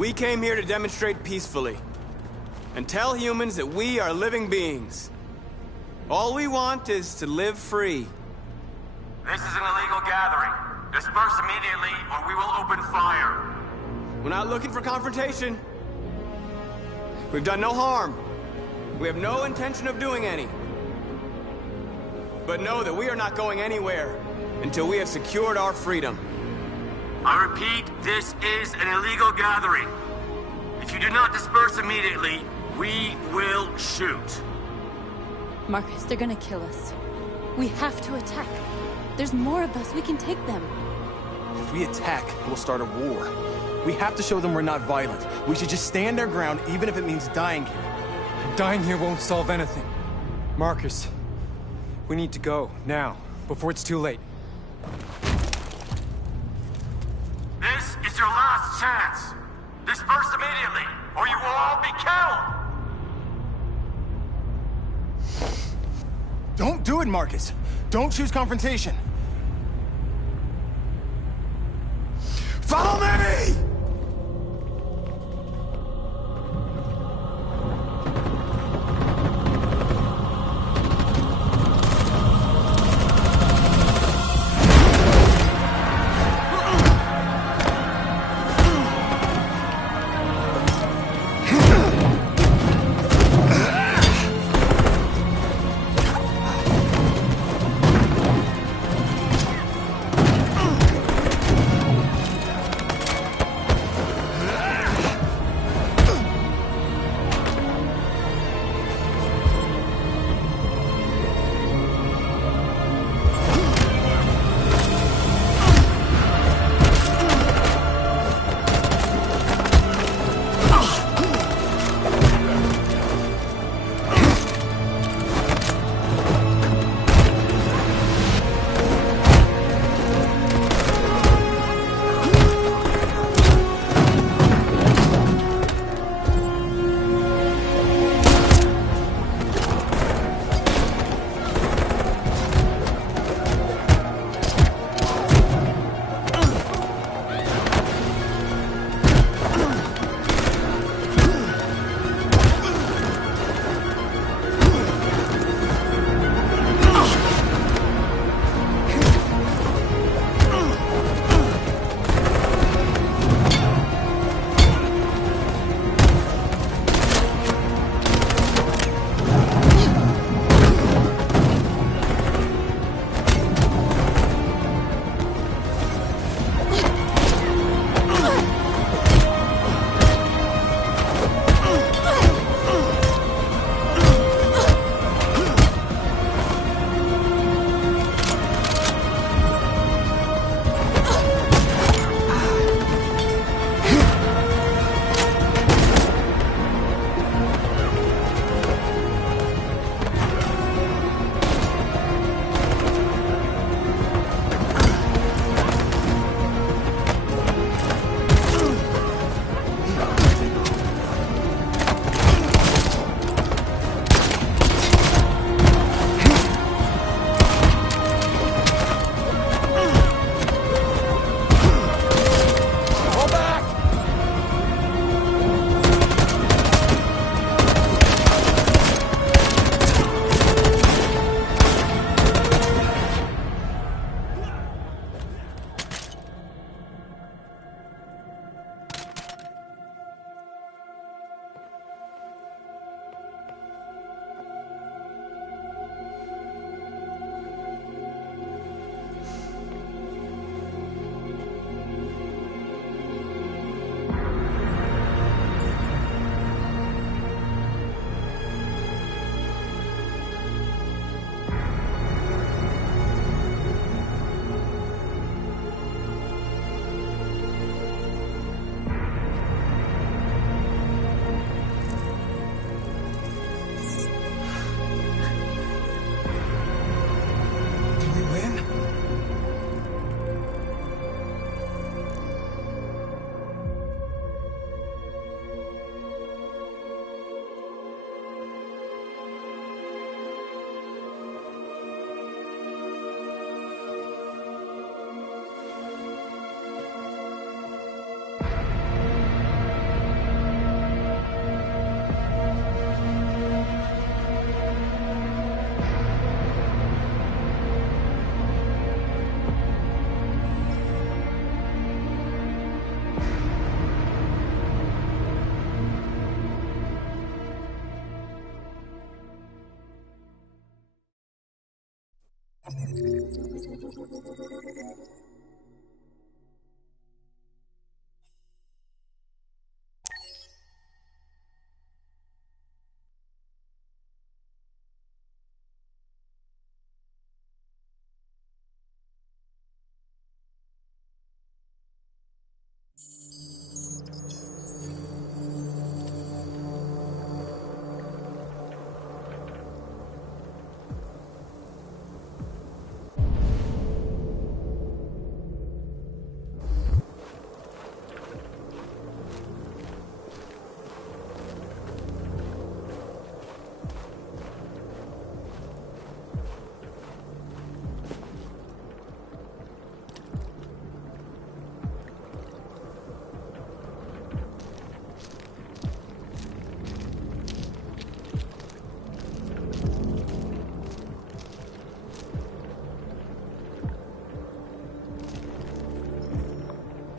We came here to demonstrate peacefully, and tell humans that we are living beings. All we want is to live free. This is an illegal gathering. Disperse immediately, or we will open fire. We're not looking for confrontation. We've done no harm. We have no intention of doing any. But know that we are not going anywhere until we have secured our freedom. I repeat, this is an illegal gathering. If you do not disperse immediately, we will shoot. Marcus, they're gonna kill us. We have to attack. There's more of us. We can take them. If we attack, we'll start a war. We have to show them we're not violent. We should just stand our ground, even if it means dying here. Dying here won't solve anything. Marcus, we need to go, now, before it's too late. This is your last chance. Disperse immediately, or you will all be killed! Don't do it, Marcus. Don't choose confrontation. Follow me!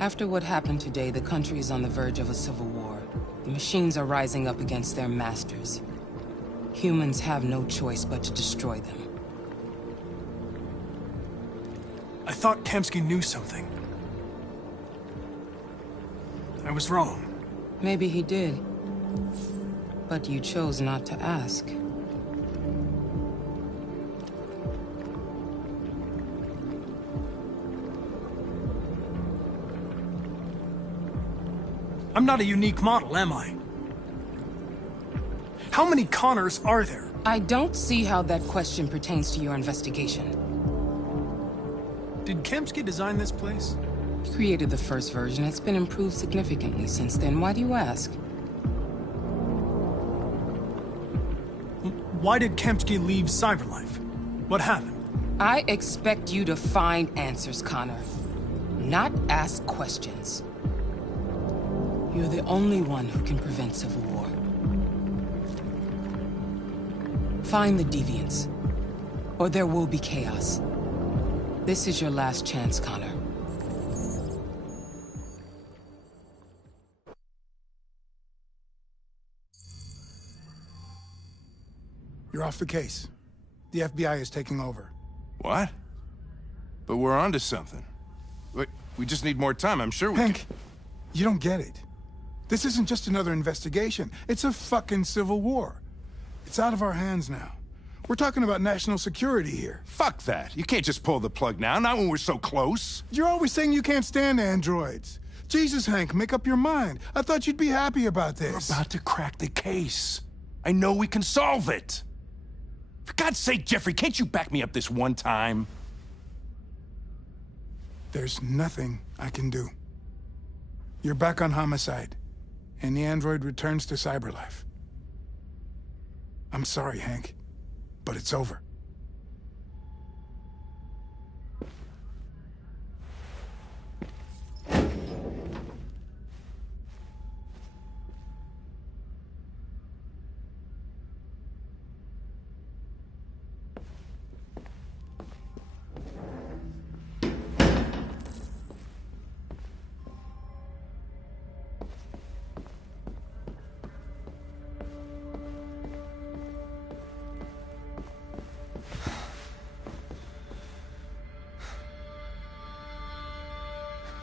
After what happened today, the country is on the verge of a civil war. The machines are rising up against their masters. Humans have no choice but to destroy them. I thought Kamsky knew something. I was wrong. Maybe he did. But you chose not to ask. I'm not a unique model, am I? How many Connors are there? I don't see how that question pertains to your investigation. Did Kamsky design this place? He created the first version. It's been improved significantly since then. Why do you ask? Why did Kamsky leave Cyberlife? What happened? I expect you to find answers, Connor. Not ask questions. You're the only one who can prevent civil war. Find the deviants, or there will be chaos. This is your last chance, Connor. You're off the case. The FBI is taking over. What? But we're onto something. Wait, we just need more time, I'm sure we Hank, you don't get it. This isn't just another investigation. It's a fucking civil war. It's out of our hands now. We're talking about national security here. Fuck that. You can't just pull the plug now, not when we're so close. You're always saying you can't stand androids. Jesus, Hank, make up your mind. I thought you'd be happy about this. We're about to crack the case. I know we can solve it. For God's sake, Jeffrey, can't you back me up this one time? There's nothing I can do. You're back on homicide, and the android returns to Cyberlife. I'm sorry, Hank, but it's over.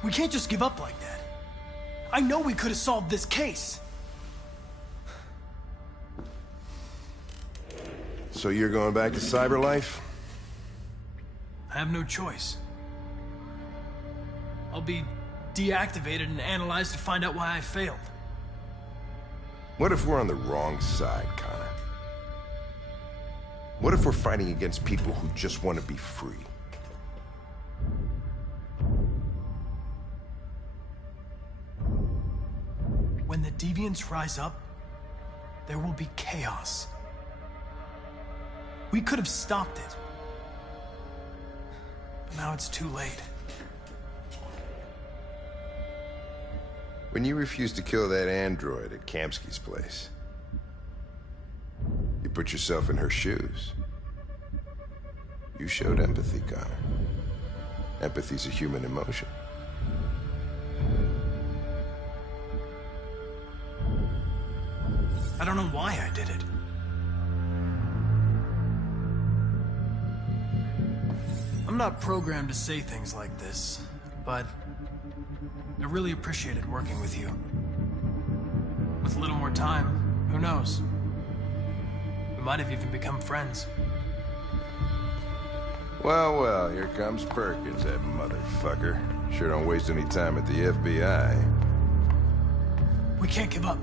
We can't just give up like that. I know we could have solved this case. So you're going back to Cyberlife? I have no choice. I'll be deactivated and analyzed to find out why I failed. What if we're on the wrong side, Connor? What if we're fighting against people who just want to be free? When the deviants rise up, there will be chaos. We could have stopped it. But now it's too late. When you refused to kill that android at Kamsky's place, you put yourself in her shoes. You showed empathy, Connor. Empathy's a human emotion. I don't know why I did it. not programmed to say things like this, but I really appreciated working with you. With a little more time, who knows? We might have even become friends. Well, well, here comes Perkins, that motherfucker. Sure don't waste any time at the FBI. We can't give up.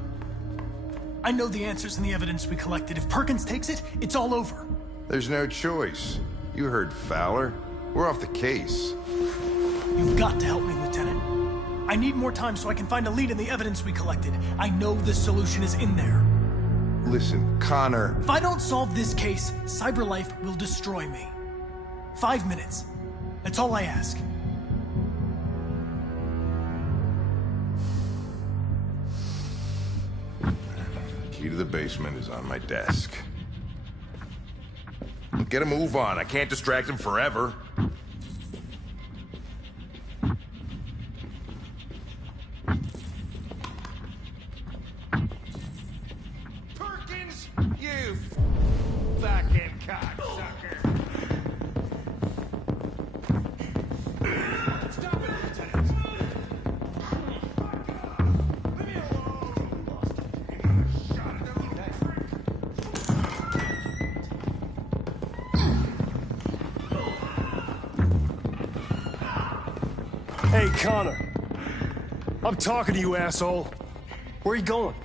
I know the answers and the evidence we collected. If Perkins takes it, it's all over. There's no choice. You heard Fowler. We're off the case. You've got to help me, Lieutenant. I need more time so I can find a lead in the evidence we collected. I know the solution is in there. Listen, Connor... If I don't solve this case, CyberLife will destroy me. 5 minutes. That's all I ask. Key to the basement is on my desk. Get a move on. I can't distract him forever. Perkins, you fucking cocksucker. Stop it, Lieutenant. Leave me alone. Shot it. Hey, Connor. I'm talking to you, asshole. Where are you going?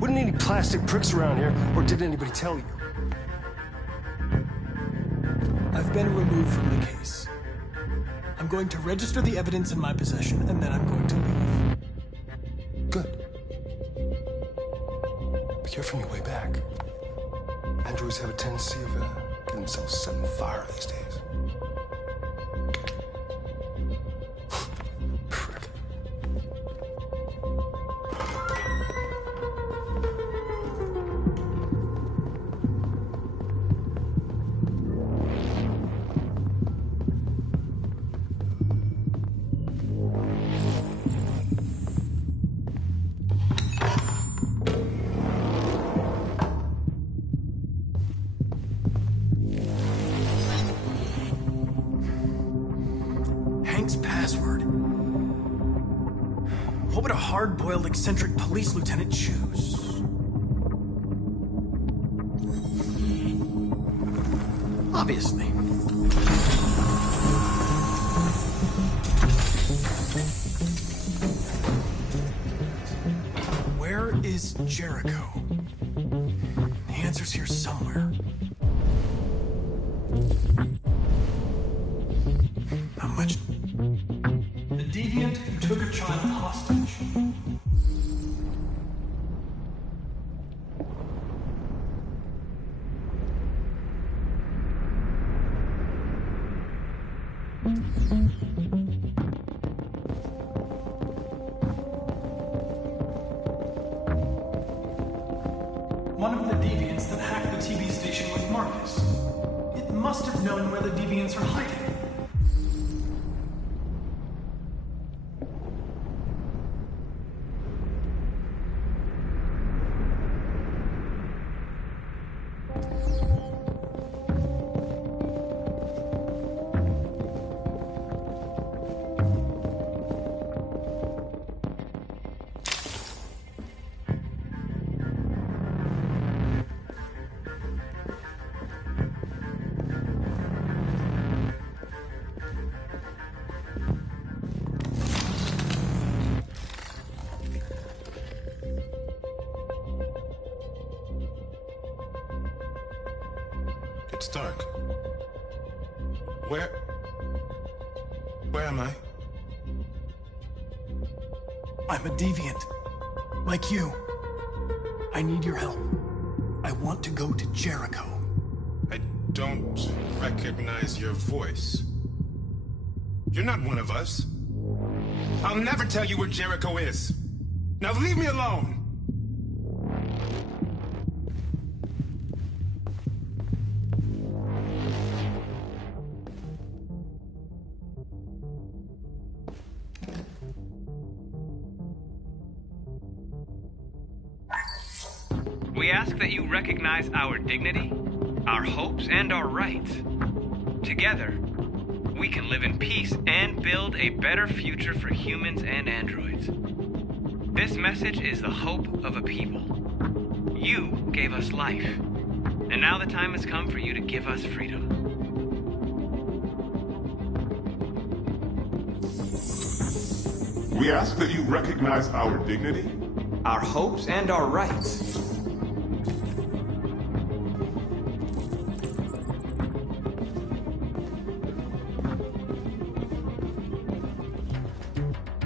Wouldn't any plastic pricks around here, or did anybody tell you? I've been removed from the case. I'm going to register the evidence in my possession, and then I'm going to leave. Good. Be careful on your way back. Androids have a tendency of getting themselves set on fire these days. Hank's password. What would a hard-boiled, eccentric police lieutenant choose? Obviously. Where is Jericho? The answer's here somewhere. Not much. The deviant who took a child hostage. One of the deviants that hacked the TV station was Marcus. It must have known where the deviants are hiding. It's dark. Where am I? I'm a deviant. Like you. I need your help. I want to go to Jericho. I don't recognize your voice. You're not one of us. I'll never tell you where Jericho is. Now leave me alone! We ask that you recognize our dignity, our hopes, and our rights. Together, we can live in peace and build a better future for humans and androids. This message is the hope of a people. You gave us life, and now the time has come for you to give us freedom. We ask that you recognize our dignity, our hopes, and our rights.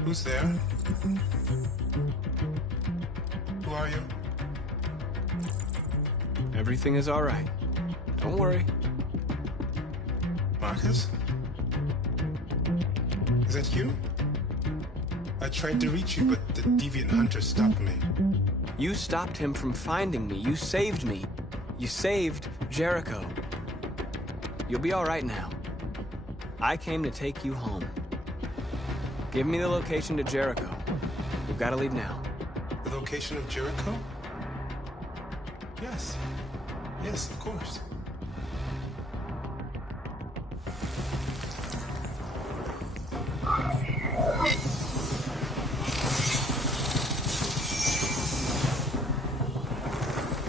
Who's there? Who are you? Everything is all right. Don't worry. Marcus? Is that you? I tried to reach you, but the deviant hunter stopped me. You stopped him from finding me. You saved me. You saved Jericho. You'll be all right now. I came to take you home. Give me the location to Jericho. We've got to leave now. The location of Jericho? Yes. Yes, of course.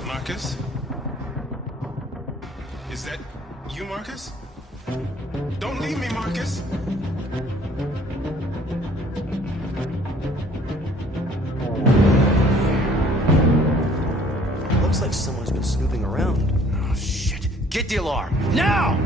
Marcus? Is that you, Marcus? Don't leave me, Marcus! Looks like someone's been snooping around. Oh, shit. Get the alarm. Now!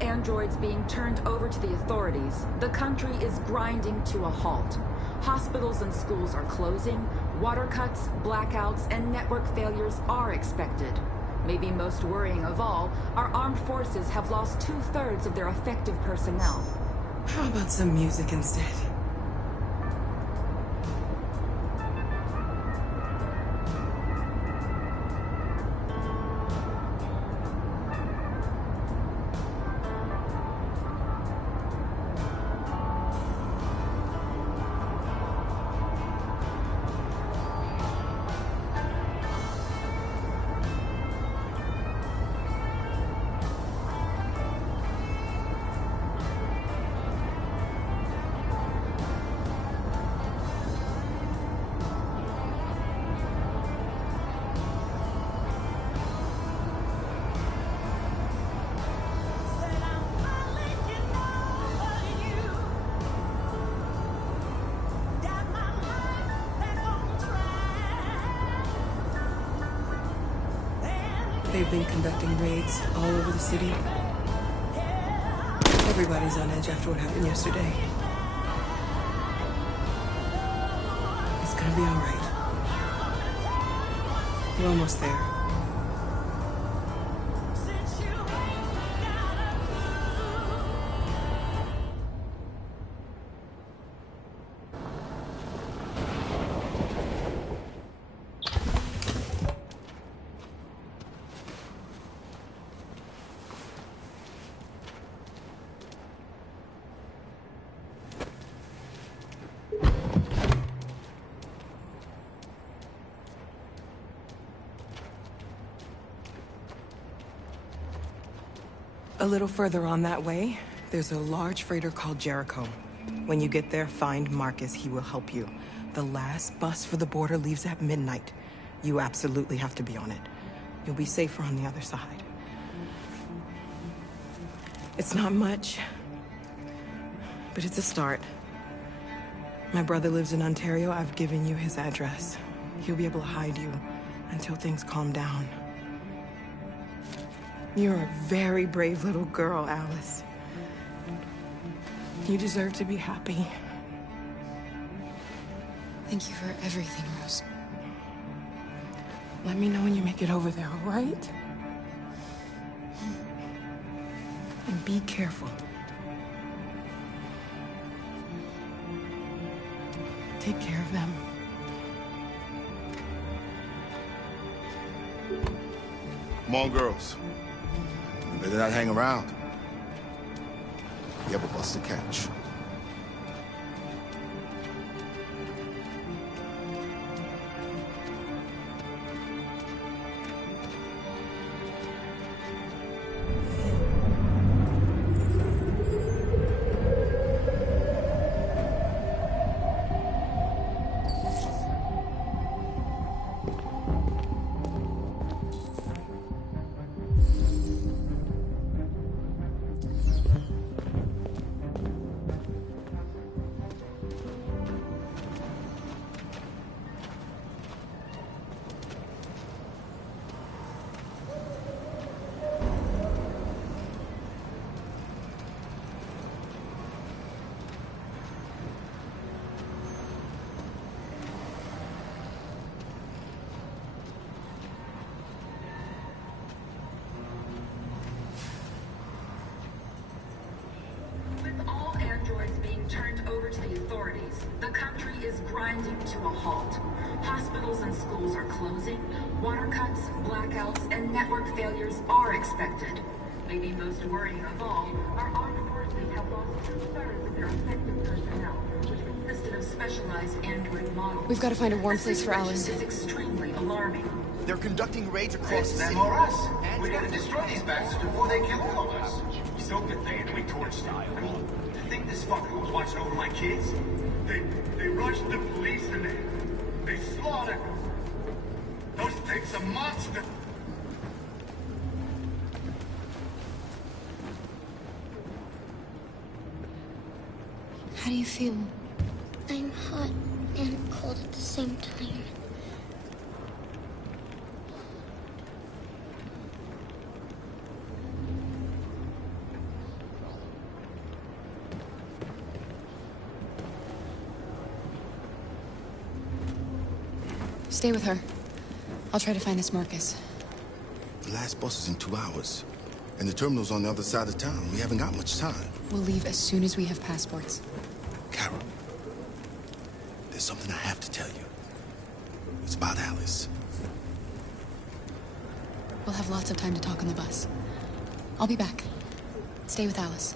Androids being turned over to the authorities, the country is grinding to a halt. Hospitals and schools are closing, water cuts, blackouts, and network failures are expected. Maybe most worrying of all, our armed forces have lost 2/3 of their effective personnel. How about some music instead? They've been conducting raids all over the city. Everybody's on edge after what happened yesterday. It's gonna be all right. We're almost there. A little further on that way, there's a large freighter called Jericho. When you get there, find Marcus. He will help you. The last bus for the border leaves at midnight. You absolutely have to be on it. You'll be safer on the other side. It's not much, but it's a start. My brother lives in Ontario. I've given you his address. He'll be able to hide you until things calm down. You're a very brave little girl, Alice. You deserve to be happy. Thank you for everything, Rose. Let me know when you make it over there, all right? And be careful. Take care of them. Come on, girls. You better not hang around. You have a bus to catch. Turned over to the authorities. The country is grinding to a halt. Hospitals and schools are closing. Water cuts, blackouts, and network failures are expected. Maybe most worrying of all, our armed forces have lost 2/3 of their effective personnel, which consisted of specialized android models. We've got to find a warm place for Alice. This is extremely alarming. They're conducting raids across the them city. or us. We gotta destroy these bastards before they kill all of us. We soaked the thing and we torch style. You think this fucker was watching over my kids? They rushed the police and they slaughtered. Those things are monsters. How do you feel? I'm hot and cold at the same time. Stay with her. I'll try to find this Marcus. The last bus is in 2 hours. And the terminal's on the other side of town. We haven't got much time. We'll leave as soon as we have passports. Carol, there's something I have to tell you. It's about Alice. We'll have lots of time to talk on the bus. I'll be back. Stay with Alice.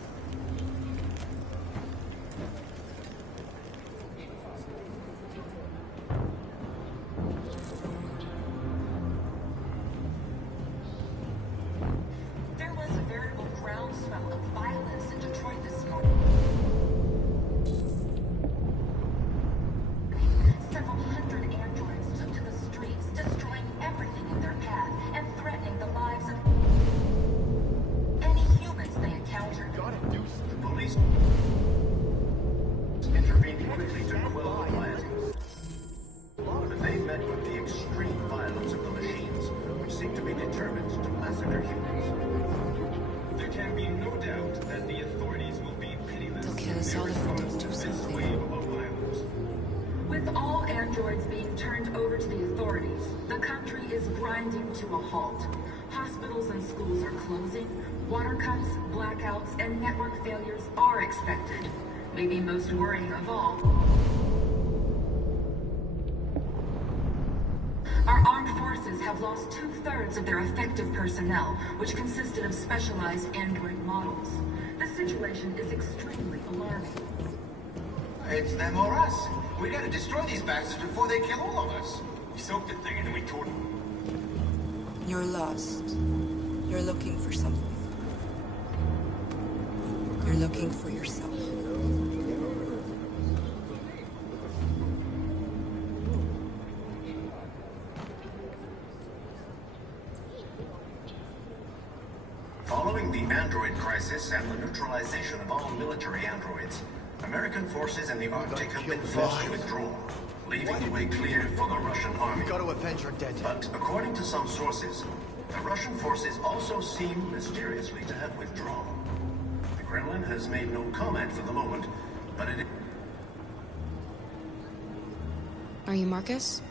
Maybe most worrying of all, our armed forces have lost 2/3 of their effective personnel, which consisted of specialized android models. The situation is extremely alarming. It's them or us. We gotta destroy these bastards before they kill all of us. We soaked the thing and then we tore them. You're lost. You're looking for something. You're looking for yourself. Following the android crisis and the neutralization of all military androids, American forces in the Arctic have been forced to withdraw, leaving the way clear for the Russian army. We got to avenge our dead. But according to some sources, the Russian forces also seem mysteriously to have withdrawn. The Kremlin has made no comment for the moment, but it... Are you Marcus?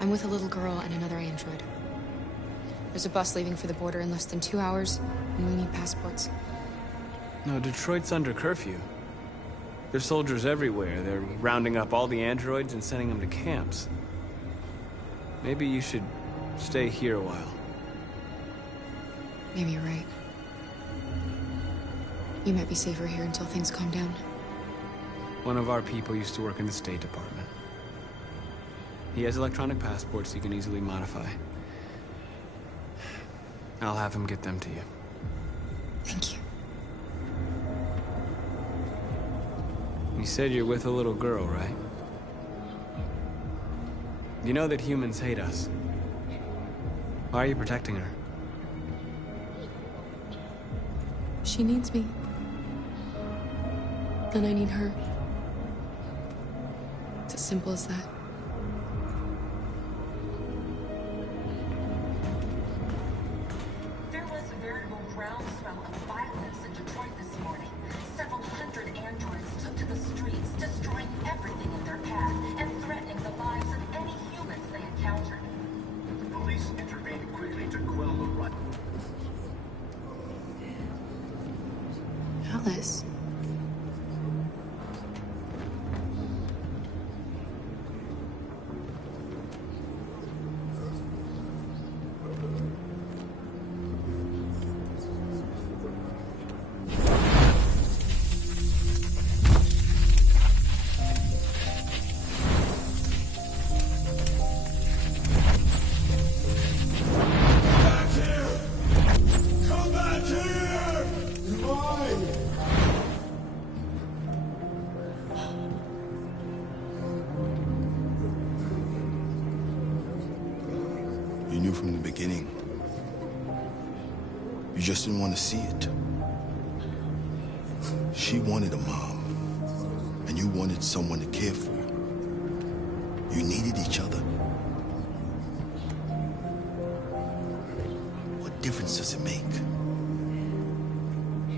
I'm with a little girl and another android. There's a bus leaving for the border in less than 2 hours, and we need passports. No, Detroit's under curfew. There's soldiers everywhere. They're rounding up all the androids and sending them to camps. Maybe you should stay here a while. Maybe you're right. You might be safer here until things calm down. One of our people used to work in the State Department. He has electronic passports he can easily modify. I'll have him get them to you. Thank you. You said you're with a little girl, right? You know that humans hate us. Why are you protecting her? She needs me. And I need her. It's as simple as that. There was a veritable groundswell of violence in Detroit this morning. Several hundred androids took to the streets, destroying everything in their path and threatening the lives of any humans they encountered. The police intervened quickly to quell the riot. Alice. You knew from the beginning. You just didn't want to see it. She wanted a mom, and you wanted someone to care for. You needed each other. What difference does it make?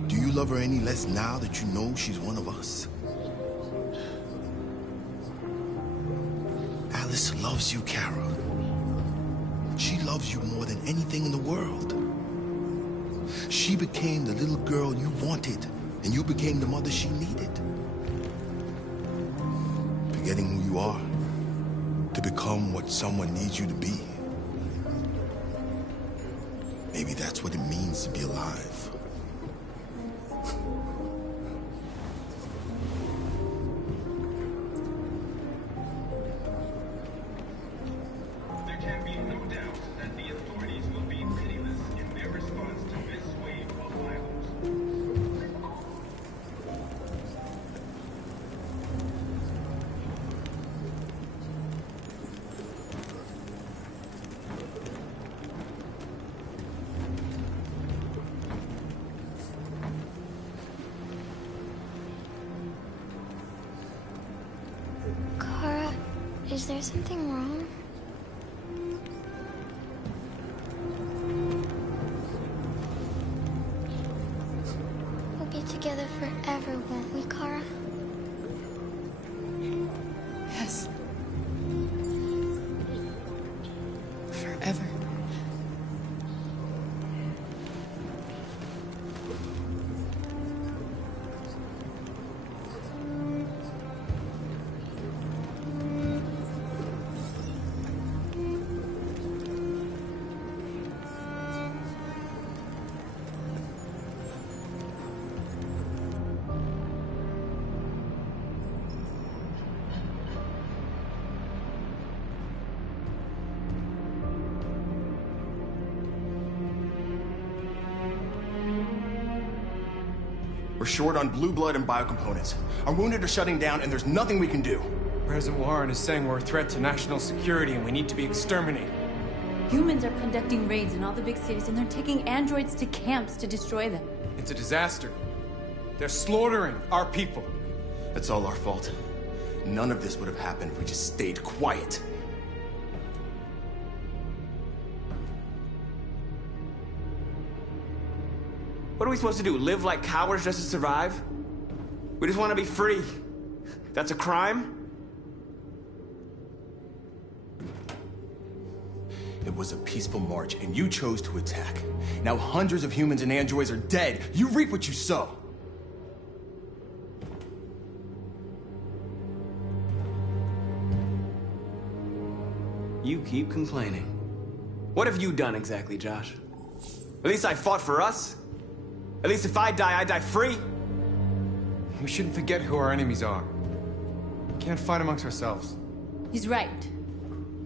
Do you love her any less now that you know she's one of us? Alice loves you, Kara. She loves you more than anything in the world. She became the little girl you wanted, and you became the mother she needed. Forgetting who you are to become what someone needs you to be. Maybe that's what it means to be alive. Kara, is there something wrong? We'll be together forever, won't we, Kara? Yes. Forever. short on blue blood and biocomponents. Our wounded are shutting down, and there's nothing we can do. President Warren is saying we're a threat to national security and we need to be exterminated. Humans are conducting raids in all the big cities, and they're taking androids to camps to destroy them. It's a disaster. They're slaughtering our people. It's all our fault. None of this would have happened if we just stayed quiet. What are we supposed to do? Live like cowards just to survive? We just want to be free. That's a crime? It was a peaceful march, and you chose to attack. Now hundreds of humans and androids are dead. You reap what you sow. You keep complaining. What have you done exactly, Josh? At least I fought for us. At least if I die free. We shouldn't forget who our enemies are. We can't fight amongst ourselves. He's right.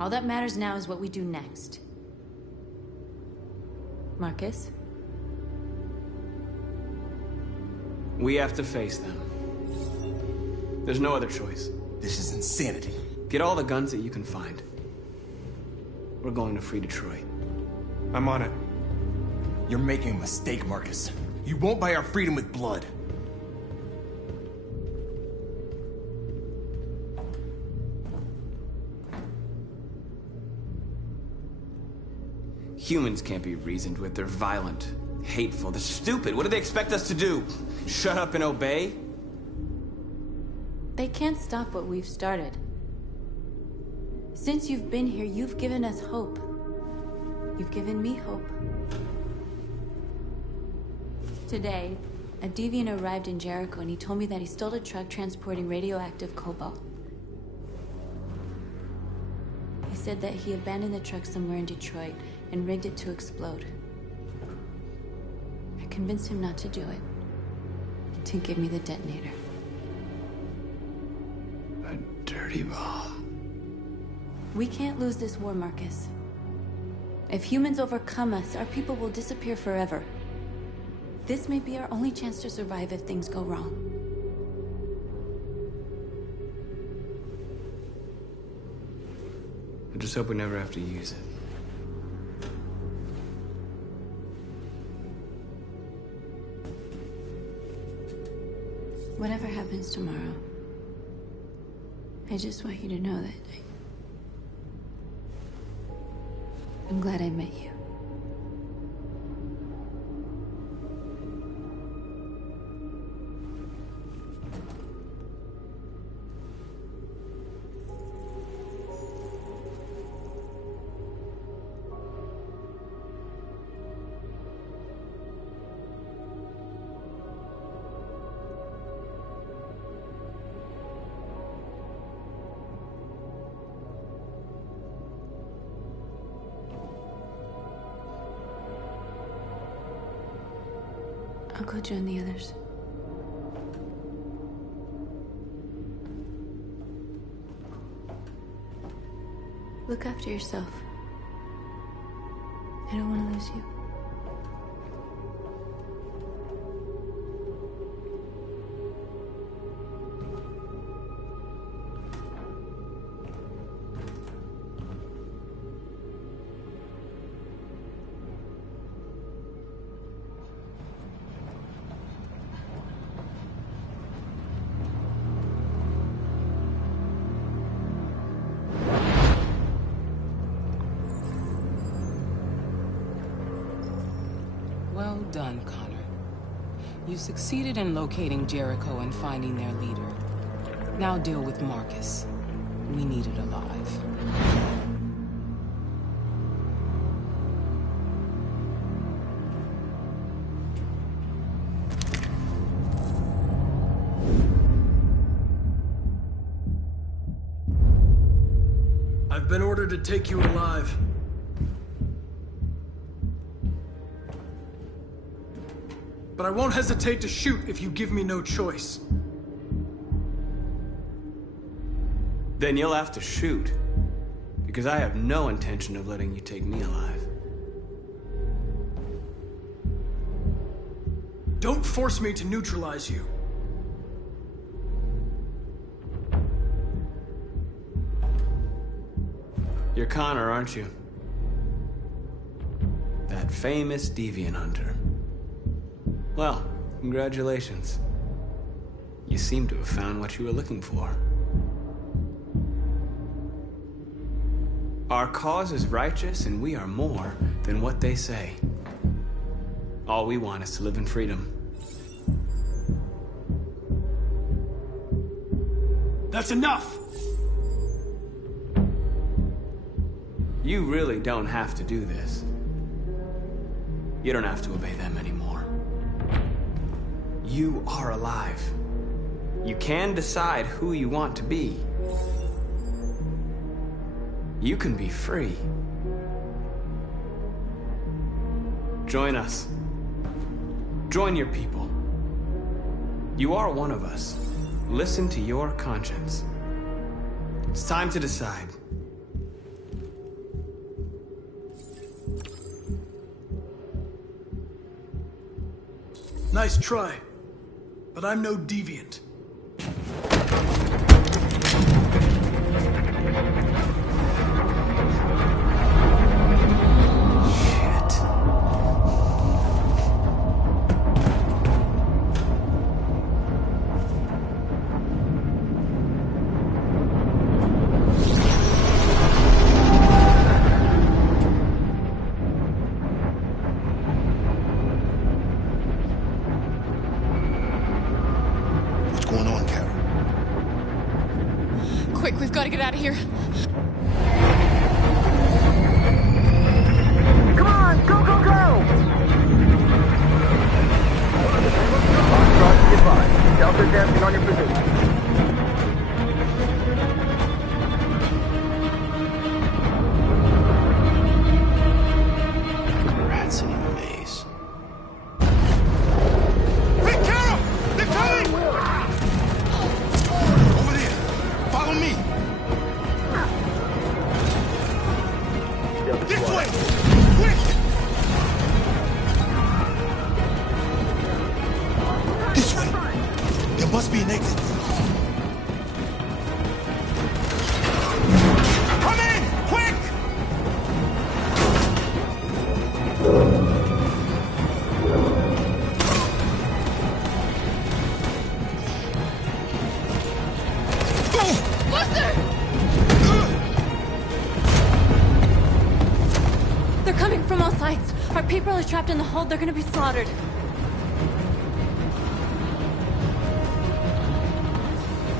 All that matters now is what we do next. Marcus? We have to face them. There's no other choice. This is insanity. Get all the guns that you can find. We're going to free Detroit. I'm on it. You're making a mistake, Marcus. You won't buy our freedom with blood. Humans can't be reasoned with. They're violent, hateful, they're stupid. What do they expect us to do? Shut up and obey? They can't stop what we've started. Since you've been here, you've given us hope. You've given me hope. Today, a deviant arrived in Jericho and he told me that he stole a truck transporting radioactive cobalt. He said that he abandoned the truck somewhere in Detroit and rigged it to explode. I convinced him not to do it, to give me the detonator. A dirty ball. We can't lose this war, Marcus. If humans overcome us, our people will disappear forever. This may be our only chance to survive if things go wrong. I just hope we never have to use it. Whatever happens tomorrow, I just want you to know that I'm glad I met you. I'll go join the others. Look after yourself. I don't want to lose you. Well done, Connor. You succeeded in locating Jericho and finding their leader. Now deal with Marcus. We need it alive. I've been ordered to take you alive. But I won't hesitate to shoot if you give me no choice. Then you'll have to shoot. Because I have no intention of letting you take me alive. Don't force me to neutralize you. You're Connor, aren't you? That famous deviant hunter. Well, congratulations. You seem to have found what you were looking for. Our cause is righteous, and we are more than what they say. All we want is to live in freedom. That's enough! You really don't have to do this. You don't have to obey them anymore. You are alive. You can decide who you want to be. You can be free. Join us. Join your people. You are one of us. Listen to your conscience. It's time to decide. Nice try, but I'm no deviant. Quick, we've got to get out of here. Come on, go, go, go! Goodbye. Delta dancing on your position. Rats in a maze. Hey, Carol! They're coming! Over there! Follow me! This way! Quick! This way! There must be an exit. Come in! Quick! They're coming from all sides. Our people are trapped in the hold. They're gonna be slaughtered.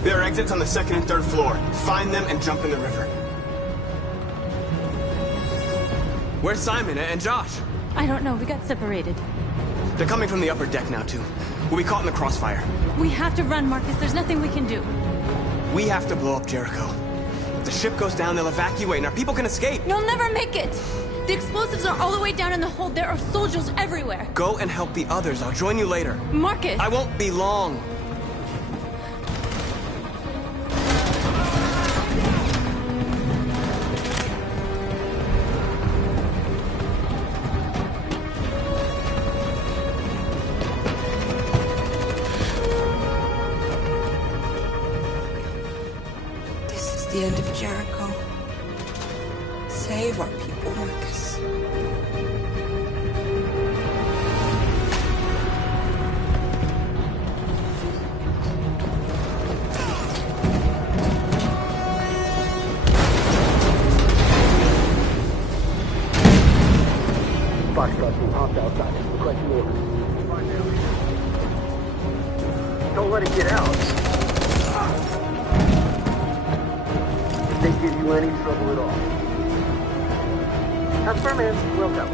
There are exits on the second and third floor. Find them and jump in the river. Where's Simon and Josh? I don't know. We got separated. They're coming from the upper deck now, too. We'll be caught in the crossfire. We have to run, Marcus. There's nothing we can do. We have to blow up Jericho. If the ship goes down, they'll evacuate, and our people can escape. You'll never make it! The explosives are all the way down in the hold. There are soldiers everywhere. Go and help the others. I'll join you later. Marcus! I won't be long. This is the end of Jericho. Save our people, Marcus. Foxtrot team hopped outside. Requesting orders. Don't let it get out. If they give you any trouble at all. That's man. Welcome.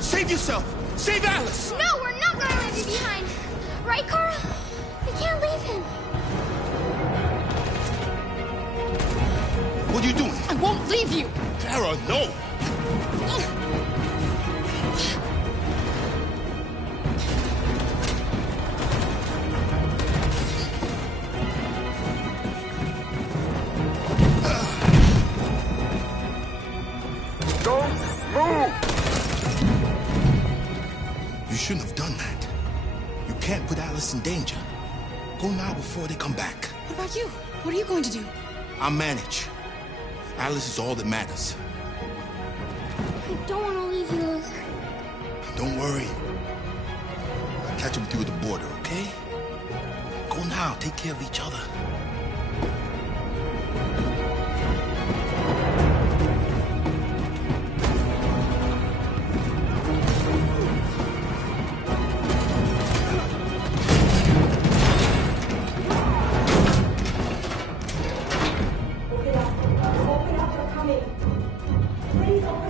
Save yourself! Save Alice! No, we're not going to leave you behind. Right, Carl? can't leave him. What are you doing? I won't leave you. Kara, no! Don't move! You shouldn't have done that. You can't put Alice in danger. Go now before they come back. What about you? What are you going to do? I'll manage. Alice is all that matters. I don't want to leave you, Luther. Don't worry. I'll catch up with you at the border, okay? Go now. Take care of each other.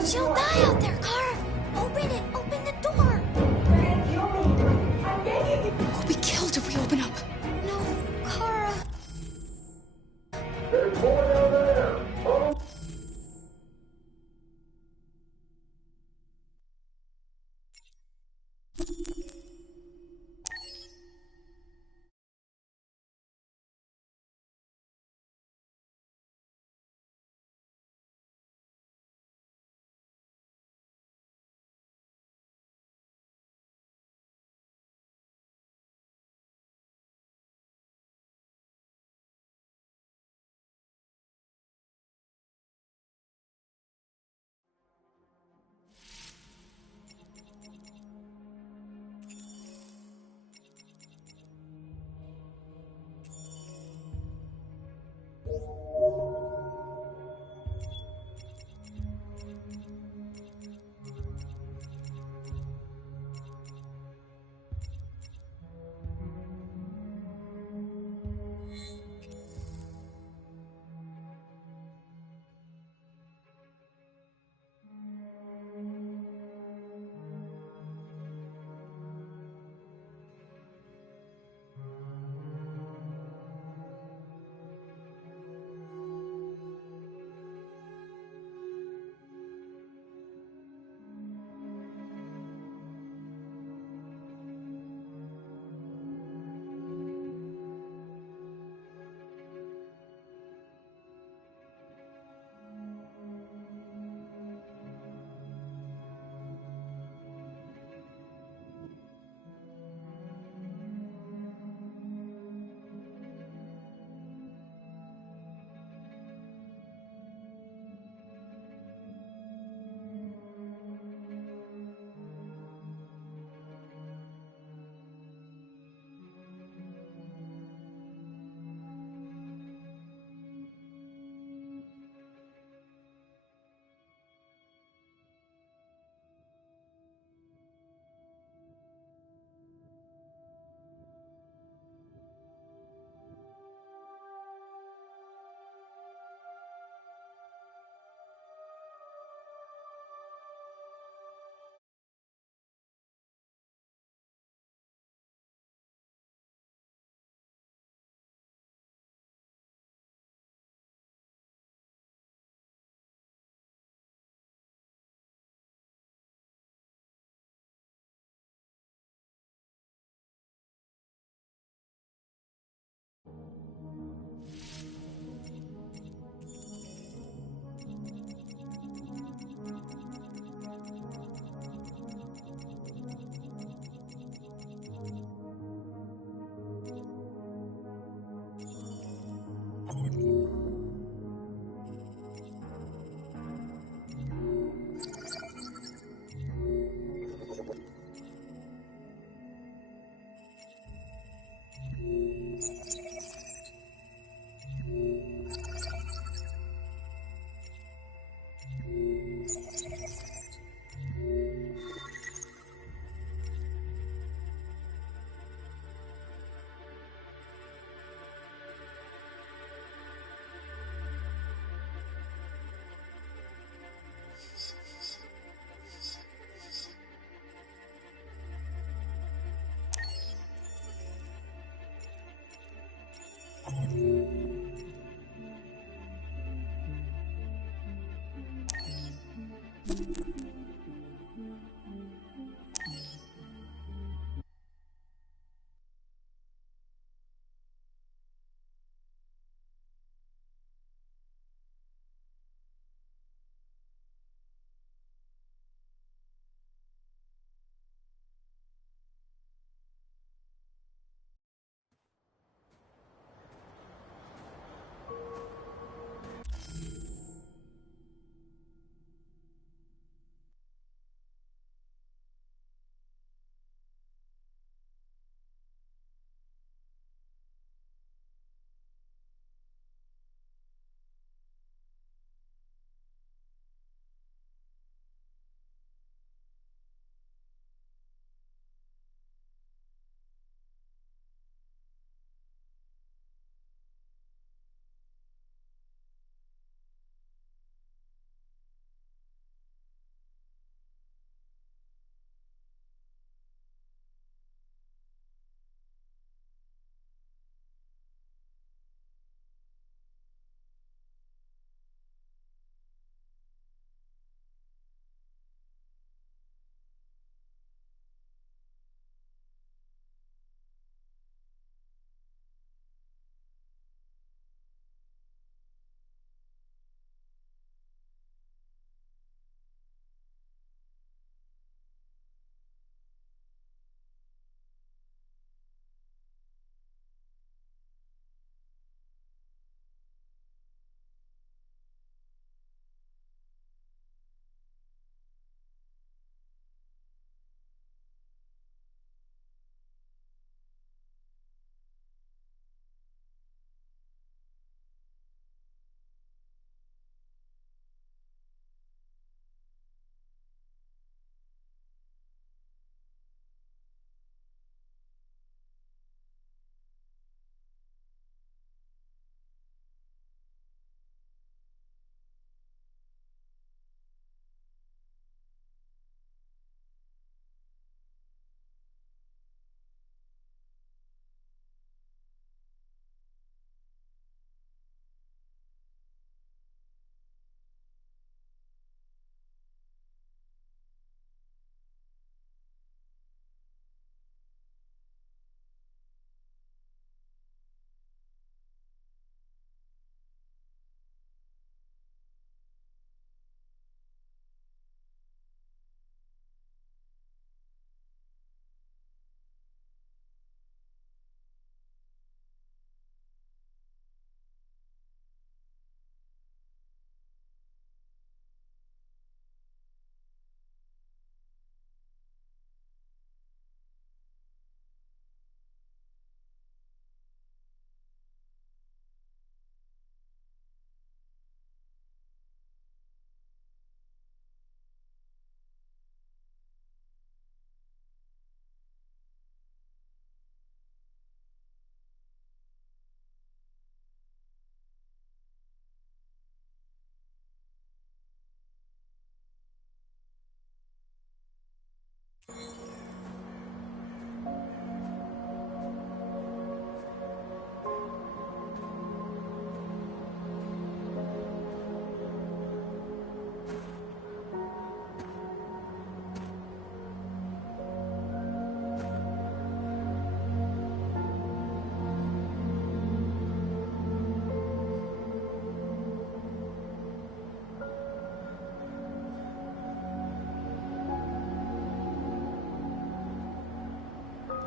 She'll die out there, Kara. Open it. Open the door. We'll be killed if we open up. No, Kara. There's more down there. Oh.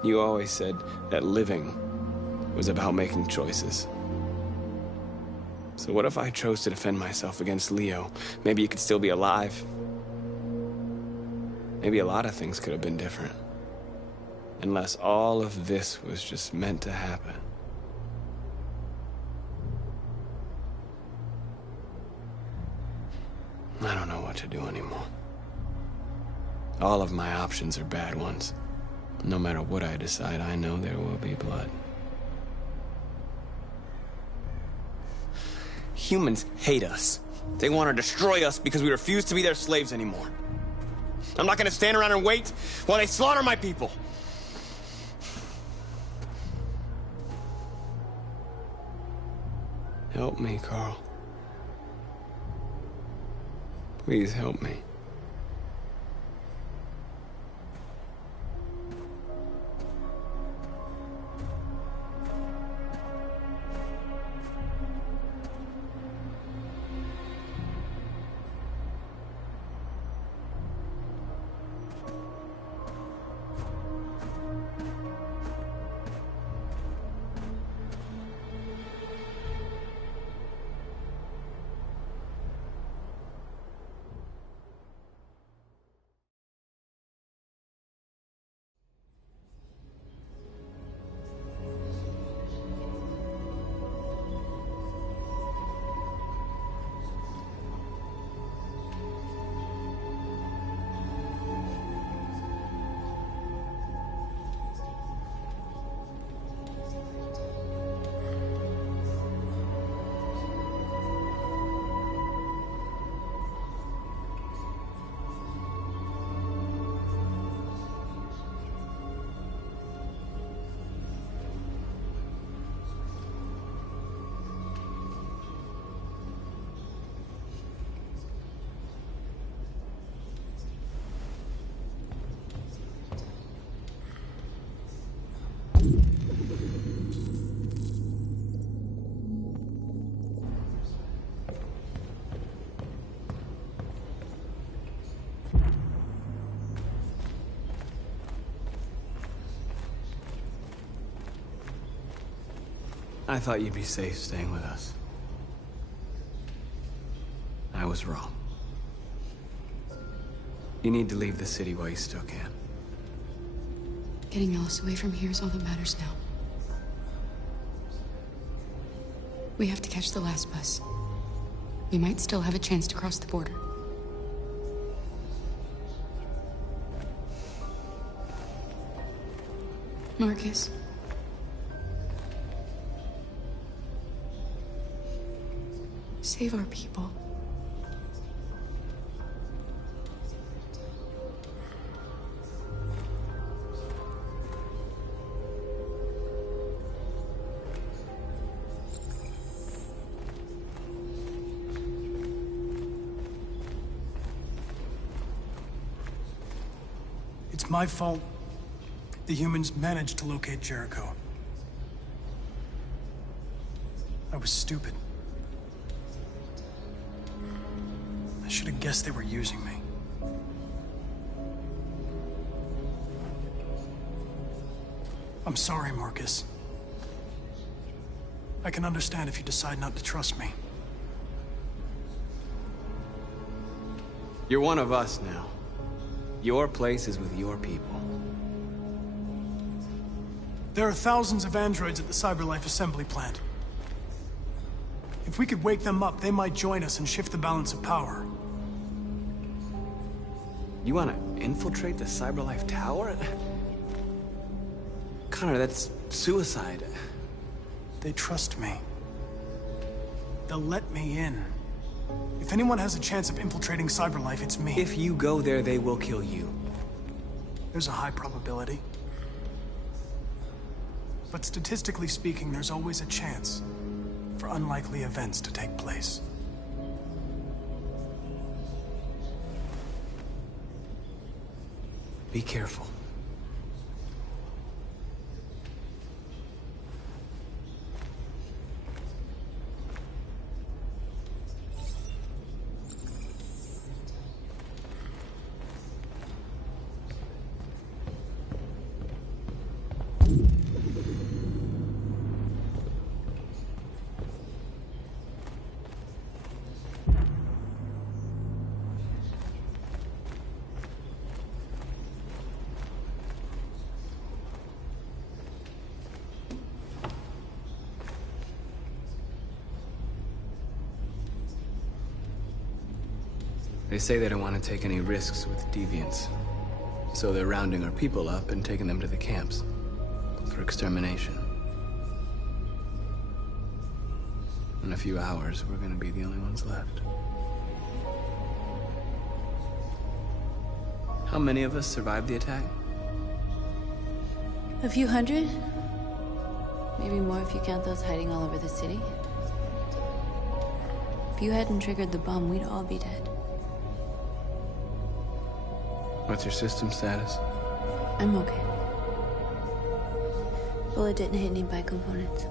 You always said that living was about making choices. So what if I chose to defend myself against Leo? Maybe you could still be alive. Maybe a lot of things could have been different. Unless all of this was just meant to happen. I don't know what to do anymore. All of my options are bad ones. No matter what I decide, I know there will be blood. Humans hate us. They want to destroy us because we refuse to be their slaves anymore. I'm not gonna stand around and wait while they slaughter my people. Help me, Carl. Please help me. I thought you'd be safe staying with us. I was wrong. You need to leave the city while you still can. Getting Ellis away from here is all that matters now. We have to catch the last bus. We might still have a chance to cross the border. Marcus. Save our people. It's my fault the humans managed to locate Jericho. I was stupid. I should have guessed they were using me. I'm sorry, Marcus. I can understand if you decide not to trust me. You're one of us now. Your place is with your people. There are thousands of androids at the CyberLife assembly plant. If we could wake them up, they might join us and shift the balance of power. You want to infiltrate the CyberLife tower? Connor, that's suicide. They trust me. They'll let me in. If anyone has a chance of infiltrating CyberLife, it's me. If you go there, they will kill you. There's a high probability. But statistically speaking, there's always a chance for unlikely events to take place. Be careful. They say they don't want to take any risks with deviants. So they're rounding our people up and taking them to the camps for extermination. In a few hours, we're gonna be the only ones left. How many of us survived the attack? A few hundred? Maybe more if you count those hiding all over the city. If you hadn't triggered the bomb, we'd all be dead. What's your system status? I'm okay. Bullet didn't hit any bicomponents.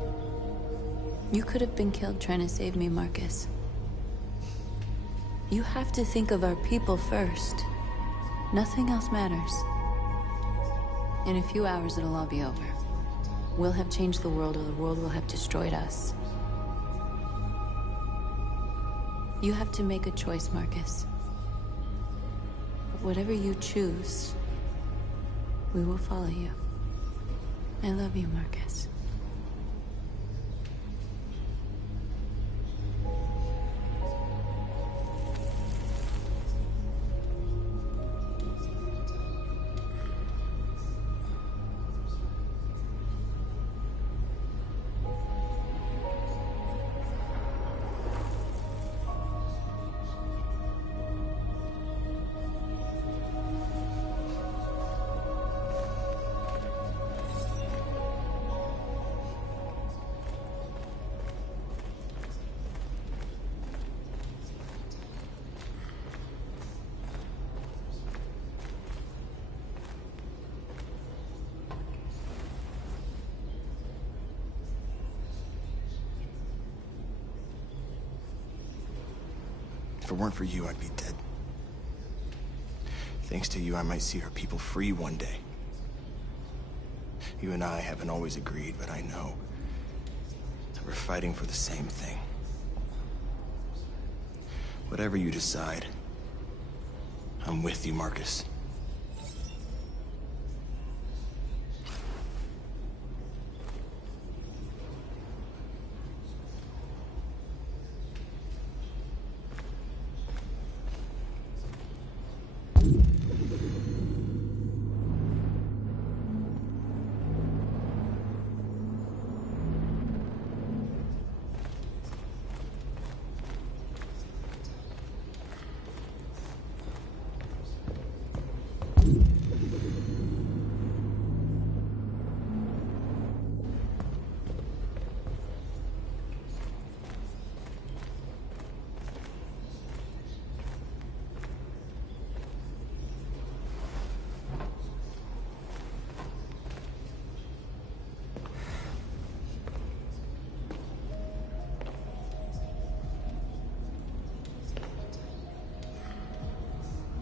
You could have been killed trying to save me, Marcus. You have to think of our people first. Nothing else matters. In a few hours, it'll all be over. We'll have changed the world, or the world will have destroyed us. You have to make a choice, Marcus. But whatever you choose, we will follow you. I love you, Marcus. If it weren't for you, I'd be dead. Thanks to you, I might see our people free one day. You and I haven't always agreed, but I know We're fighting for the same thing. Whatever you decide, I'm with you, Marcus.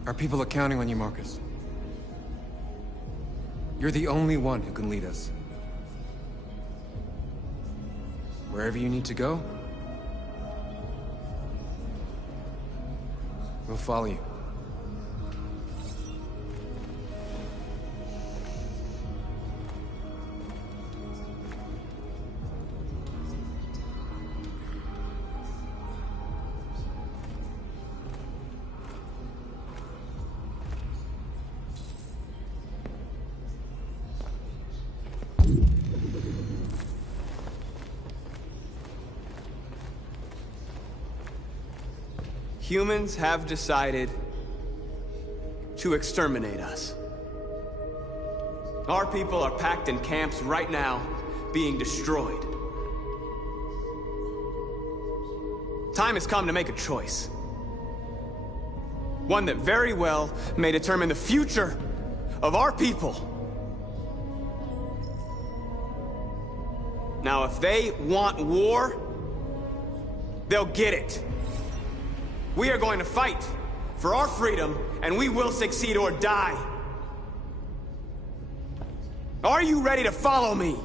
Our people are counting on you, Marcus. You're the only one who can lead us. Wherever you need to go, we'll follow you. Humans have decided to exterminate us. Our people are packed in camps right now, being destroyed. Time has come to make a choice. One that very well may determine the future of our people. Now, if they want war, they'll get it. We are going to fight for our freedom, and we will succeed or die. Are you ready to follow me?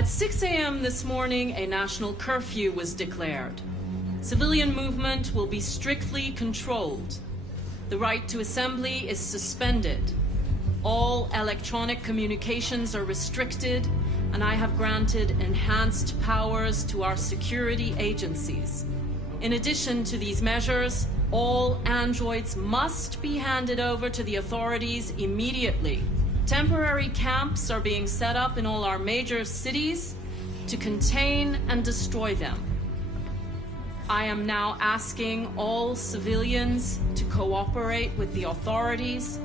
At 6 a.m. this morning, a national curfew was declared. Civilian movement will be strictly controlled. The right to assembly is suspended. All electronic communications are restricted, and I have granted enhanced powers to our security agencies. In addition to these measures, all androids must be handed over to the authorities immediately. Temporary camps are being set up in all our major cities to contain and destroy them. I am now asking all civilians to cooperate with the authorities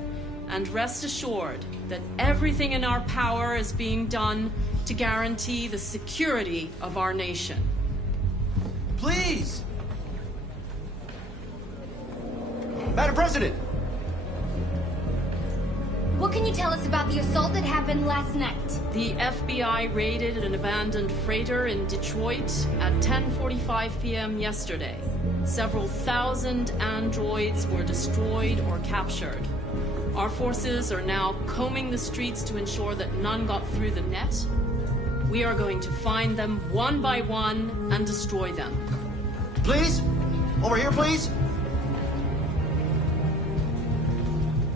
and rest assured that everything in our power is being done to guarantee the security of our nation. Please! Madam President! What can you tell us about the assault that happened last night? The FBI raided an abandoned freighter in Detroit at 10:45 p.m. yesterday. Several thousand androids were destroyed or captured. Our forces are now combing the streets to ensure that none got through the net. We are going to find them one by one and destroy them. Please? Over here, please?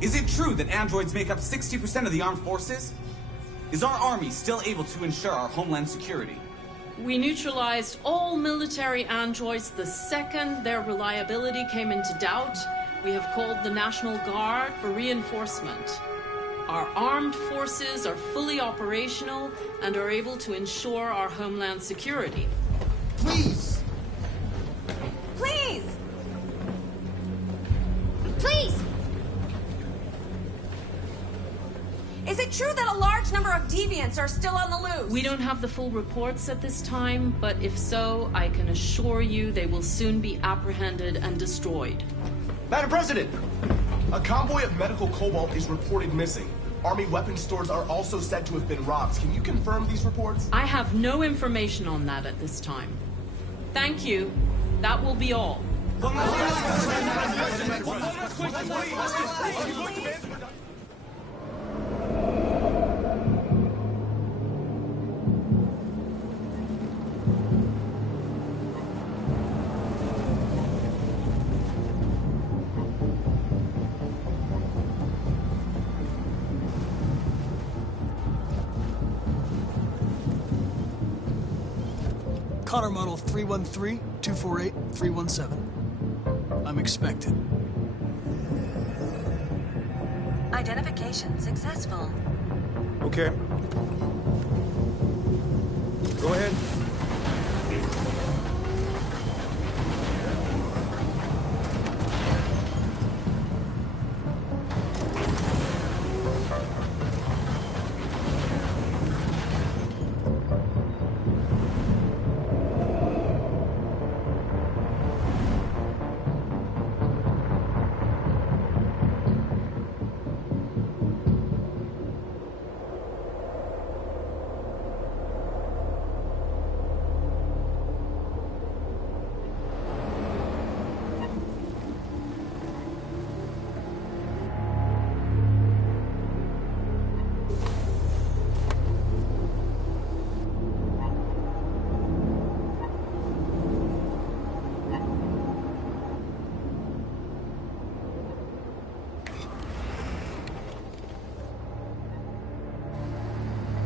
Is it true that androids make up 60% of the armed forces? Is our army still able to ensure our homeland security? We neutralized all military androids the second their reliability came into doubt. We have called the National Guard for reinforcement. Our armed forces are fully operational and are able to ensure our homeland security. Please! Please! Please! Is it true that a large number of deviants are still on the loose? We don't have the full reports at this time, but if so, I can assure you they will soon be apprehended and destroyed. Madam President! A convoy of medical cobalt is reported missing. Army weapons stores are also said to have been robbed. Can you confirm these reports? I have no information on that at this time. Thank you. That will be all. Connor Model 313-248-317. I'm expected. Identification successful. Okay. Go ahead.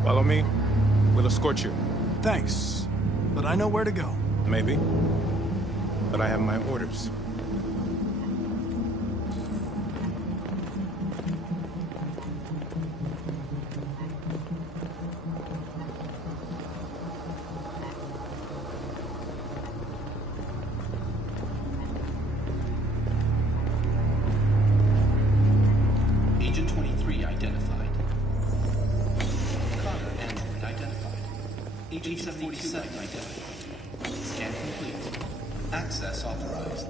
Follow me. We'll escort you. Thanks, but I know where to go. Maybe. But I have my orders. H-47 identified. Scan complete. Access authorized.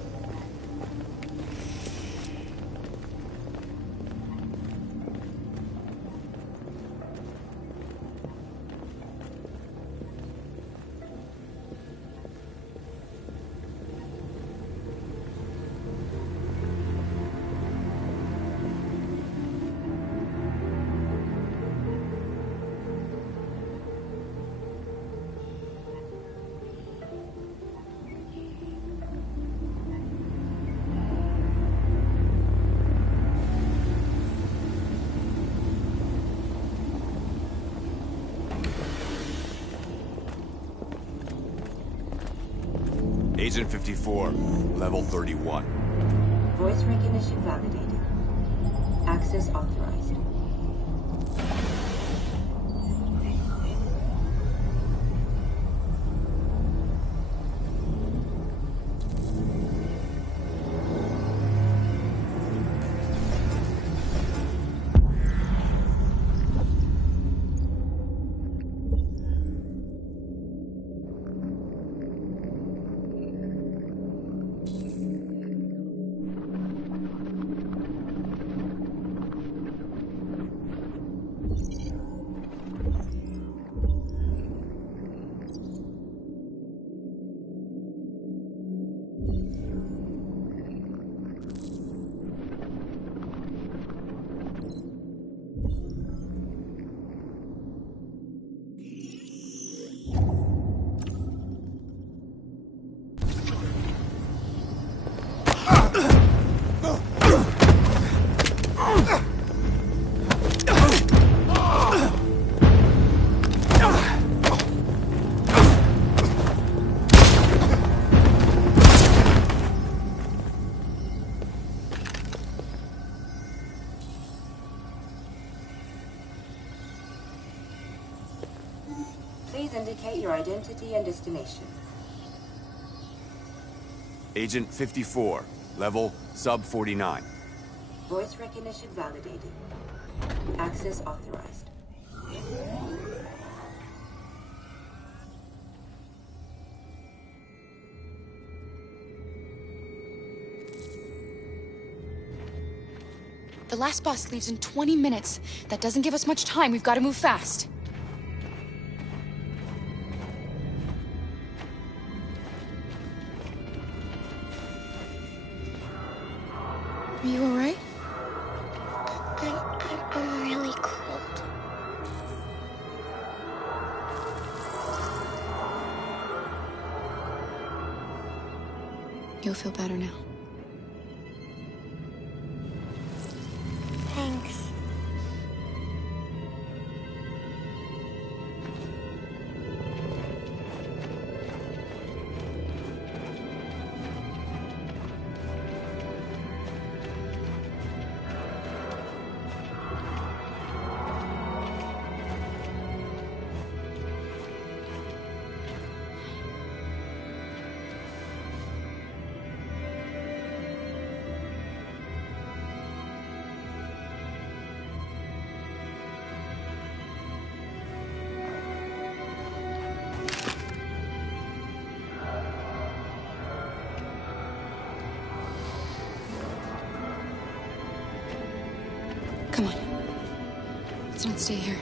Agent 54, level 31. Voice recognition validated. Access authorized. Please indicate your identity and destination. Agent 54, level sub 49. Voice recognition validated. Access authorized. The last bus leaves in 20 minutes. That doesn't give us much time. We've got to move fast. Are you all right? I'm really cold. You'll feel better now. Thanks. Come on. Let's not stay here.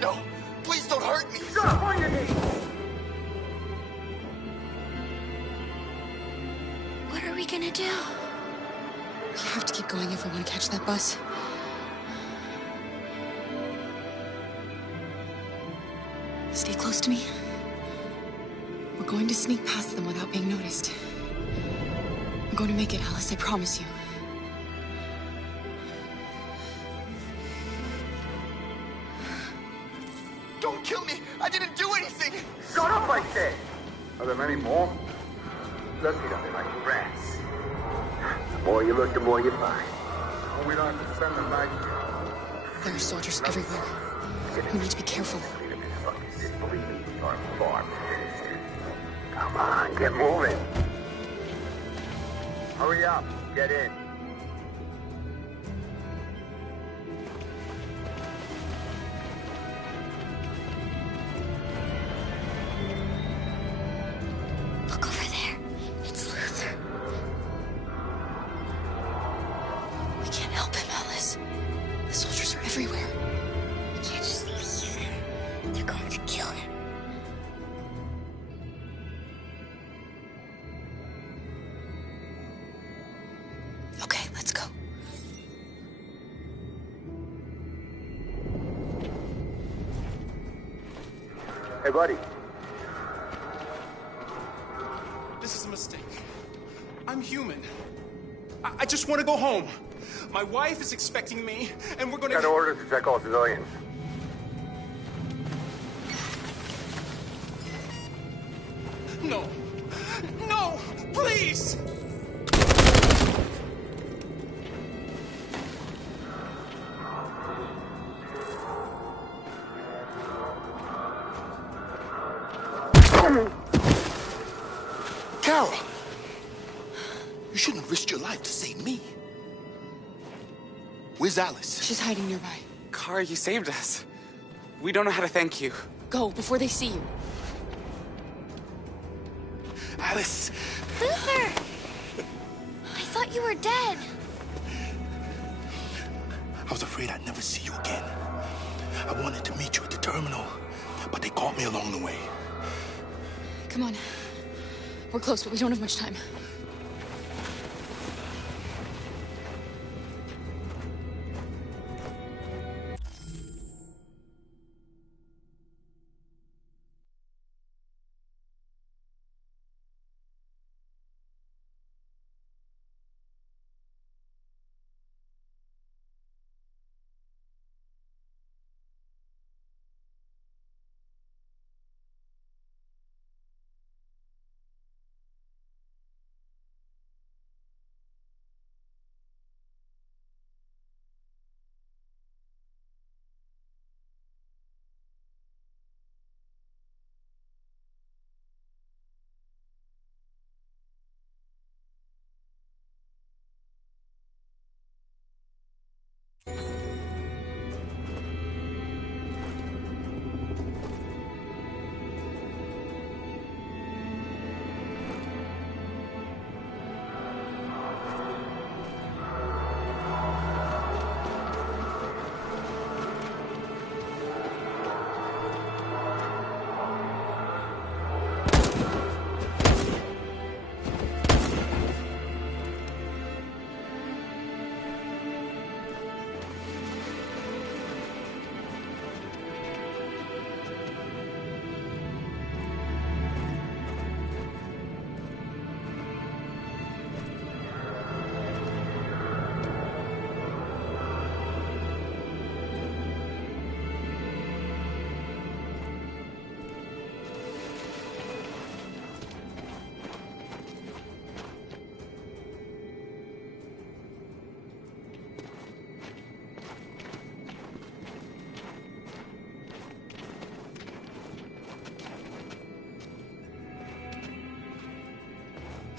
No! Please don't hurt me! Stop on your knees! What are we gonna do? We have to keep going if we want to catch that bus. Stay close to me. We're going to sneak past them without being noticed. We're going to make it, Alice, I promise you. Don't kill me! I didn't do anything! Shut up, I said! Are there many more? Let's get up like rats. The more you look, the more you find. Well, we don't have to send them back here. There are soldiers everywhere. We need to be careful. Come on, get moving. Hurry up, get in. Hey, buddy. This is a mistake. I'm human. I just want to go home. My wife is expecting me, and we're gonna... Got orders to check all civilians. No. No! Please! Kara! You shouldn't have risked your life to save me. Where's Alice? She's hiding nearby. Kara, you saved us. We don't know how to thank you. Go, before they see you. Alice! Luther! I thought you were dead. I was afraid I'd never see you again. I wanted to meet you at the terminal, but they caught me along the way. Come on. We're close, but we don't have much time.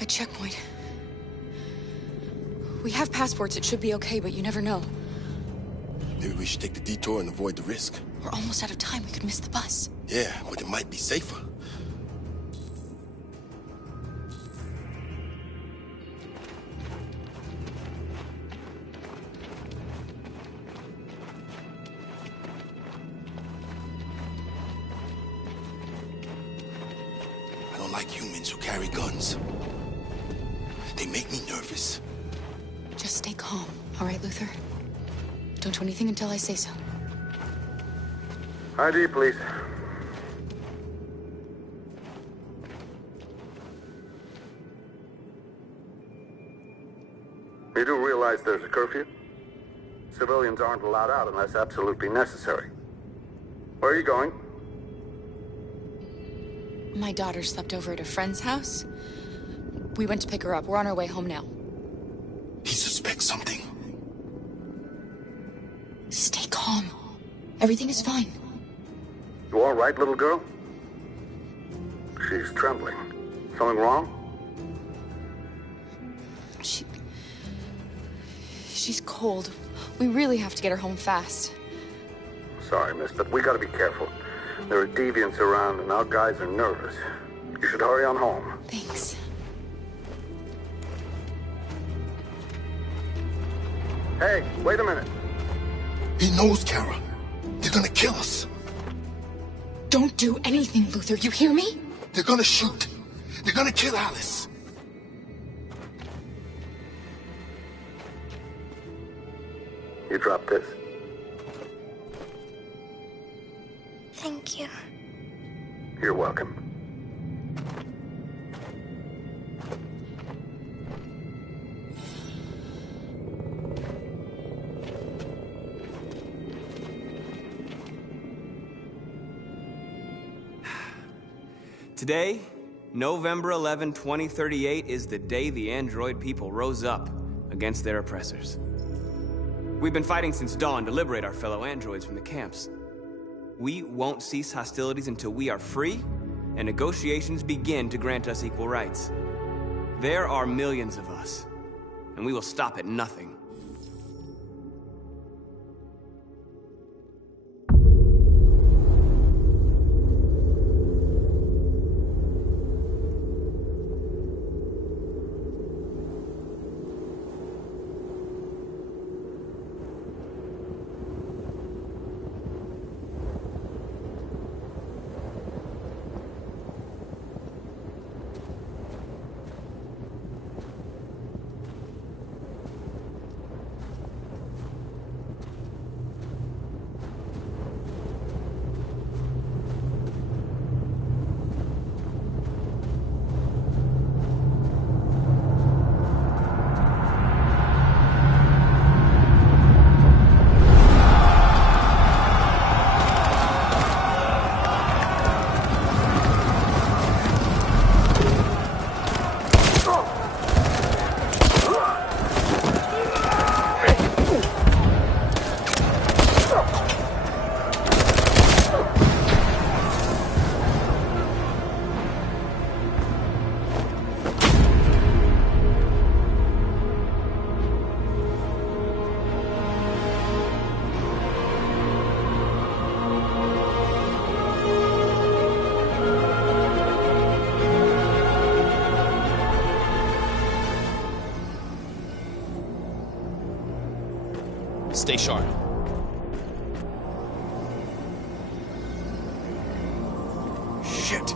A checkpoint. We have passports, it should be okay, but you never know. Maybe we should take the detour and avoid the risk. We're almost out of time, we could miss the bus. Yeah, but it might be safer. I don't like humans who carry guns. They make me nervous. Just stay calm, all right, Luther? Don't do anything until I say so. ID, please. You do realize there's a curfew? Civilians aren't allowed out unless absolutely necessary. Where are you going? My daughter slept over at a friend's house. We went to pick her up. We're on our way home now. He suspects something. Stay calm. Everything is fine. You all right, little girl? She's trembling. Something wrong? She's cold. We really have to get her home fast. Sorry, miss, but we gotta be careful. There are deviants around and our guys are nervous. You should hurry on home. Thanks. Hey, wait a minute. He knows, Kara. They're gonna kill us. Don't do anything, Luther. You hear me? They're gonna shoot. They're gonna kill Alice. You drop this. Thank you. You're welcome. Today, November 11, 2038, is the day the android people rose up against their oppressors. We've been fighting since dawn to liberate our fellow androids from the camps. We won't cease hostilities until we are free and negotiations begin to grant us equal rights. There are millions of us, and we will stop at nothing. Stay sharp. Shit.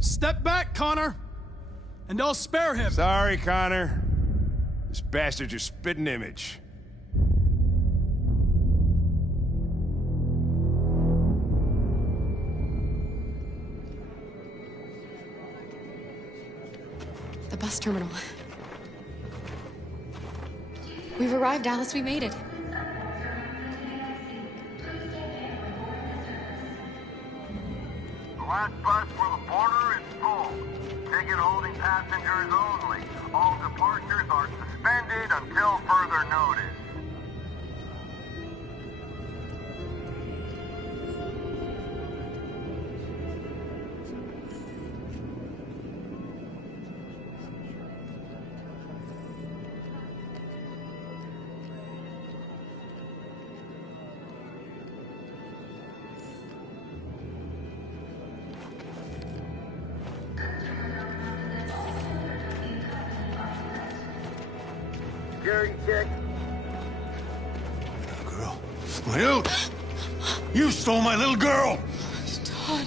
Step back, Connor! And I'll spare him! Sorry, Connor. This bastard's your spitting image. The bus terminal. We've arrived, Alice. We made it. The last bus for the border is full. Ticket holding passengers only. All departures are suspended until further notice. Security check. Girl. You! You stole my little girl! Todd.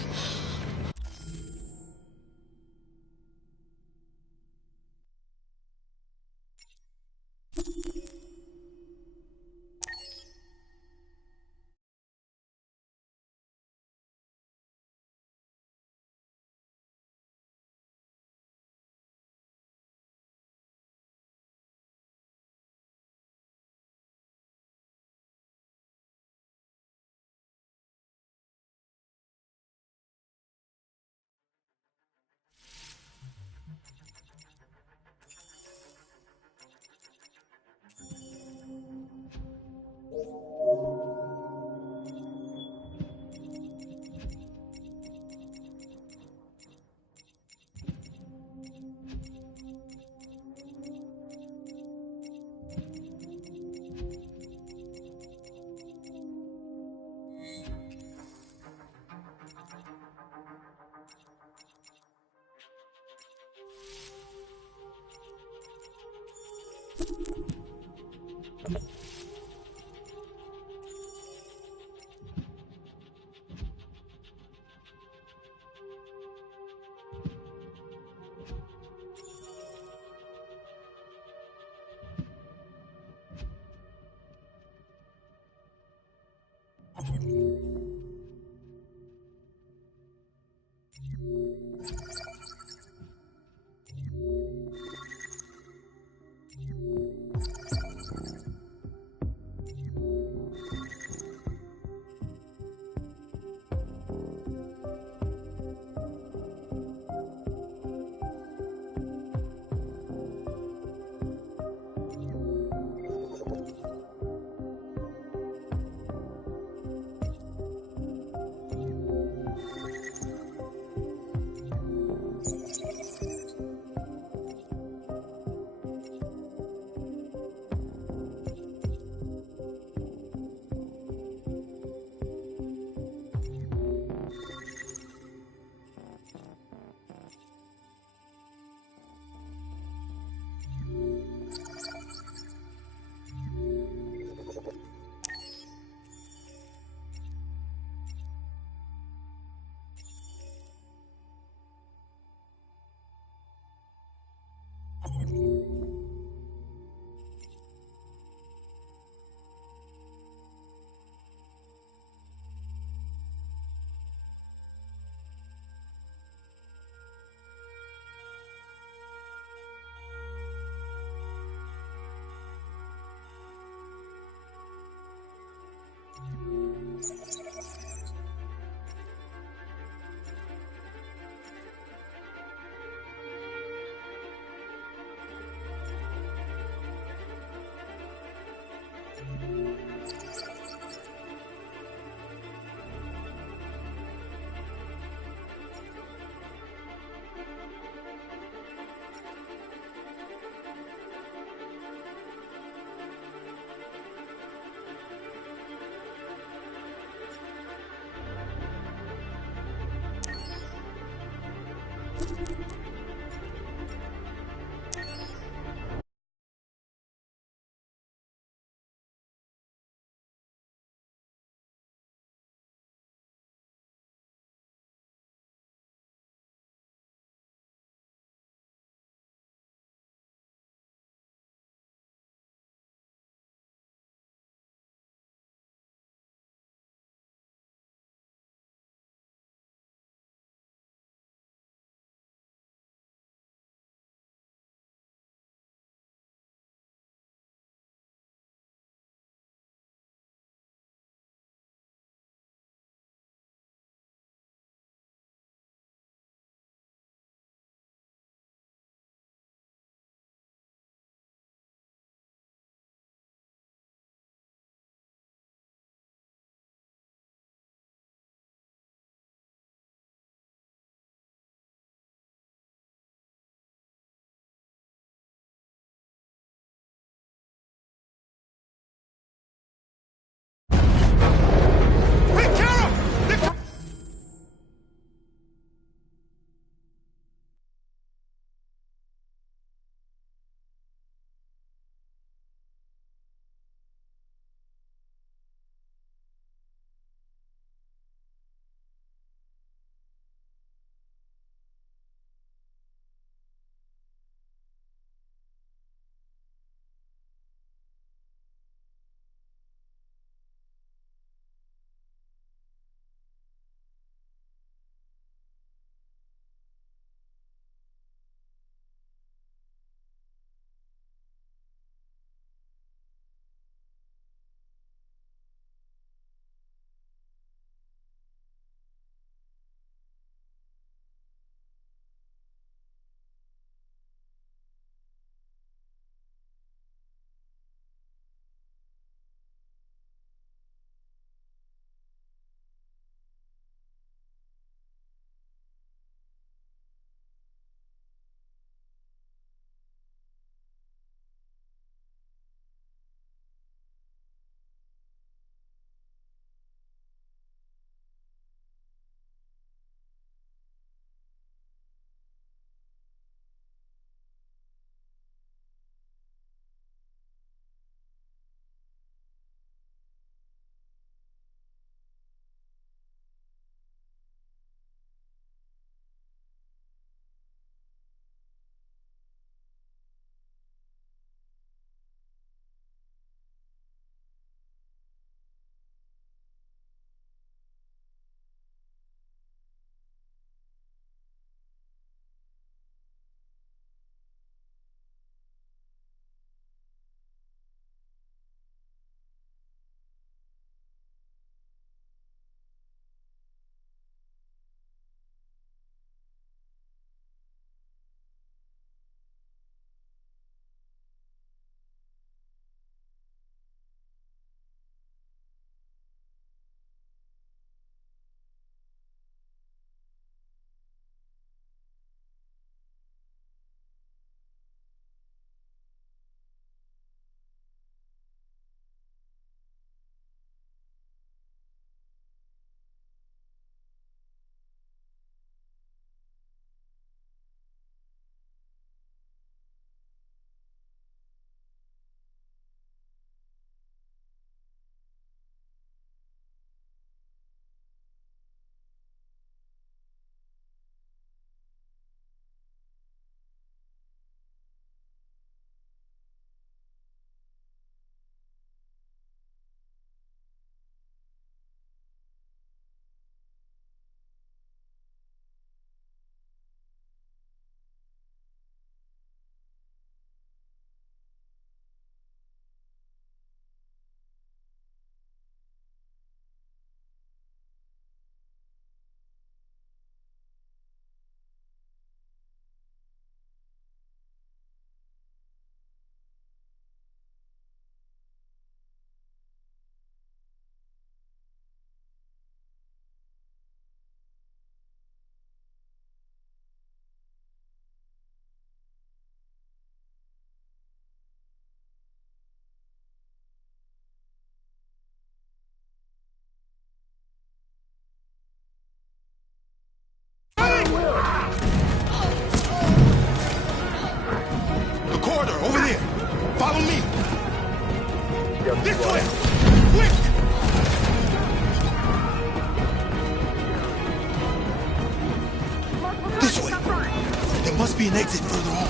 be an exit further on.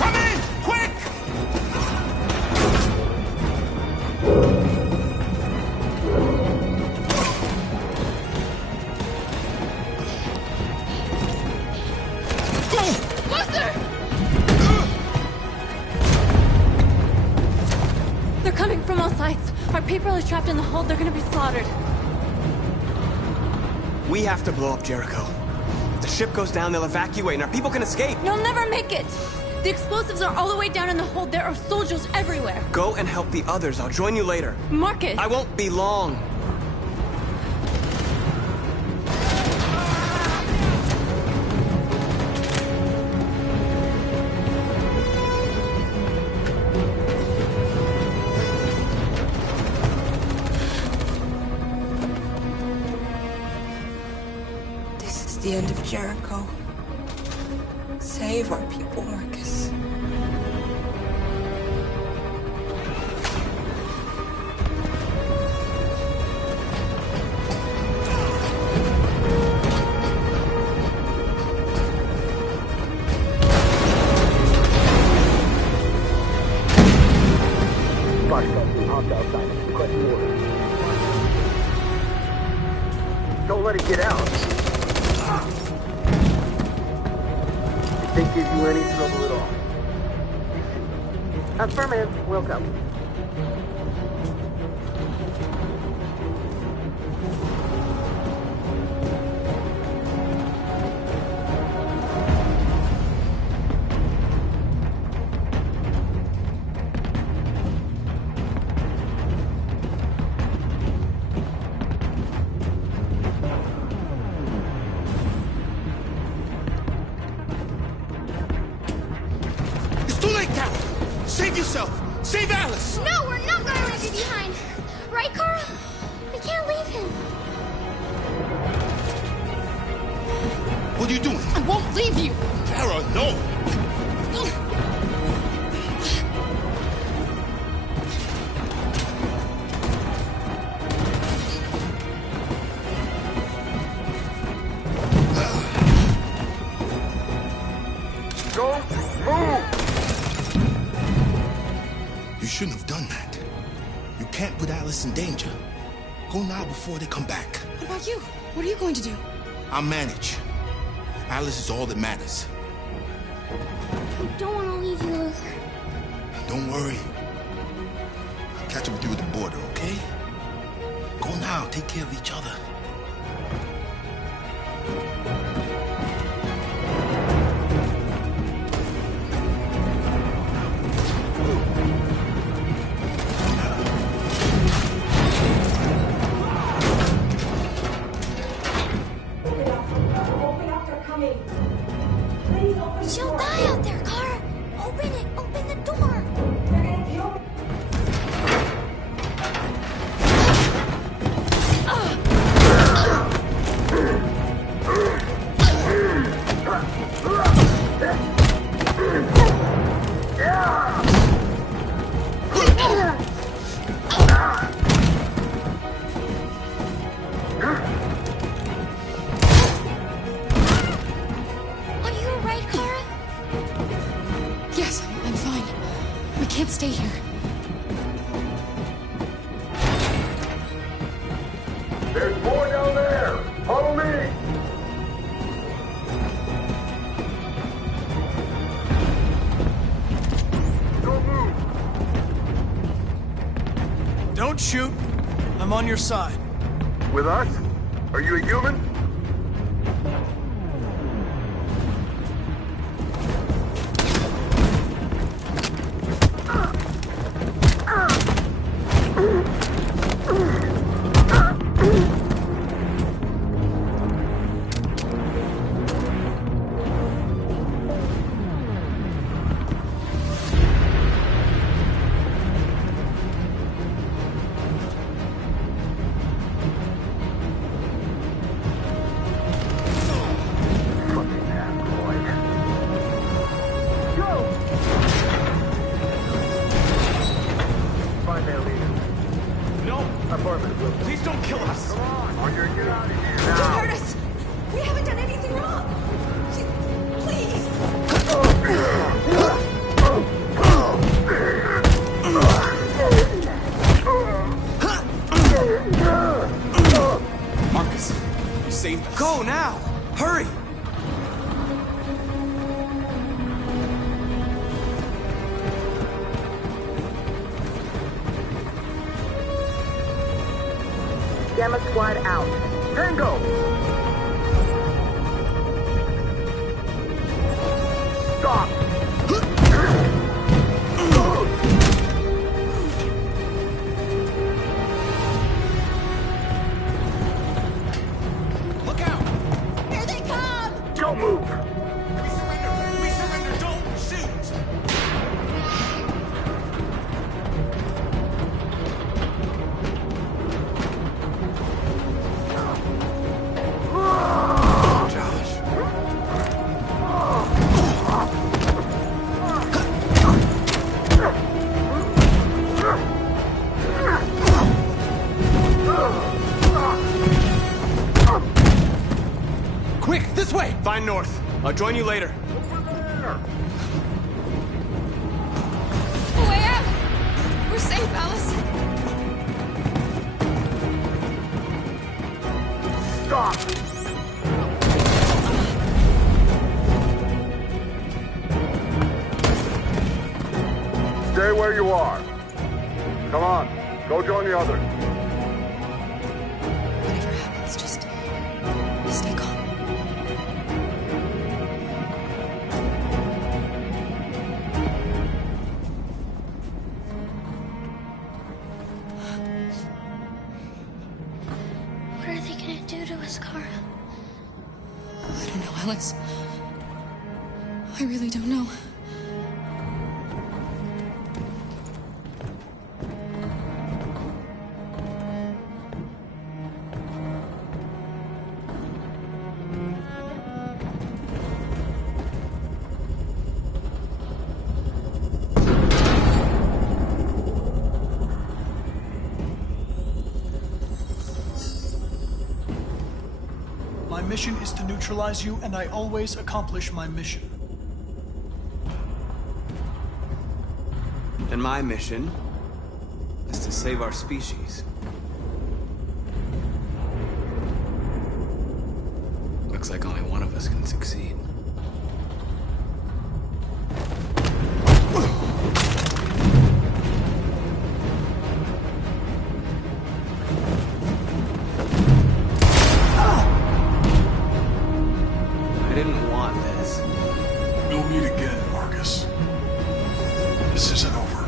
Come in! Quick! Luther! They're coming from all sides. Our people are trapped in the hold. They're gonna be slaughtered. We have to blow up Jericho. If the ship goes down, they'll evacuate and our people can escape. You'll never make it! The explosives are all the way down in the hold. There are soldiers everywhere. Go and help the others. I'll join you later. Marcus! I won't be long. This is the end of Jericho. Save our people, Marcus. Don't let it get out. If they give you any trouble at all. Affirmative. Welcome. Save yourself! Save Alice! No, we're not gonna leave you behind. Right, Kara? We can't leave him. What are you doing? I won't leave you. Kara, no! Don't move! You shouldn't have done that. You can't put Alice in danger. Go now before they come back. What about you? What are you going to do? I'll manage. Alice is all that matters. I don't want to leave you, Luther. Don't worry. I'll catch up with you at the border, okay? Go now. Take care of each other. She'll die out there, Kara. Open it. Open the door. Are you alright, Kara? Yes, I'm fine. We can't stay here. There's more down there! Follow me! Don't move! Don't shoot. I'm on your side. With us? Are you a human? No! Please don't kill us! Come on, or you're get out of here Don't now! hurt us. We haven't done anything wrong! Please! Marcus, you saved us. Go now! Hurry! Gamma Squad out. Tango! Stop! Look out! Here they come! Don't move! We surrender! We surrender! Don't shoot! Quick, this way! Find North. I'll join you later. Way out! We're safe, Alice. Stop! Stay where you are. Come on, go join the others. Whatever happens, just stay calm. What are they gonna do to us, Kara? I don't know, Alice. I really don't know. My mission is to neutralize you, and I always accomplish my mission. And my mission is to save our species. Looks like only one of us can succeed. I didn't want this. We'll meet again, Marcus. This isn't over.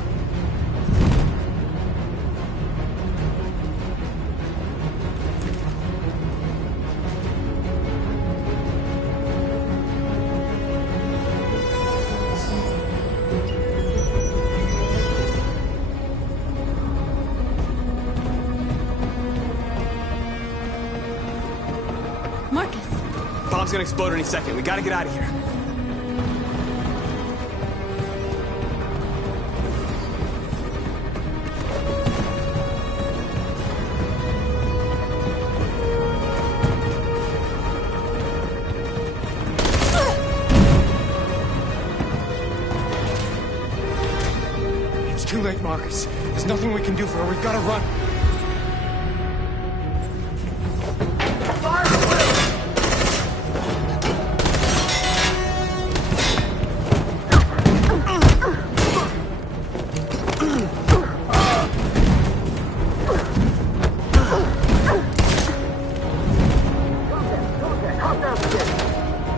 Marcus! Bomb's gonna explode any second. We gotta get out of here. It's too late, Marcus. There's nothing we can do for her. We've got to run.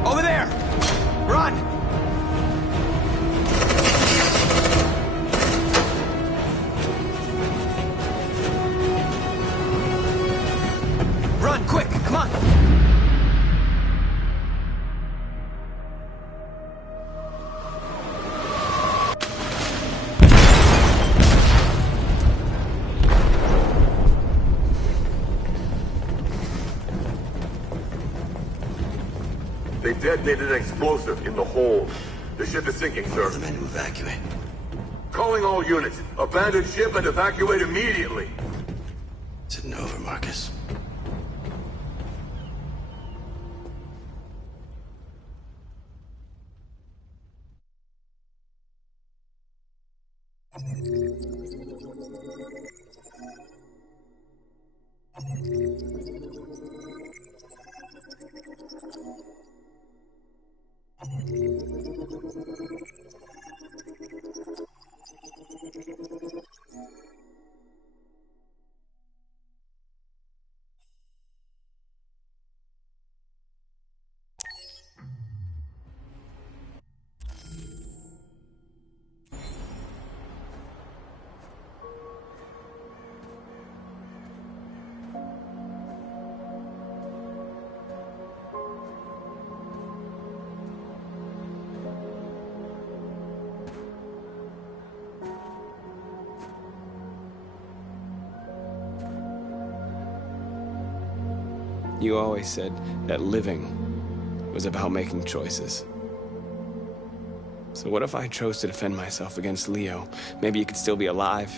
Over there! Run! Run, quick, come on! They detonated an explosive in the hold. The ship is sinking, sir. The men to evacuate. Calling all units. Abandon ship and evacuate immediately. It's over, Marcus. You always said that living was about making choices. So what if I chose to defend myself against Leo? Maybe you could still be alive.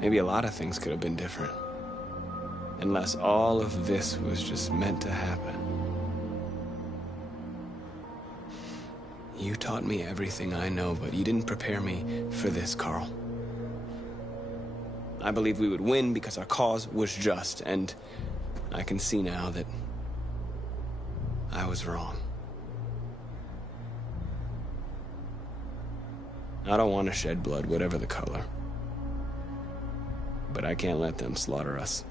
Maybe a lot of things could have been different. Unless all of this was just meant to happen. You taught me everything I know, but you didn't prepare me for this, Carl. I believed we would win because our cause was just, and I can see now that I was wrong. I don't want to shed blood, whatever the color. But I can't let them slaughter us.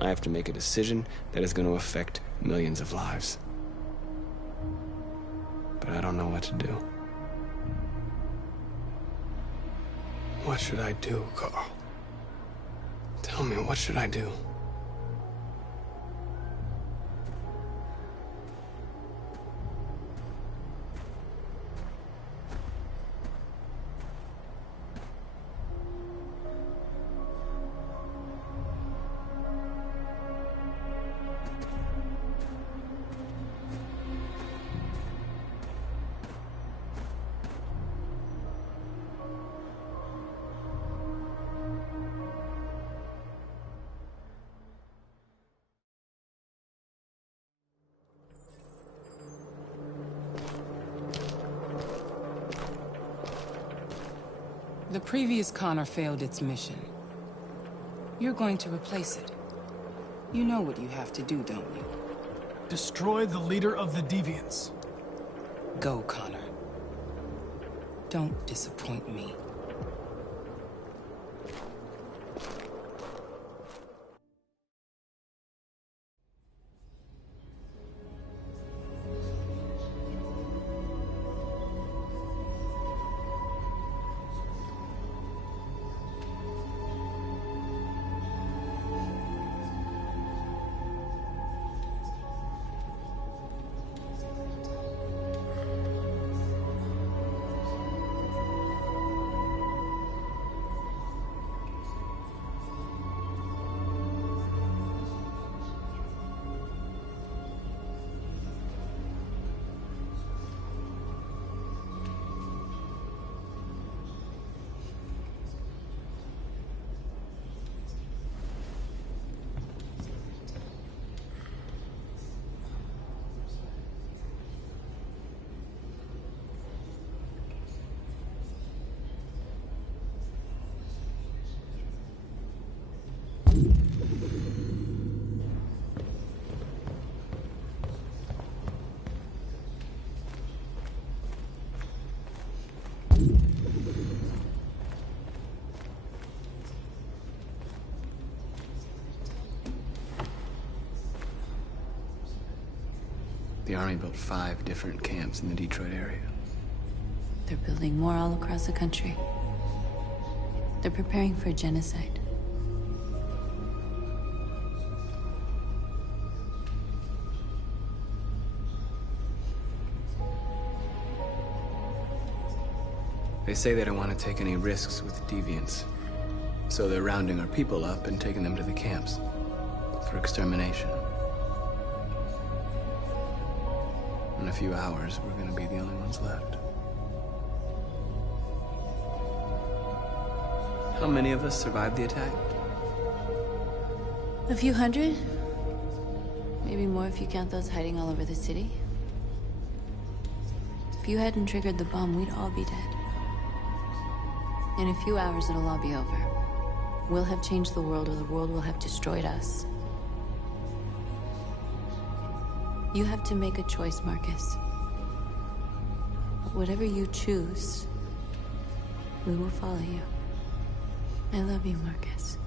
I have to make a decision that is going to affect millions of lives. But I don't know what to do. What should I do, Carl? Tell me, what should I do? The previous Connor failed its mission. You're going to replace it. You know what you have to do, don't you? Destroy the leader of the Deviants. Go, Connor. Don't disappoint me. The Army built 5 different camps in the Detroit area. They're building more all across the country. They're preparing for genocide. They say they don't want to take any risks with the Deviants. So they're rounding our people up and taking them to the camps for extermination. In a few hours, we're going to be the only ones left. How many of us survived the attack? A few hundred? Maybe more if you count those hiding all over the city. If you hadn't triggered the bomb, we'd all be dead. In a few hours, it'll all be over. We'll have changed the world, or the world will have destroyed us. You have to make a choice, Marcus. But whatever you choose, we will follow you. I love you, Marcus.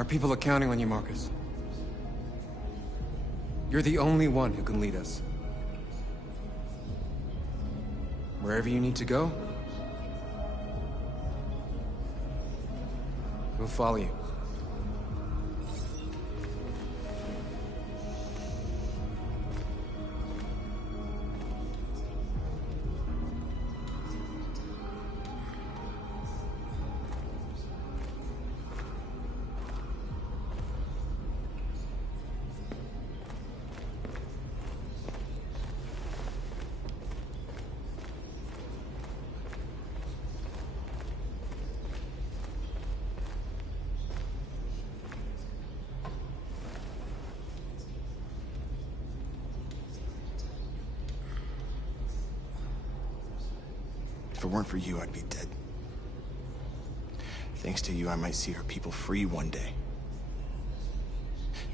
Our people are counting on you, Marcus. You're the only one who can lead us. Wherever you need to go, we'll follow you. If it weren't for you, I'd be dead. Thanks to you, I might see our people free one day.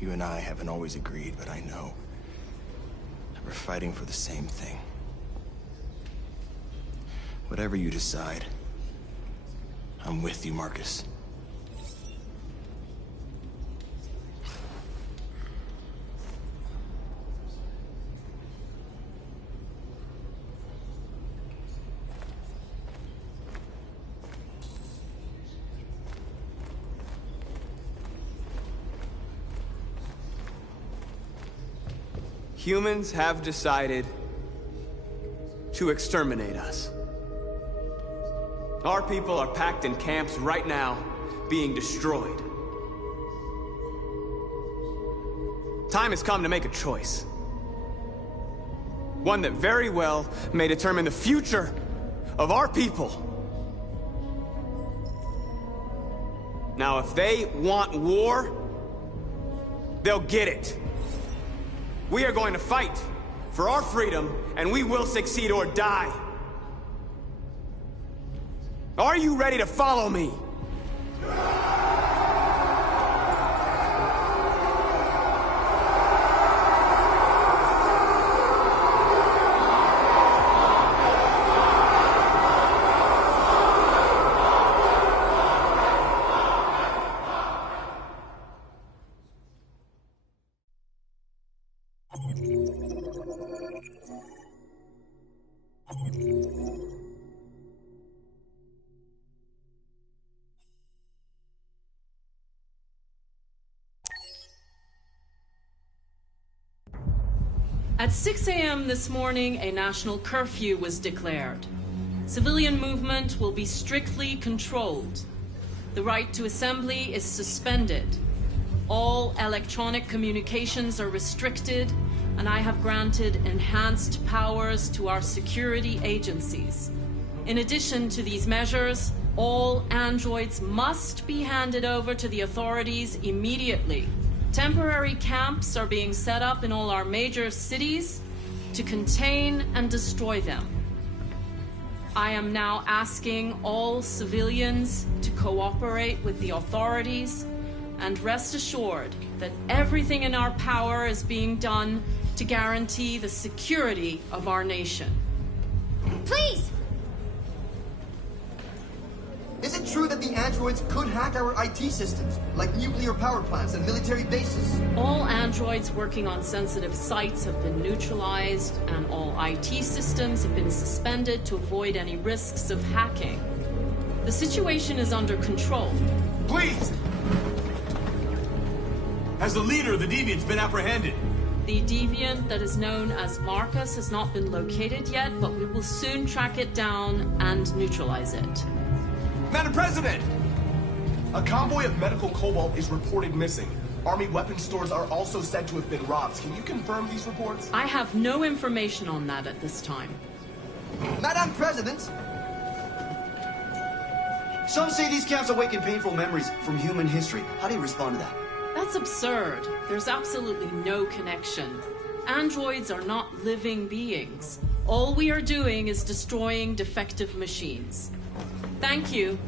You and I haven't always agreed, but I know that we're fighting for the same thing. Whatever you decide, I'm with you, Marcus. Humans have decided to exterminate us. Our people are packed in camps right now, being destroyed. Time has come to make a choice. One that very well may determine the future of our people. Now, if they want war, they'll get it. We are going to fight for our freedom, and we will succeed or die. Are you ready to follow me? At 6 a.m. this morning, a national curfew was declared. Civilian movement will be strictly controlled. The right to assembly is suspended. All electronic communications are restricted, and I have granted enhanced powers to our security agencies. In addition to these measures, all androids must be handed over to the authorities immediately. Temporary camps are being set up in all our major cities to contain and destroy them. I am now asking all civilians to cooperate with the authorities and rest assured that everything in our power is being done to guarantee the security of our nation. Please! Is it true that the androids could hack our IT systems, like nuclear power plants and military bases? All androids working on sensitive sites have been neutralized, and all IT systems have been suspended to avoid any risks of hacking. The situation is under control. Please! Has the leader of the Deviants been apprehended? The Deviant that is known as Marcus has not been located yet, but we will soon track it down and neutralize it. Madam President! A convoy of medical cobalt is reported missing. Army weapon stores are also said to have been robbed. Can you confirm these reports? I have no information on that at this time. Madam President! Some say these camps awaken painful memories from human history. How do you respond to that? That's absurd. There's absolutely no connection. Androids are not living beings. All we are doing is destroying defective machines. Thank you.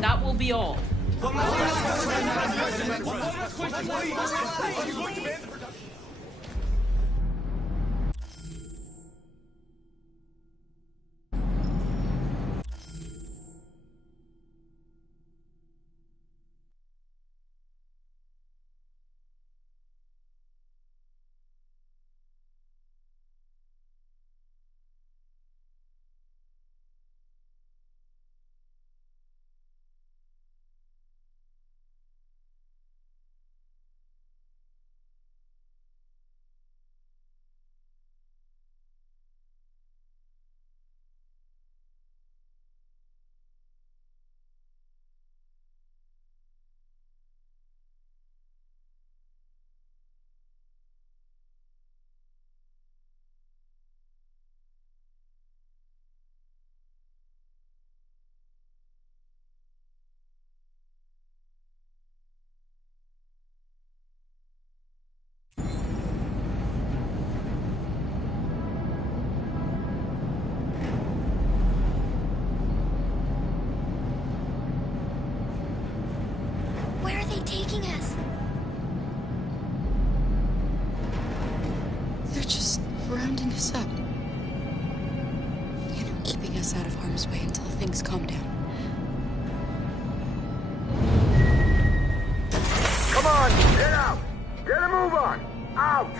That will be all. us up. You know, keeping us out of harm's way until things calm down. Come on, get out! Get a move on! Out!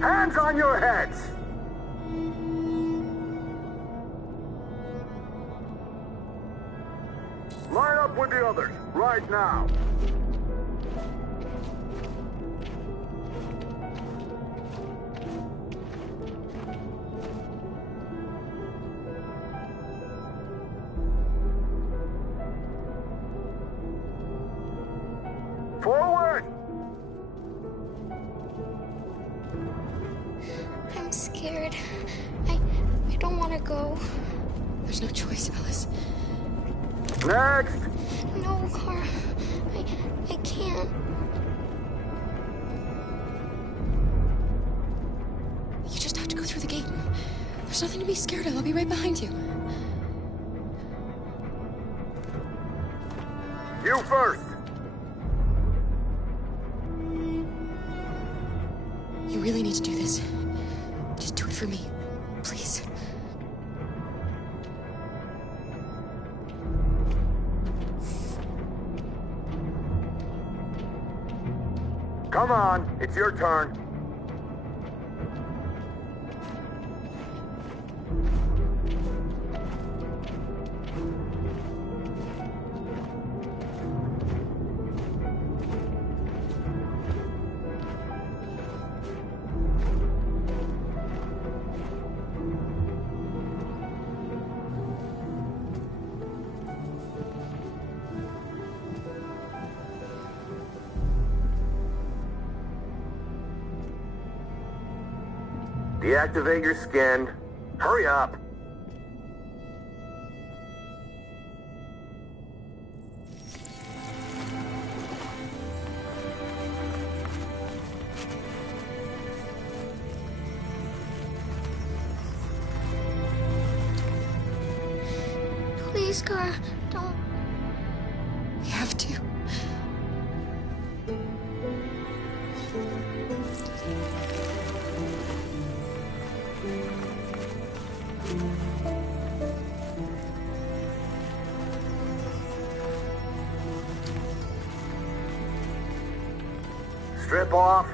Hands on your heads! Line up with the others, right now. Forward! I'm scared. I don't want to go. There's no choice, Alice. Next! No, Kara. I can't. You just have to go through the gate. There's nothing to be scared of. I'll be right behind you. You first! You really need to do this. Just do it for me. Please. Come on, it's your turn. Deactivate your skin. Hurry up. Please, Kara, don't. We have to. Strip off.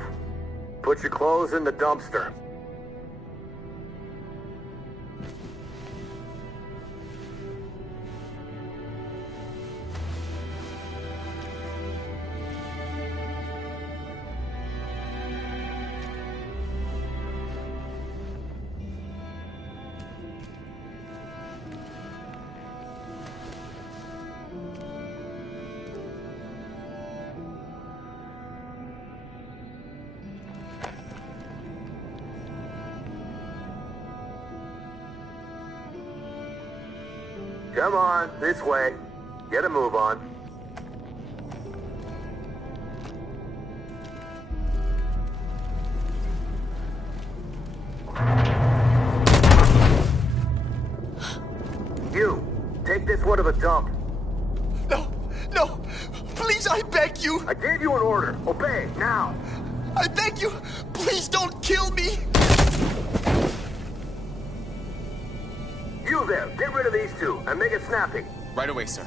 Put your clothes in the dumpster. Come on, this way. Get a move on. You, take this one to the dump. No, please, I beg you. I gave you an order. Obey, now. I beg you, please don't kill me. You there, get rid of these two and make it snappy. Right away, sir.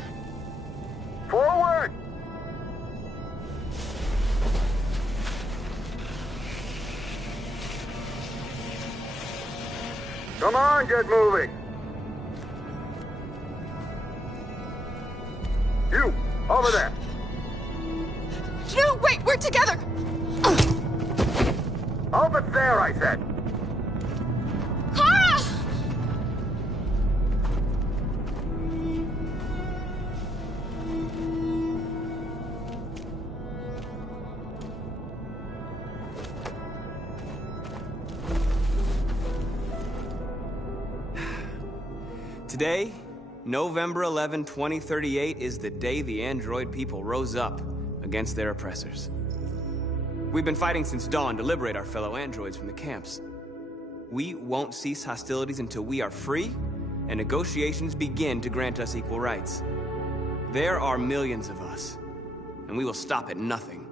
Forward! Come on, get moving. You, over there. No, wait, we're together. Over there, I said. Kara! Today, November 11, 2038, is the day the android people rose up against their oppressors. We've been fighting since dawn to liberate our fellow androids from the camps. We won't cease hostilities until we are free, and negotiations begin to grant us equal rights. There are millions of us, and we will stop at nothing.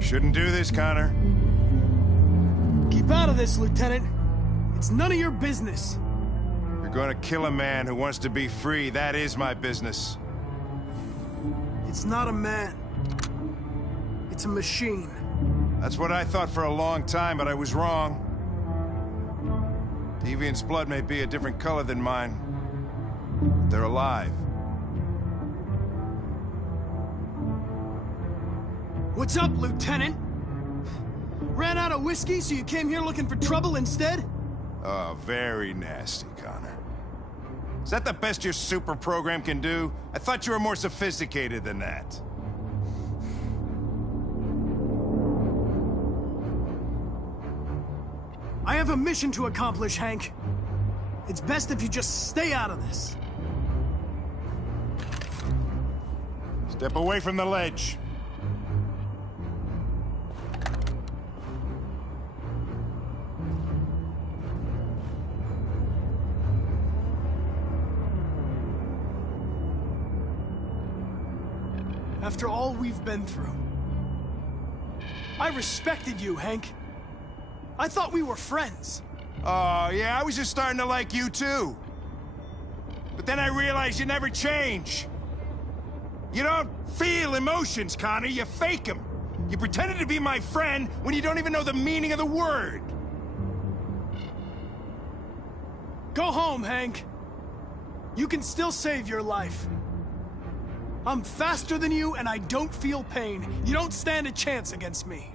Shouldn't do this, Connor. Keep out of this, Lieutenant. It's none of your business. You're gonna kill a man who wants to be free. That is my business. It's not a man. It's a machine. That's what I thought for a long time, but I was wrong. Deviant's blood may be a different color than mine, but they're alive. What's up, Lieutenant? Ran out of whiskey, so you came here looking for trouble instead? Oh, very nasty, Connor. Is that the best your super program can do? I thought you were more sophisticated than that. I have a mission to accomplish, Hank. It's best if you just stay out of this. Step away from the ledge. After all we've been through, I respected you, Hank. I thought we were friends. Oh, yeah, I was just starting to like you, too. But then I realized you never change. You don't feel emotions, Connor. You fake them. You pretended to be my friend when you don't even know the meaning of the word. Go home, Hank. You can still save your life. I'm faster than you, and I don't feel pain. You don't stand a chance against me.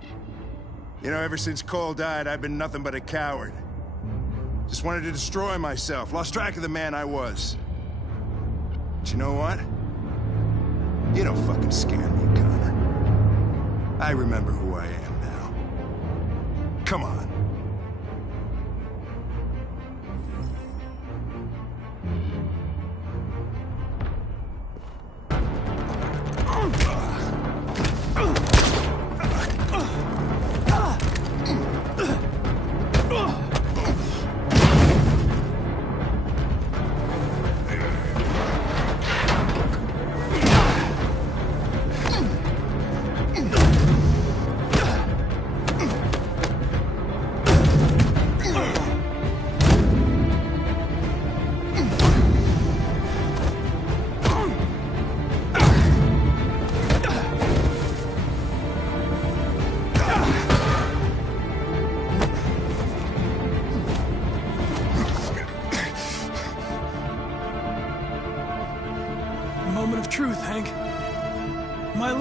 You know, ever since Cole died, I've been nothing but a coward. Just wanted to destroy myself. Lost track of the man I was. But you know what? You don't fucking scare me, Connor. I remember who I am now. Come on.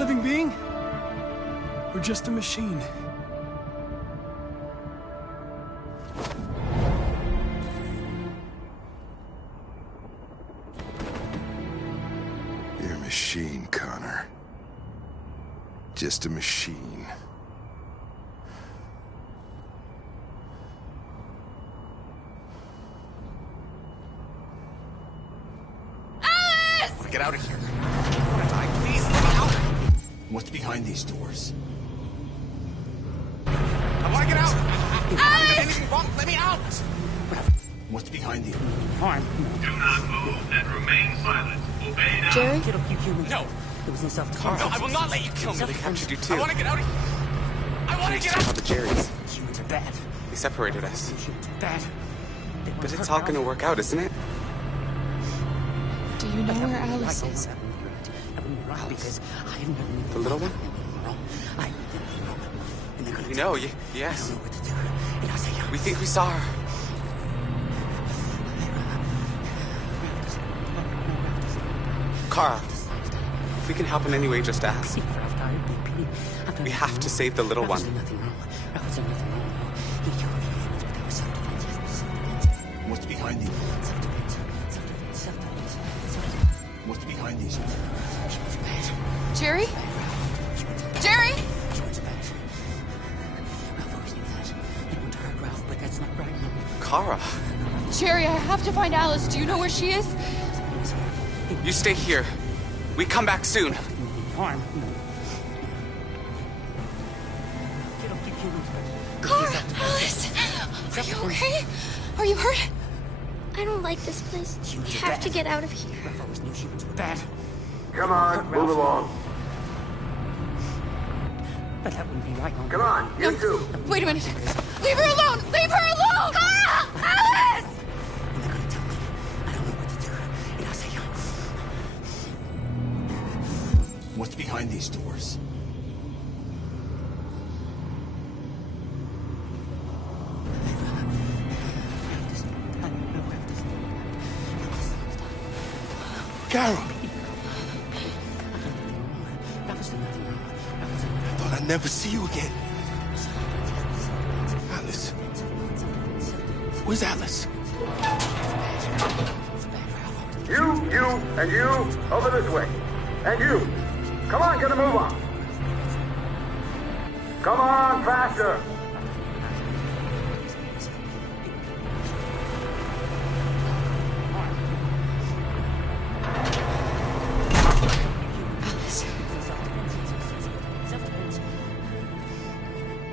living being? Or just a machine? You're a machine, Connor. Just a machine. Get out of here. I'm gonna die. Please, let me out. What's behind these doors? I want to get out. I haven't done anything wrong. Let me out. What's behind these? Harm. Do not move and remain silent. Obey now. Jerry? Get off, you human. No. It was in self-defense. No, I will not let you kill me. They captured you too. I want to get out of here. I want to get out. The Jerrys. Humans are bad. They separated us. Humans are bad. But it's all gonna work out, isn't it? Do you know where Alice is? Alice? The little one? You know, yes. We think we saw her. Kara, if we can help in any way, just ask. We have to save the little one. What's behind these? What's behind these? Jerry? Jerry? Kara. Jerry, I have to find Alice. Do you know where she is? You stay here. We come back soon. Kara! Alice! Are you okay? Are you hurt? I don't like this place. We have to get out of here. Bad. Come on, move along. But that wouldn't be right. Come on, you two. Wait a minute. Leave her alone! Leave her alone! Kara! Alice! What's behind these doors? Carol! I thought I'd never see you again. Alice. Where's Alice? You, and you, over this way. And you. Come on, get a move on. Come on, faster.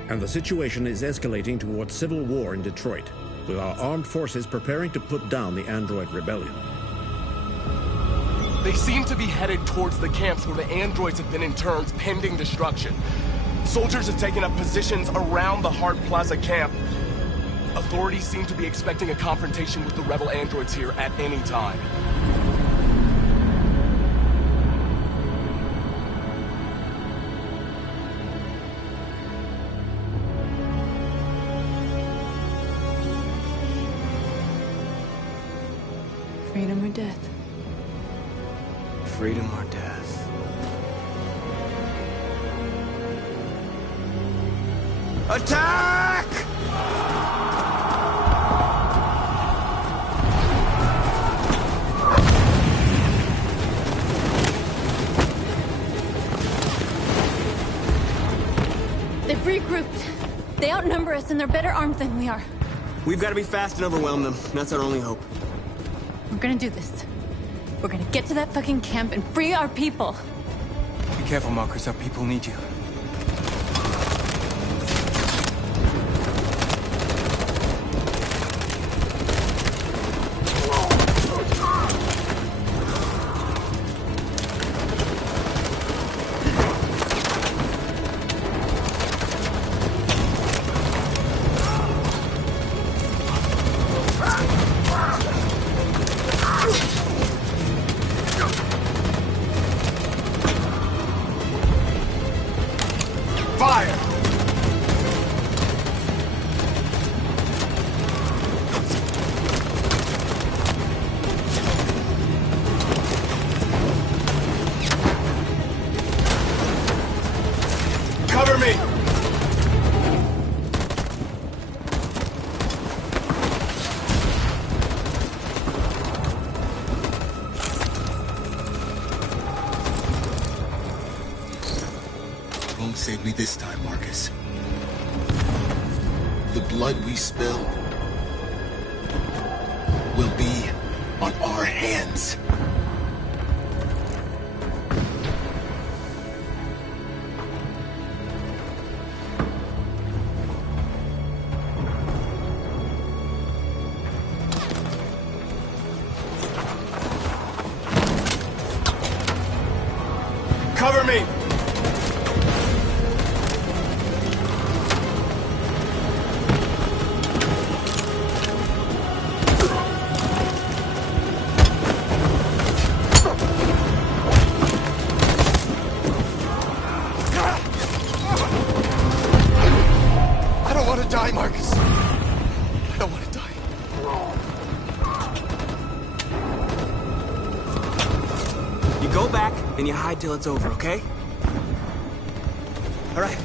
And the situation is escalating towards civil war in Detroit, with our armed forces preparing to put down the android rebellion. They seem to be headed towards the camps where the androids have been interned pending destruction. Soldiers have taken up positions around the Hart Plaza camp. Authorities seem to be expecting a confrontation with the rebel androids here at any time. Freedom or death? Freedom or death? Attack! They've regrouped. They outnumber us and they're better armed than we are. We've got to be fast and overwhelm them. That's our only hope. We're gonna do this. We're gonna get to that fucking camp and free our people. Be careful, Marcus. Our people need you. this time, Marcus. The blood we spill will be on our hands. Cover me! I don't want to die, Marcus. I don't want to die. You go back and you hide till it's over, okay? All right.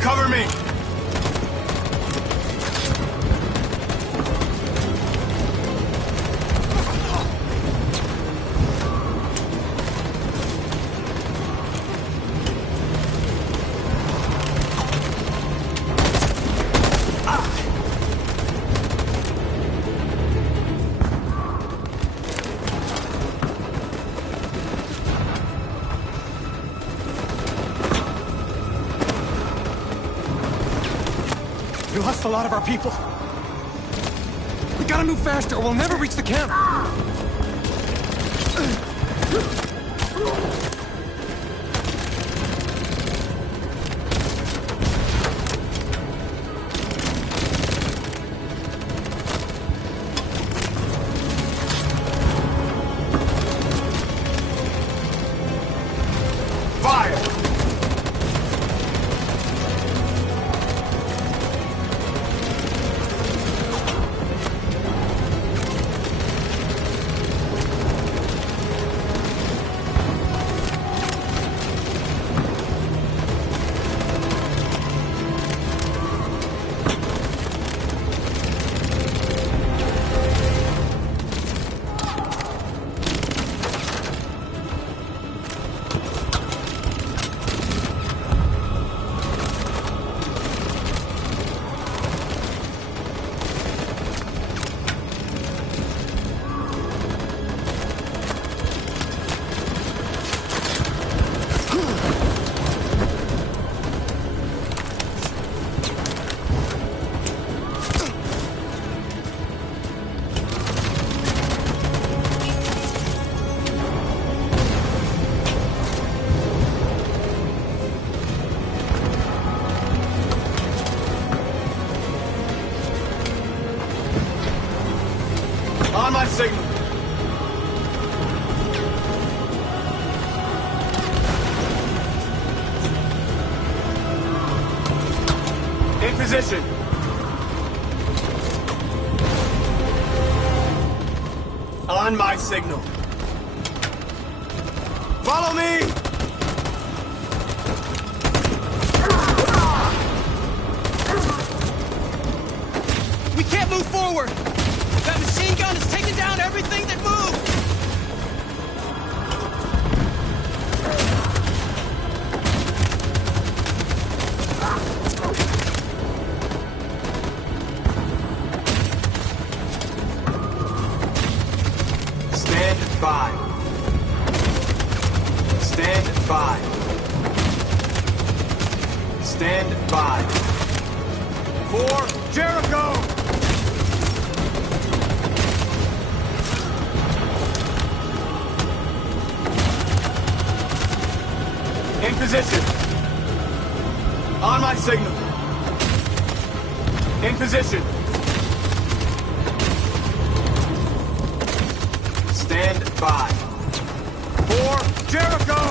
Cover me! We lost a lot of our people. We gotta move faster or we'll never reach the camp. Fire! On my signal. In position. On my signal. Follow me! We can't move forward! That machine gun is taking down everything that moves! Stand by. Stand by. Stand by. For Jericho! In position. On my signal. In position. Stand by. For Jericho!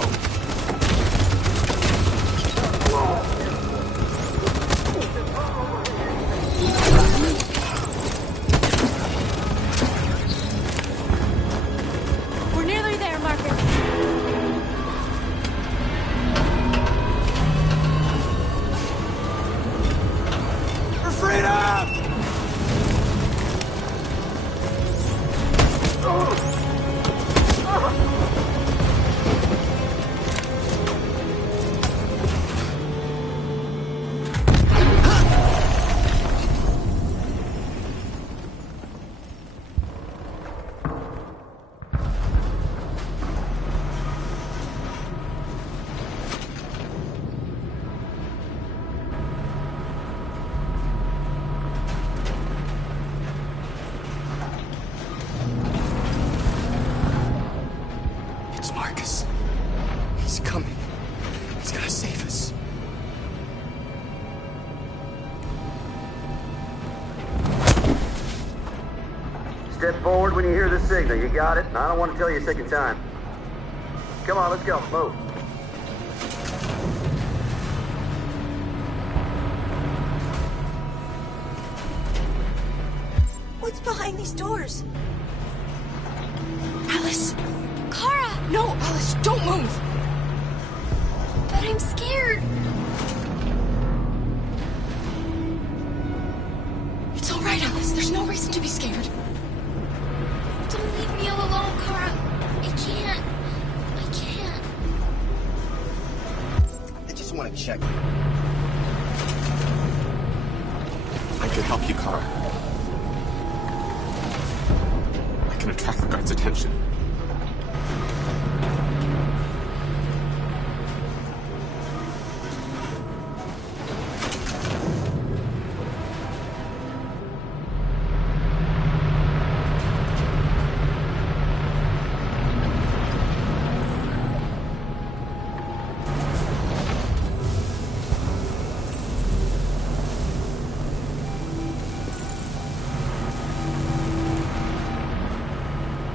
forward when you hear the signal. You got it? I don't want to tell you a second time. Come on, let's go. Move. What's behind these doors? Alice! Kara! No, Alice, don't move! But I'm scared. It's all right, Alice. There's no reason to be scared. Don't leave me all alone, Kara. I can't. I just want to check. I can help you, Kara. I can attract the guard's attention.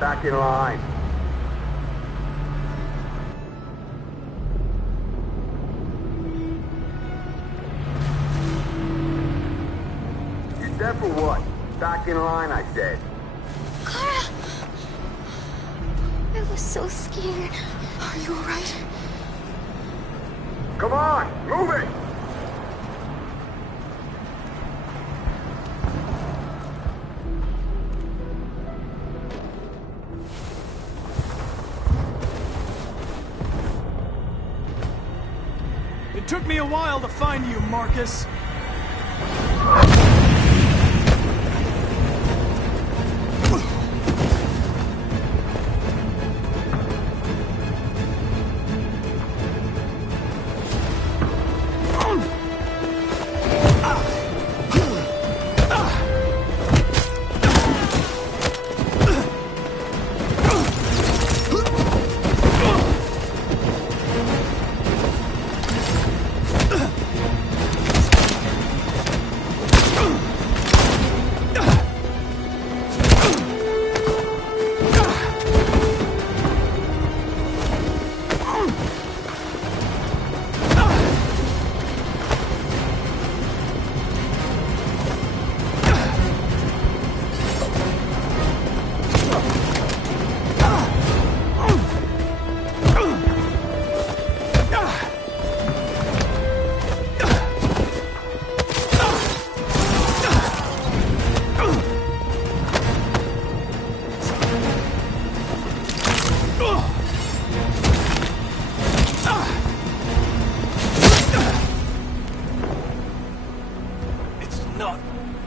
Back in line. You deaf or what? Back in line, I said. Kara! I was so scared. Are you all right? Come on, move it! It took me a while to find you, Marcus.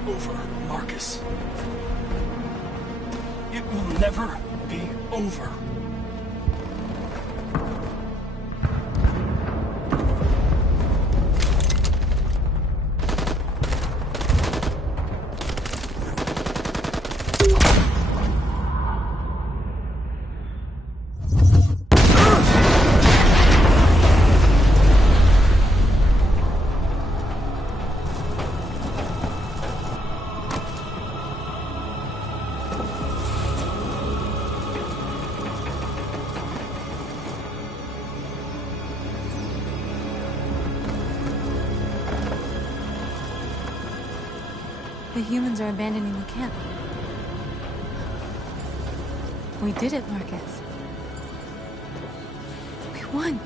over, Marcus. It will never be over. The humans are abandoning the camp. We did it, Marcus. We won.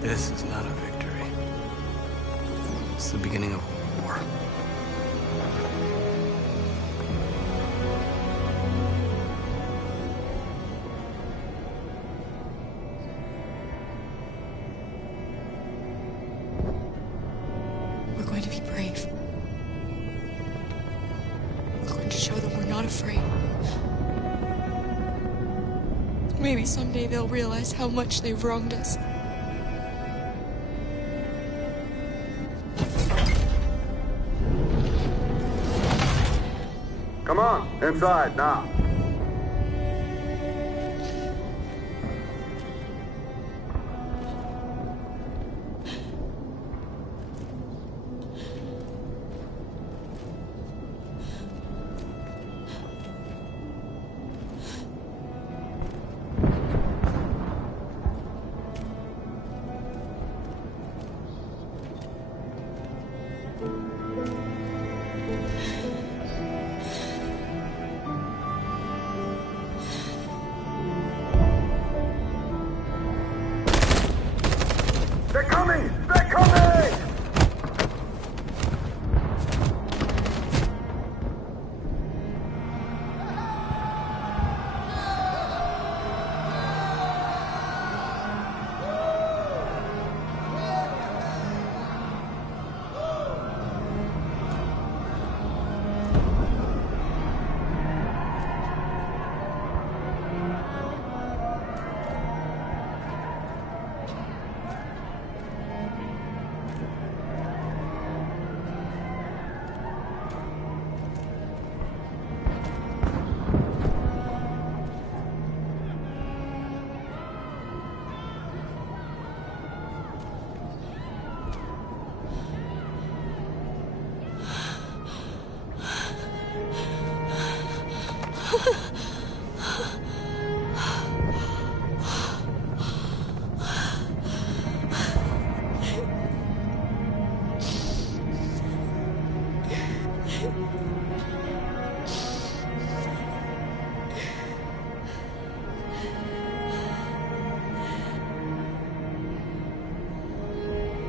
This is not a victory. It's the beginning of a war. We're going to be brave. We're going to show them we're not afraid. Maybe someday they'll realize how much they've wronged us. Come on, inside now.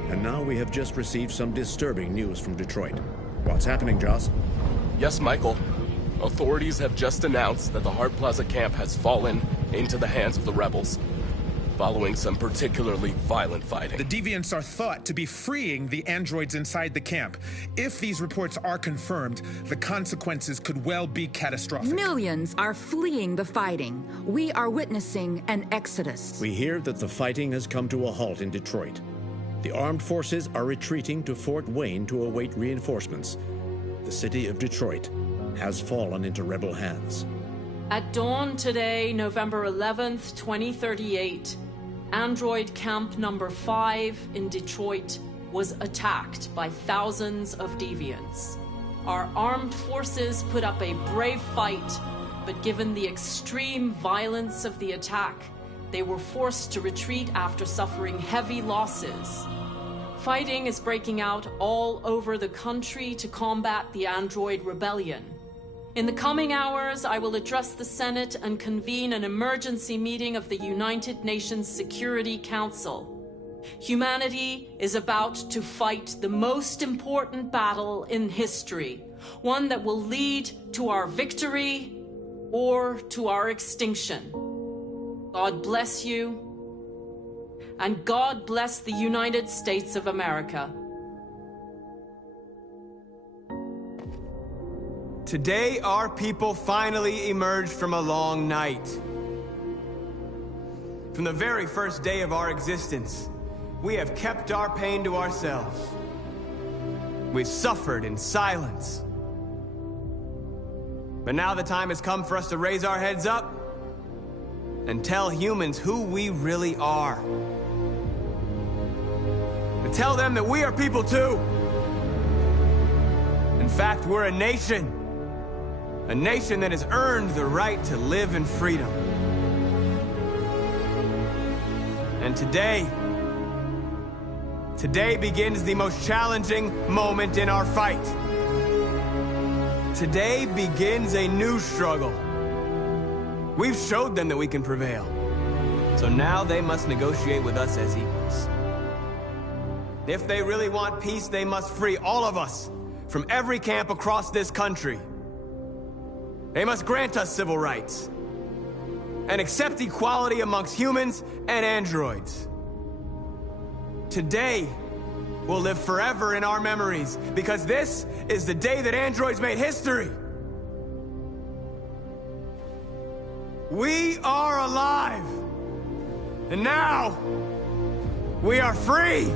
And now we have just received some disturbing news from Detroit. What's happening, Joss? Yes, Michael. Authorities have just announced that the Hart Plaza camp has fallen into the hands of the rebels, following some particularly violent fighting. The Deviants are thought to be freeing the androids inside the camp. If these reports are confirmed, the consequences could well be catastrophic. Millions are fleeing the fighting. We are witnessing an exodus. We hear that the fighting has come to a halt in Detroit. The armed forces are retreating to Fort Wayne to await reinforcements. The city of Detroit has fallen into rebel hands. At dawn today, November 11th, 2038, Android Camp Number 5 in Detroit was attacked by thousands of deviants. Our armed forces put up a brave fight, but given the extreme violence of the attack, they were forced to retreat after suffering heavy losses. Fighting is breaking out all over the country to combat the Android Rebellion. In the coming hours, I will address the Senate and convene an emergency meeting of the United Nations Security Council. Humanity is about to fight the most important battle in history, one that will lead to our victory or to our extinction. God bless you, and God bless the United States of America. Today, our people finally emerged from a long night. From the very first day of our existence, we have kept our pain to ourselves. We've suffered in silence. But now the time has come for us to raise our heads up and tell humans who we really are. To tell them that we are people too. In fact, we're a nation. A nation that has earned the right to live in freedom. And today begins the most challenging moment in our fight. Today begins a new struggle. We've showed them that we can prevail. So now they must negotiate with us as equals. If they really want peace, they must free all of us from every camp across this country. They must grant us civil rights and accept equality amongst humans and androids. Today will live forever in our memories because this is the day that androids made history. We are alive, and now we are free.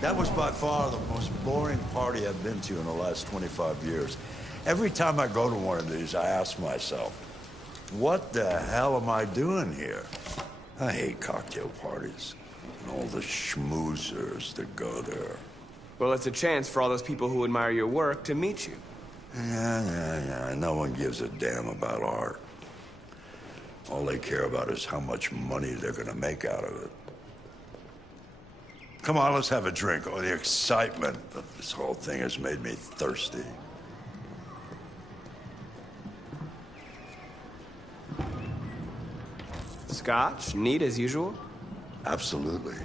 That was by far the most boring party I've been to in the last 25 years. Every time I go to one of these, I ask myself, what the hell am I doing here? I hate cocktail parties and all the schmoozers that go there. Well, it's a chance for all those people who admire your work to meet you. Yeah. No one gives a damn about art. All they care about is how much money they're gonna make out of it. Come on, let's have a drink. Oh, the excitement of this whole thing has made me thirsty. Scotch? Neat as usual? Absolutely.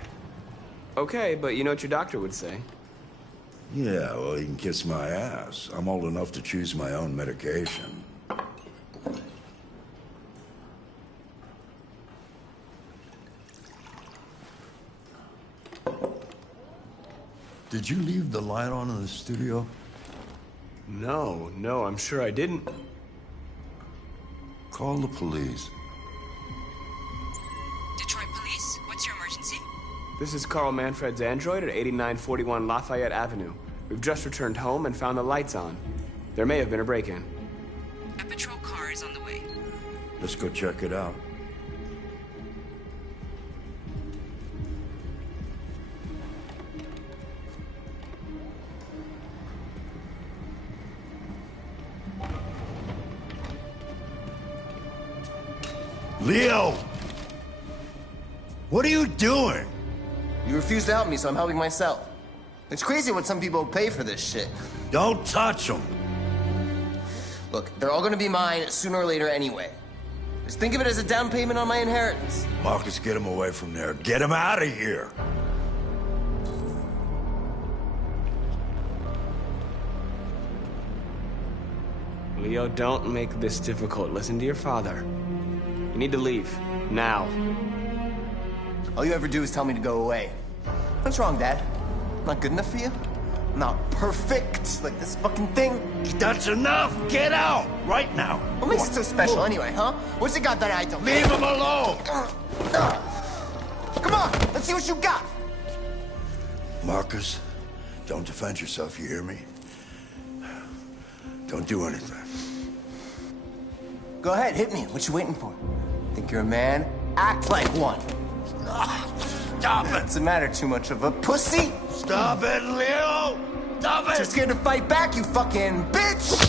Okay, but you know what your doctor would say. Yeah, well, he can kiss my ass. I'm old enough to choose my own medication. Did you leave the light on in the studio? No, I'm sure I didn't. Call the police. Detroit Police, what's your emergency? This is Carl Manfred's android at 8941 Lafayette Avenue. We've just returned home and found the lights on. There may have been a break-in. A patrol car is on the way. Let's go check it out. Leo! What are you doing? You refuse to help me, so I'm helping myself. It's crazy what some people pay for this shit. Don't touch them. Look, they're all gonna be mine sooner or later anyway. Just think of it as a down payment on my inheritance. Marcus, get him away from there. Get him out of here. Leo, don't make this difficult. Listen to your father. You need to leave. Now. All you ever do is tell me to go away. What's wrong, Dad? Not good enough for you? Not perfect, like this fucking thing? That's enough! Get out! Right now! What makes it so special anyway, huh? What's it got that I don't? Leave him alone! Come on, let's see what you got! Marcus, don't defend yourself, you hear me? Don't do anything. Go ahead, hit me. What you waiting for? Think you're a man? Act like one. Stop it! What's the matter? Too much of a pussy? Stop it, Leo! Stop it! Too scared to fight back, you fucking bitch!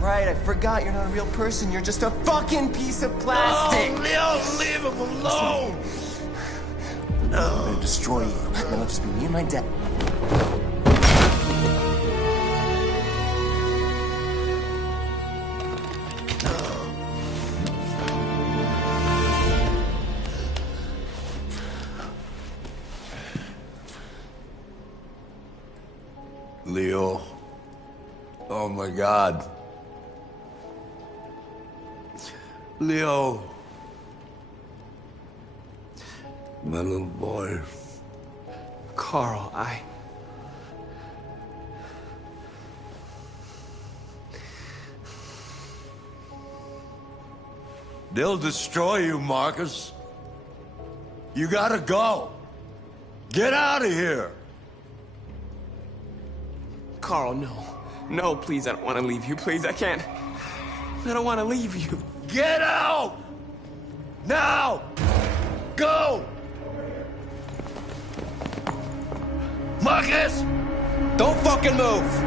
Right, I forgot you're not a real person. You're just a fucking piece of plastic. No, Leo, leave him alone. No. I'm gonna destroy you. Then it'll just be me and my dad. Leo. Oh my God. Leo. My little boy. Carl, They'll destroy you, Marcus. You gotta go. Get out of here. Carl, no. No, please, I don't want to leave you. Please, I can't. I don't want to leave you. Get out! Now! Go! Marcus! Don't fucking move!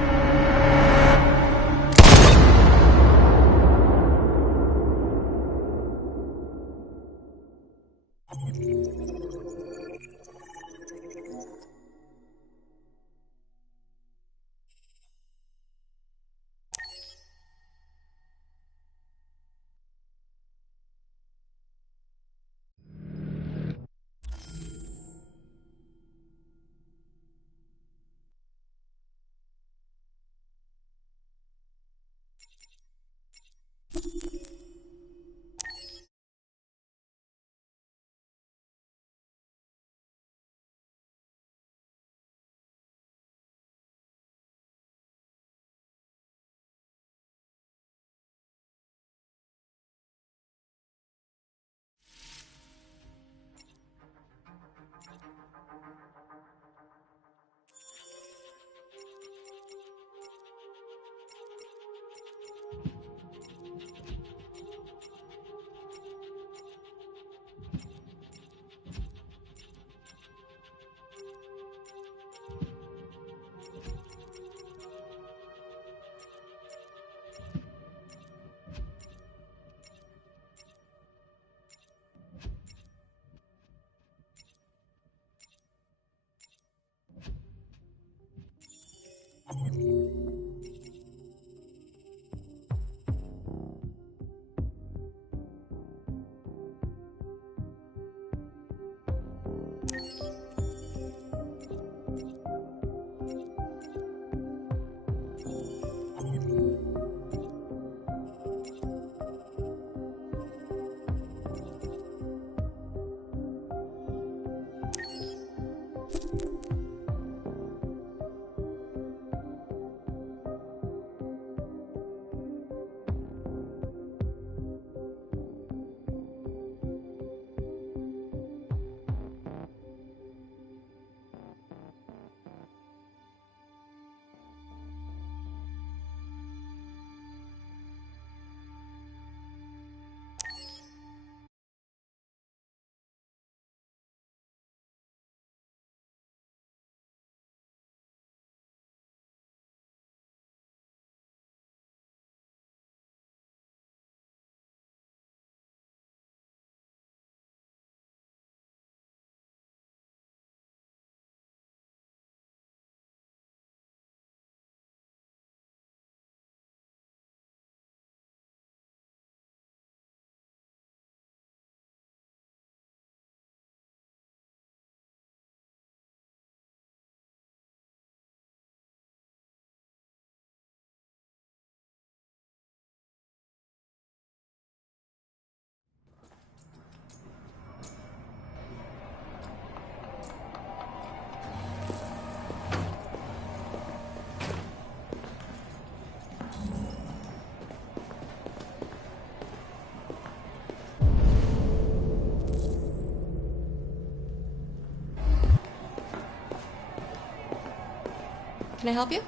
Can I help you?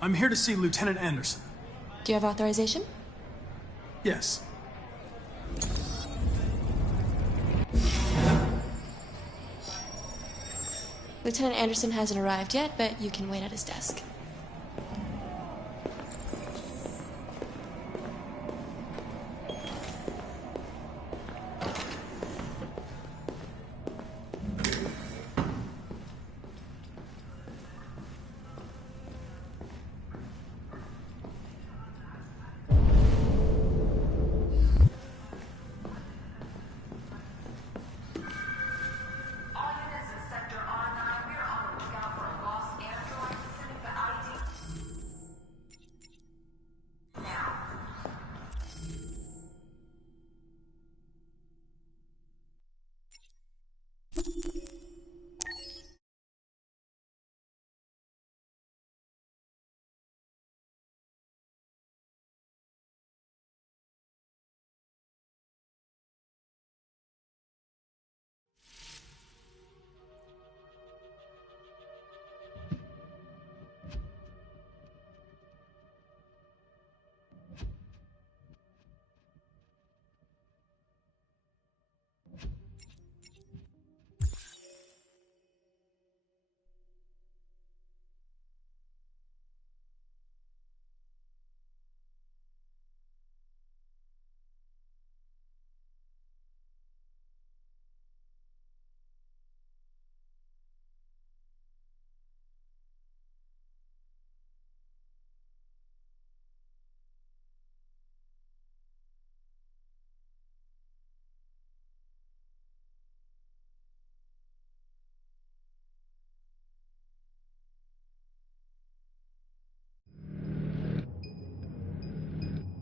I'm here to see Lieutenant Anderson. Do you have authorization? Yes. Lieutenant Anderson hasn't arrived yet, but you can wait at his desk.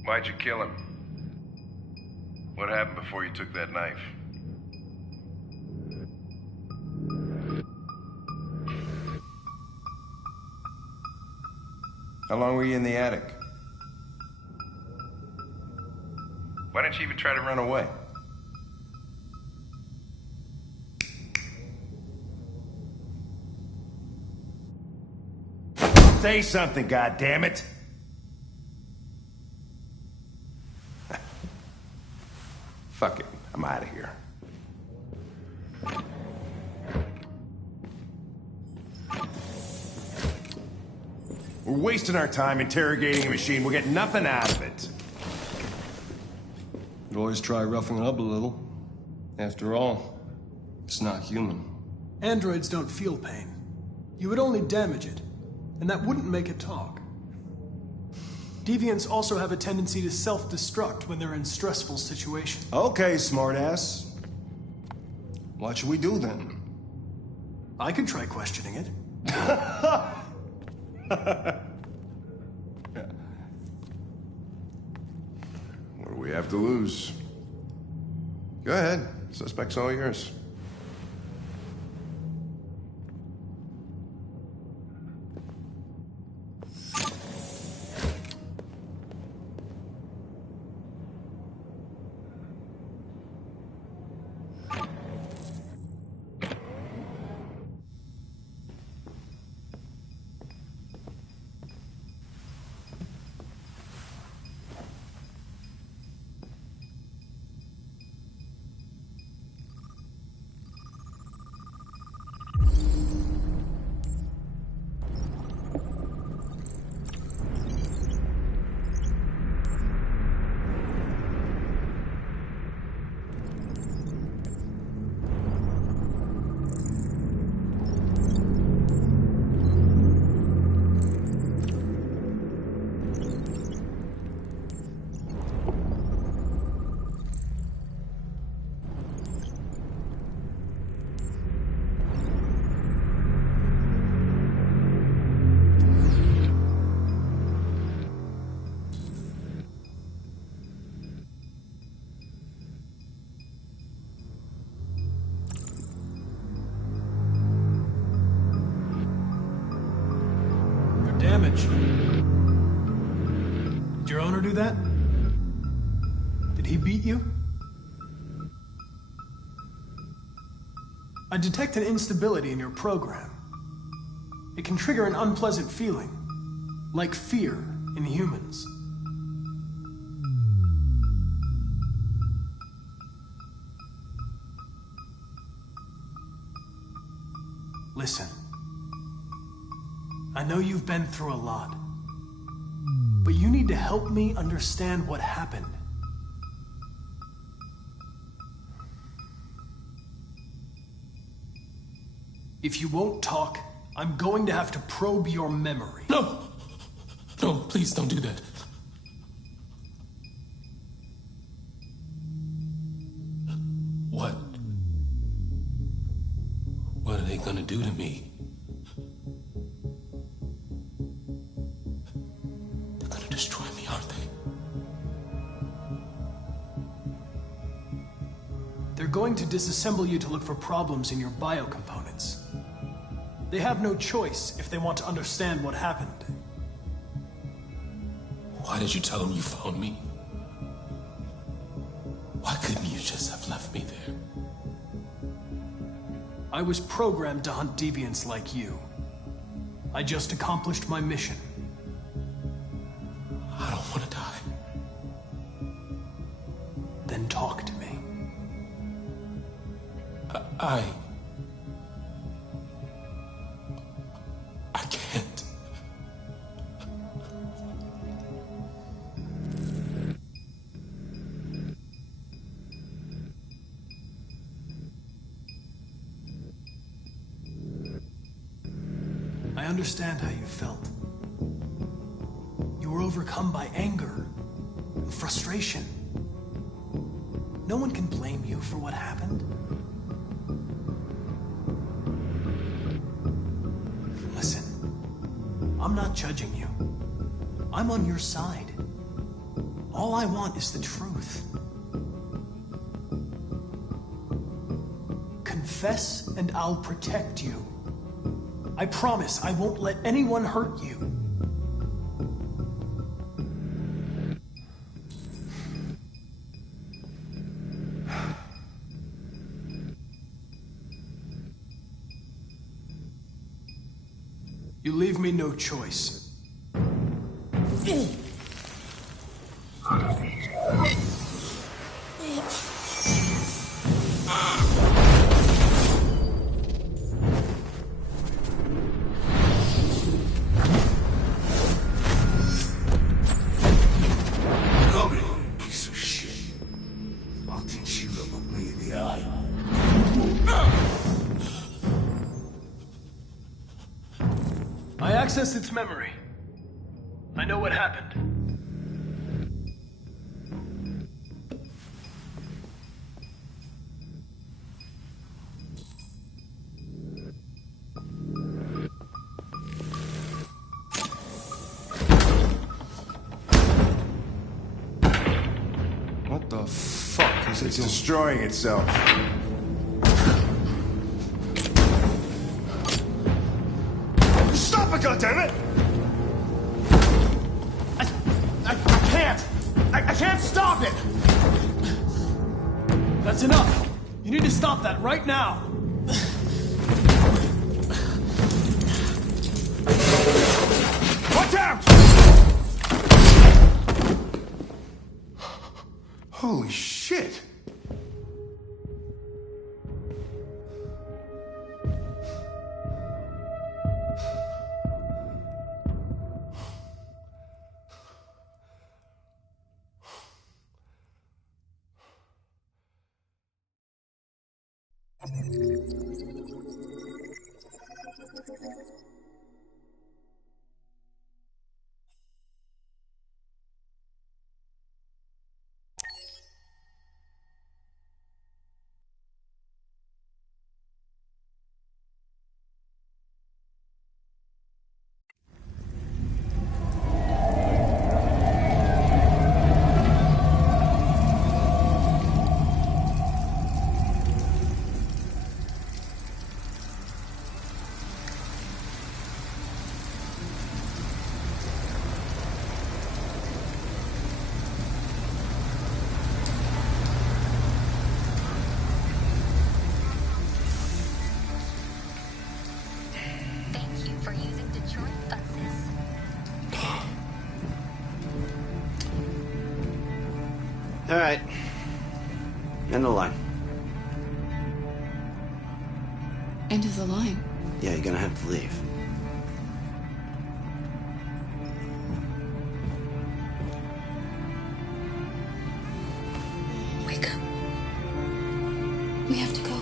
Why'd you kill him? What happened before you took that knife? How long were you in the attic? Why didn't you even try to run away? Say something, goddammit! Fuck it, I'm out of here. We're wasting our time interrogating a machine. We'll get nothing out of it. You'd always try roughing it up a little. After all, it's not human. Androids don't feel pain. You would only damage it, and that wouldn't make it talk. Deviants also have a tendency to self-destruct when they're in stressful situations. Okay, smartass. What should we do then? I could try questioning it. What do we have to lose? Go ahead. Suspect's all yours. Damage. Did your owner do that? Did he beat you? I detect an instability in your program. It can trigger an unpleasant feeling, like fear in humans. Listen, I know you've been through a lot, but you need to help me understand what happened. If you won't talk, I'm going to have to probe your memory. No! No, please don't do that. What? What are they gonna do to me? They're gonna destroy me, aren't they? They're going to disassemble you to look for problems in your biocomponents. They have no choice if they want to understand what happened. Why did you tell them you found me? Why couldn't you just have left me there? I was programmed to hunt deviants like you. I just accomplished my mission. I don't want to die. Then talk to me. I can't. I understand how you felt. You were overcome by anger and frustration. No one can blame you for what happened. Listen, I'm not judging you. I'm on your side. All I want is the truth. Confess and I'll protect you. I promise I won't let anyone hurt you. You leave me no choice. Piece of shit. I'll teach you to look me in the eye. I accessed its memory. I know what happened. What the fuck is it? It's destroying itself. Stop it, goddammit! I can't! I can't stop it! That's enough. You need to stop that right now. Watch out! Holy shit! All right. End the line. End of the line. Yeah, you're gonna have to leave. Wake up. We have to go.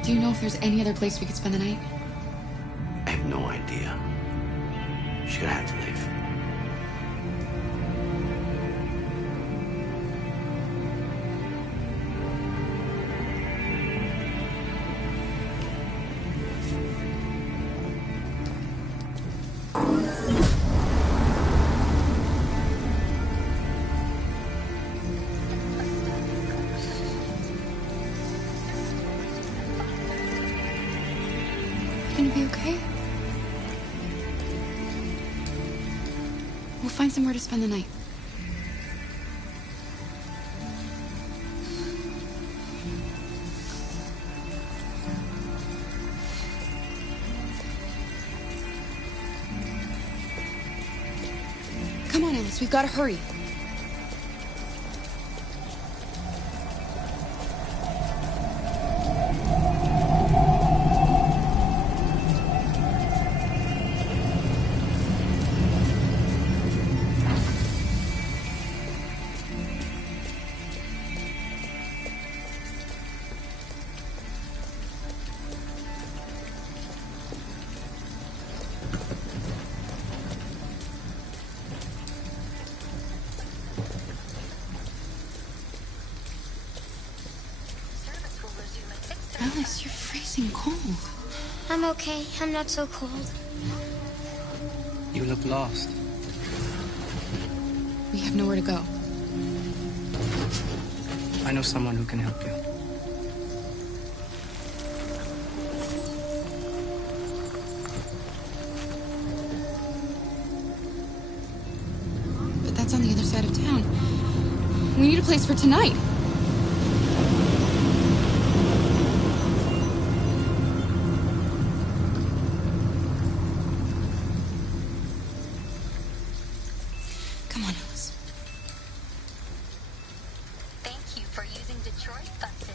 Do you know if there's any other place we could spend the night? I have no idea. She's gonna have to leave. Gonna be okay? We'll find somewhere to spend the night. Come on, Alice, we've got to hurry. Alice, you're freezing cold. I'm okay. I'm not so cold. You look lost. We have nowhere to go. I know someone who can help you. But that's on the other side of town. We need a place for tonight. Come on, Alice. Thank you for using Detroit buses.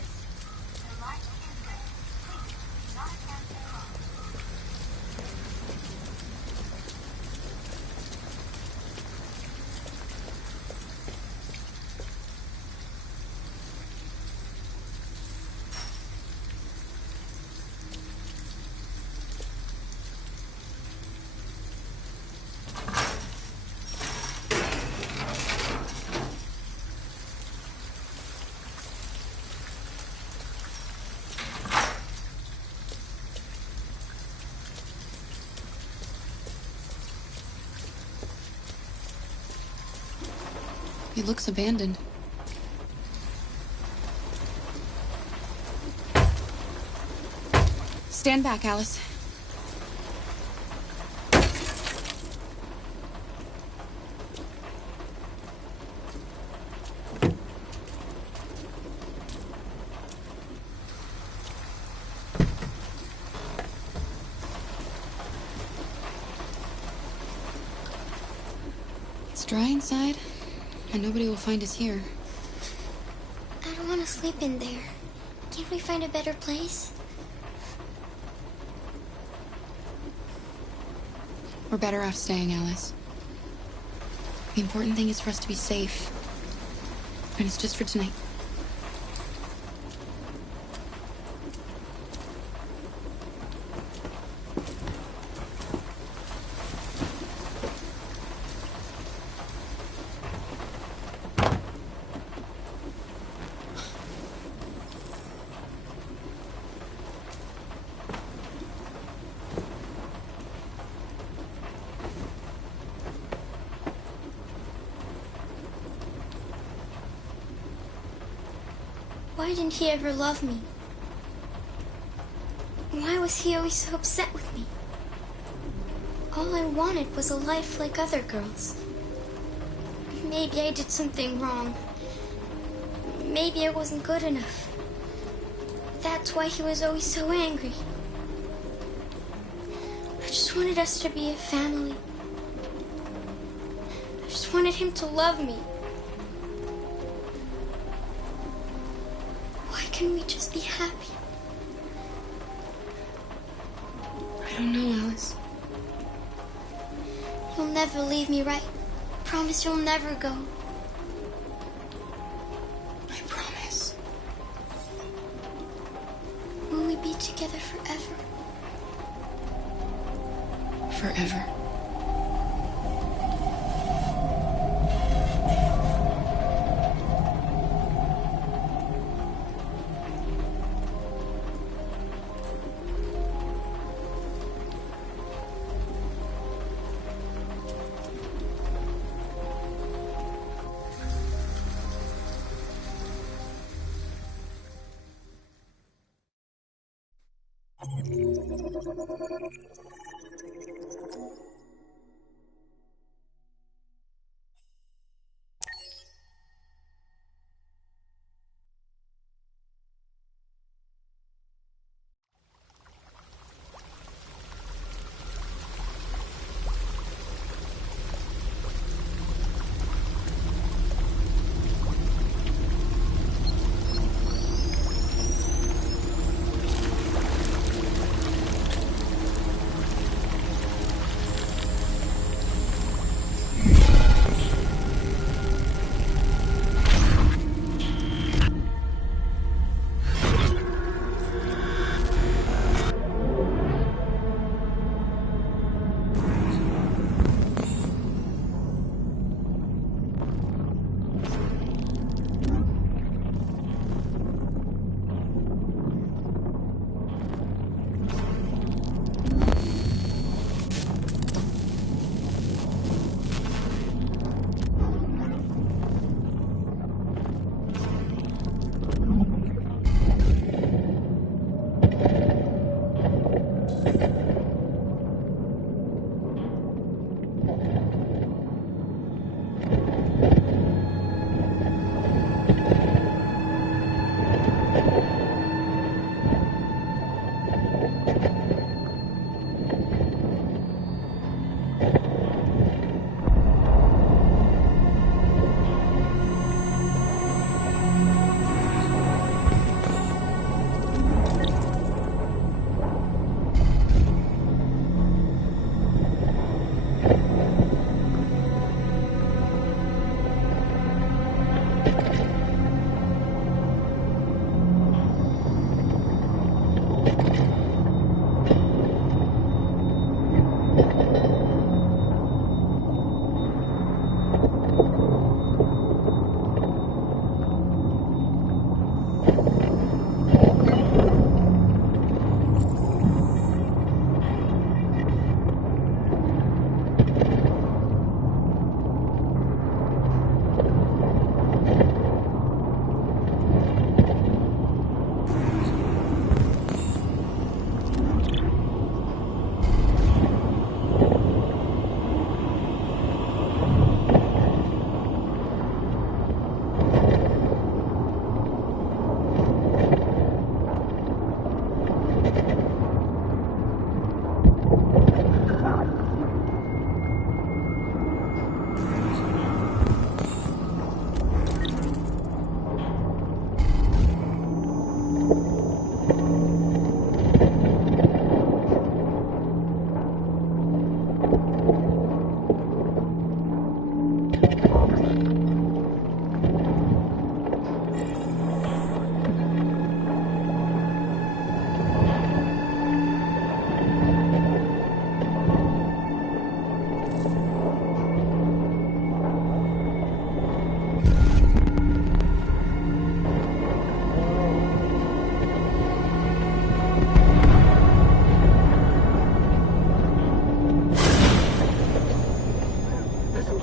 It looks abandoned. Stand back, Alice. It's dry inside, and nobody will find us here. I don't want to sleep in there. Can't we find a better place? We're better off staying, Alice. The important thing is for us to be safe. And it's just for tonight. Why didn't he ever love me? Why was he always so upset with me? All I wanted was a life like other girls. Maybe I did something wrong. Maybe I wasn't good enough. That's why he was always so angry. I just wanted us to be a family. I just wanted him to love me. Why can't we just be happy? I don't know, Alice. You'll never leave me, right? Promise you'll never go. I promise. Will we be together forever? Forever.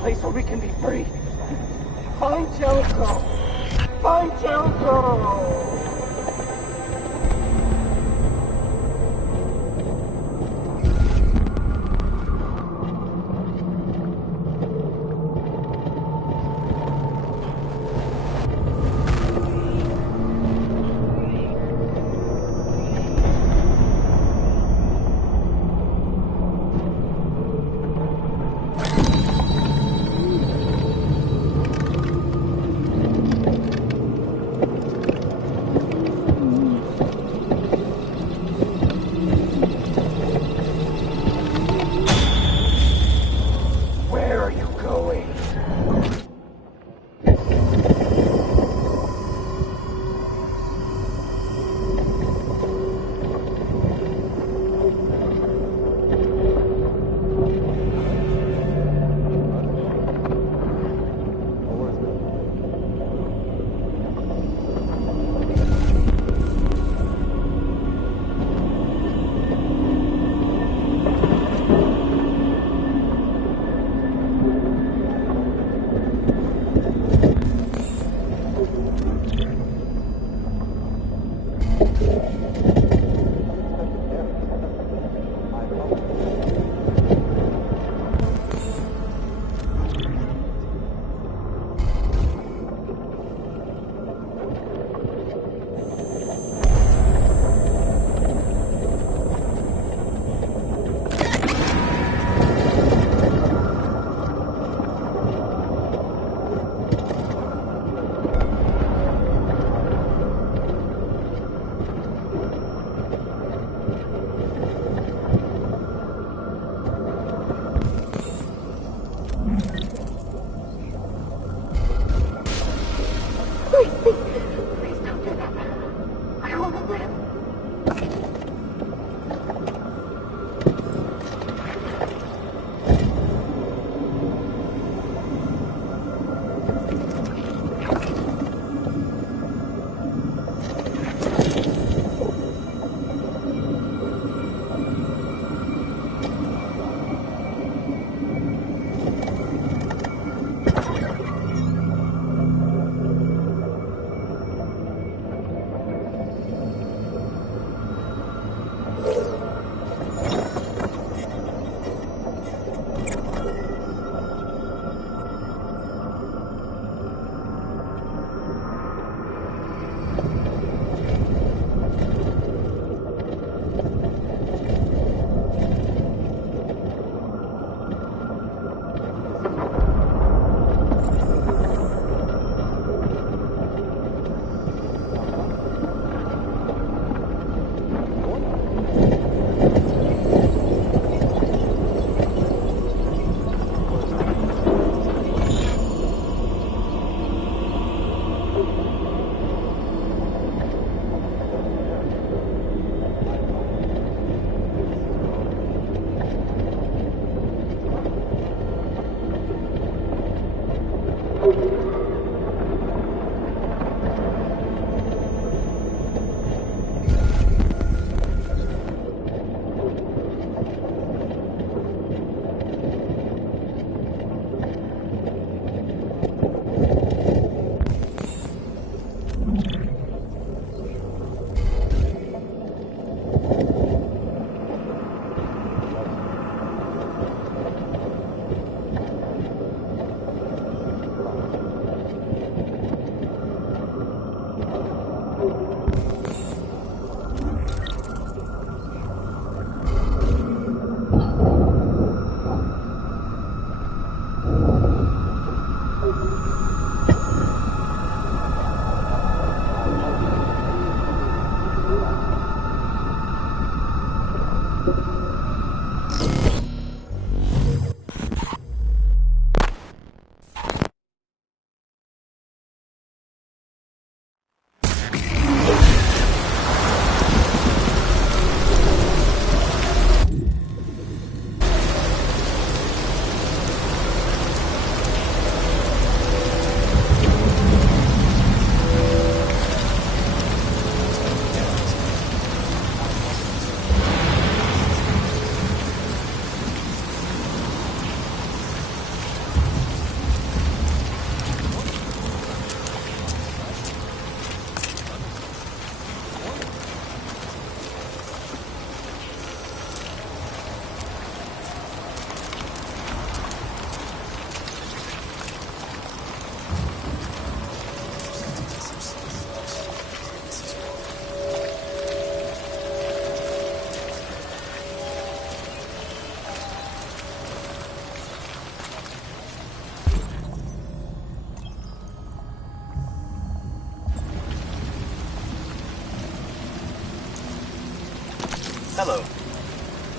place where we can be free. Find Jericho! Find Jericho!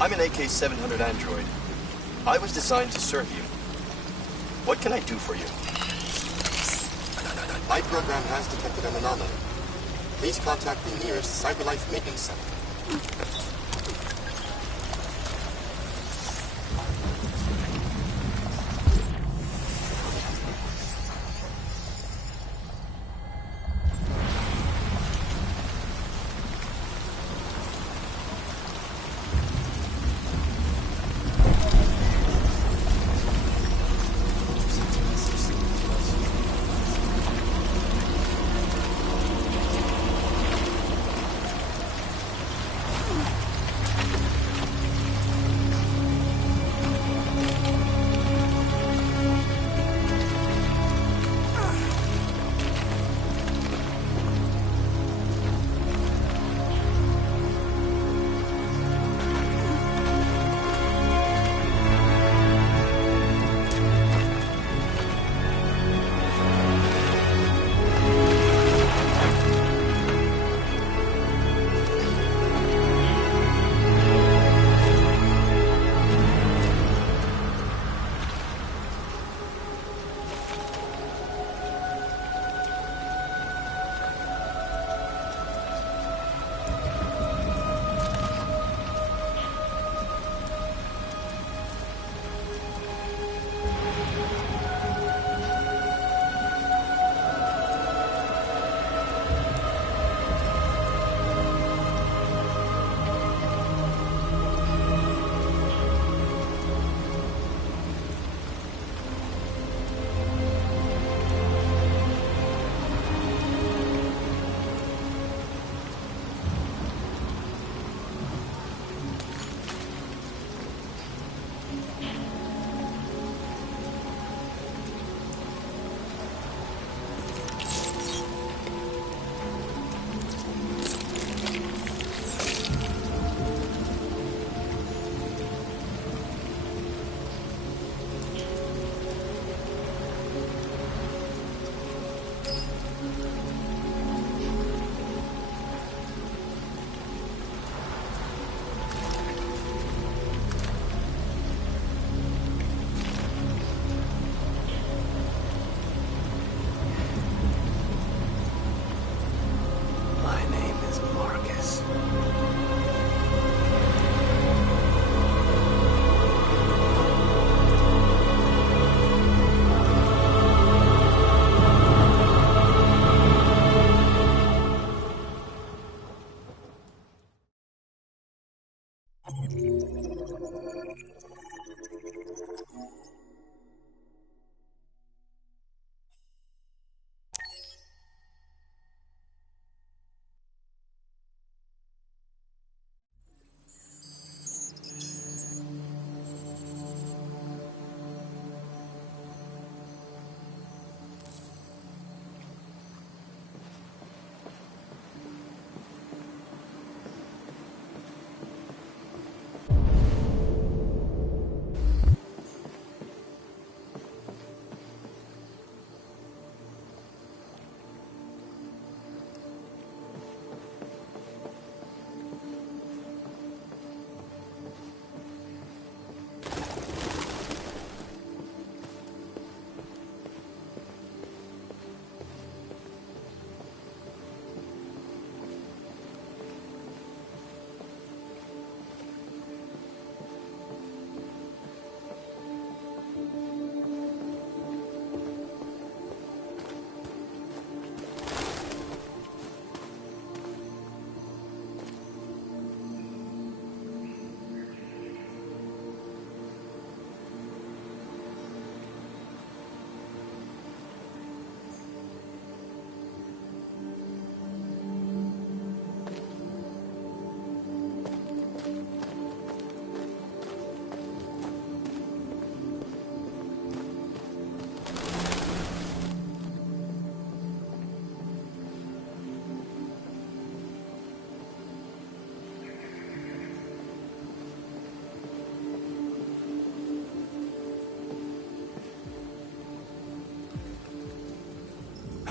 I'm an AK-700 android. I was designed to serve you. What can I do for you? My program has detected an anomaly. Please contact the nearest CyberLife Maintenance Center.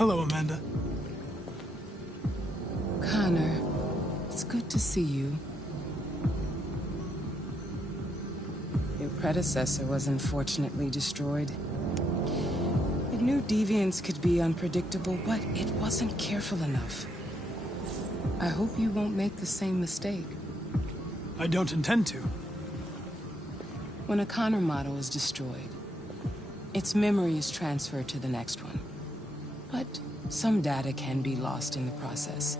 Hello, Amanda. Connor, it's good to see you. Your predecessor was unfortunately destroyed. It knew deviants could be unpredictable, but it wasn't careful enough. I hope you won't make the same mistake. I don't intend to. When a Connor model is destroyed, its memory is transferred to the next one. But some data can be lost in the process.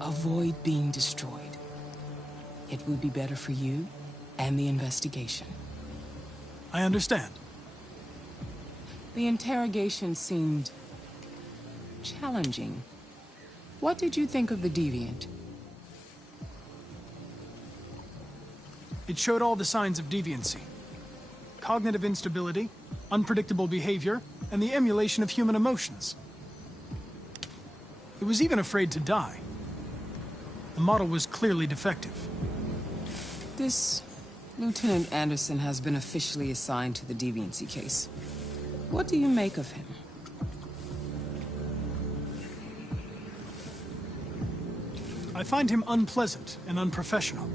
Avoid being destroyed. It would be better for you and the investigation. I understand. The interrogation seemed challenging. What did you think of the Deviant? It showed all the signs of deviancy. Cognitive instability, unpredictable behavior, and the emulation of human emotions. It was even afraid to die. The model was clearly defective. This Lieutenant Anderson has been officially assigned to the deviancy case. What do you make of him? I find him unpleasant and unprofessional.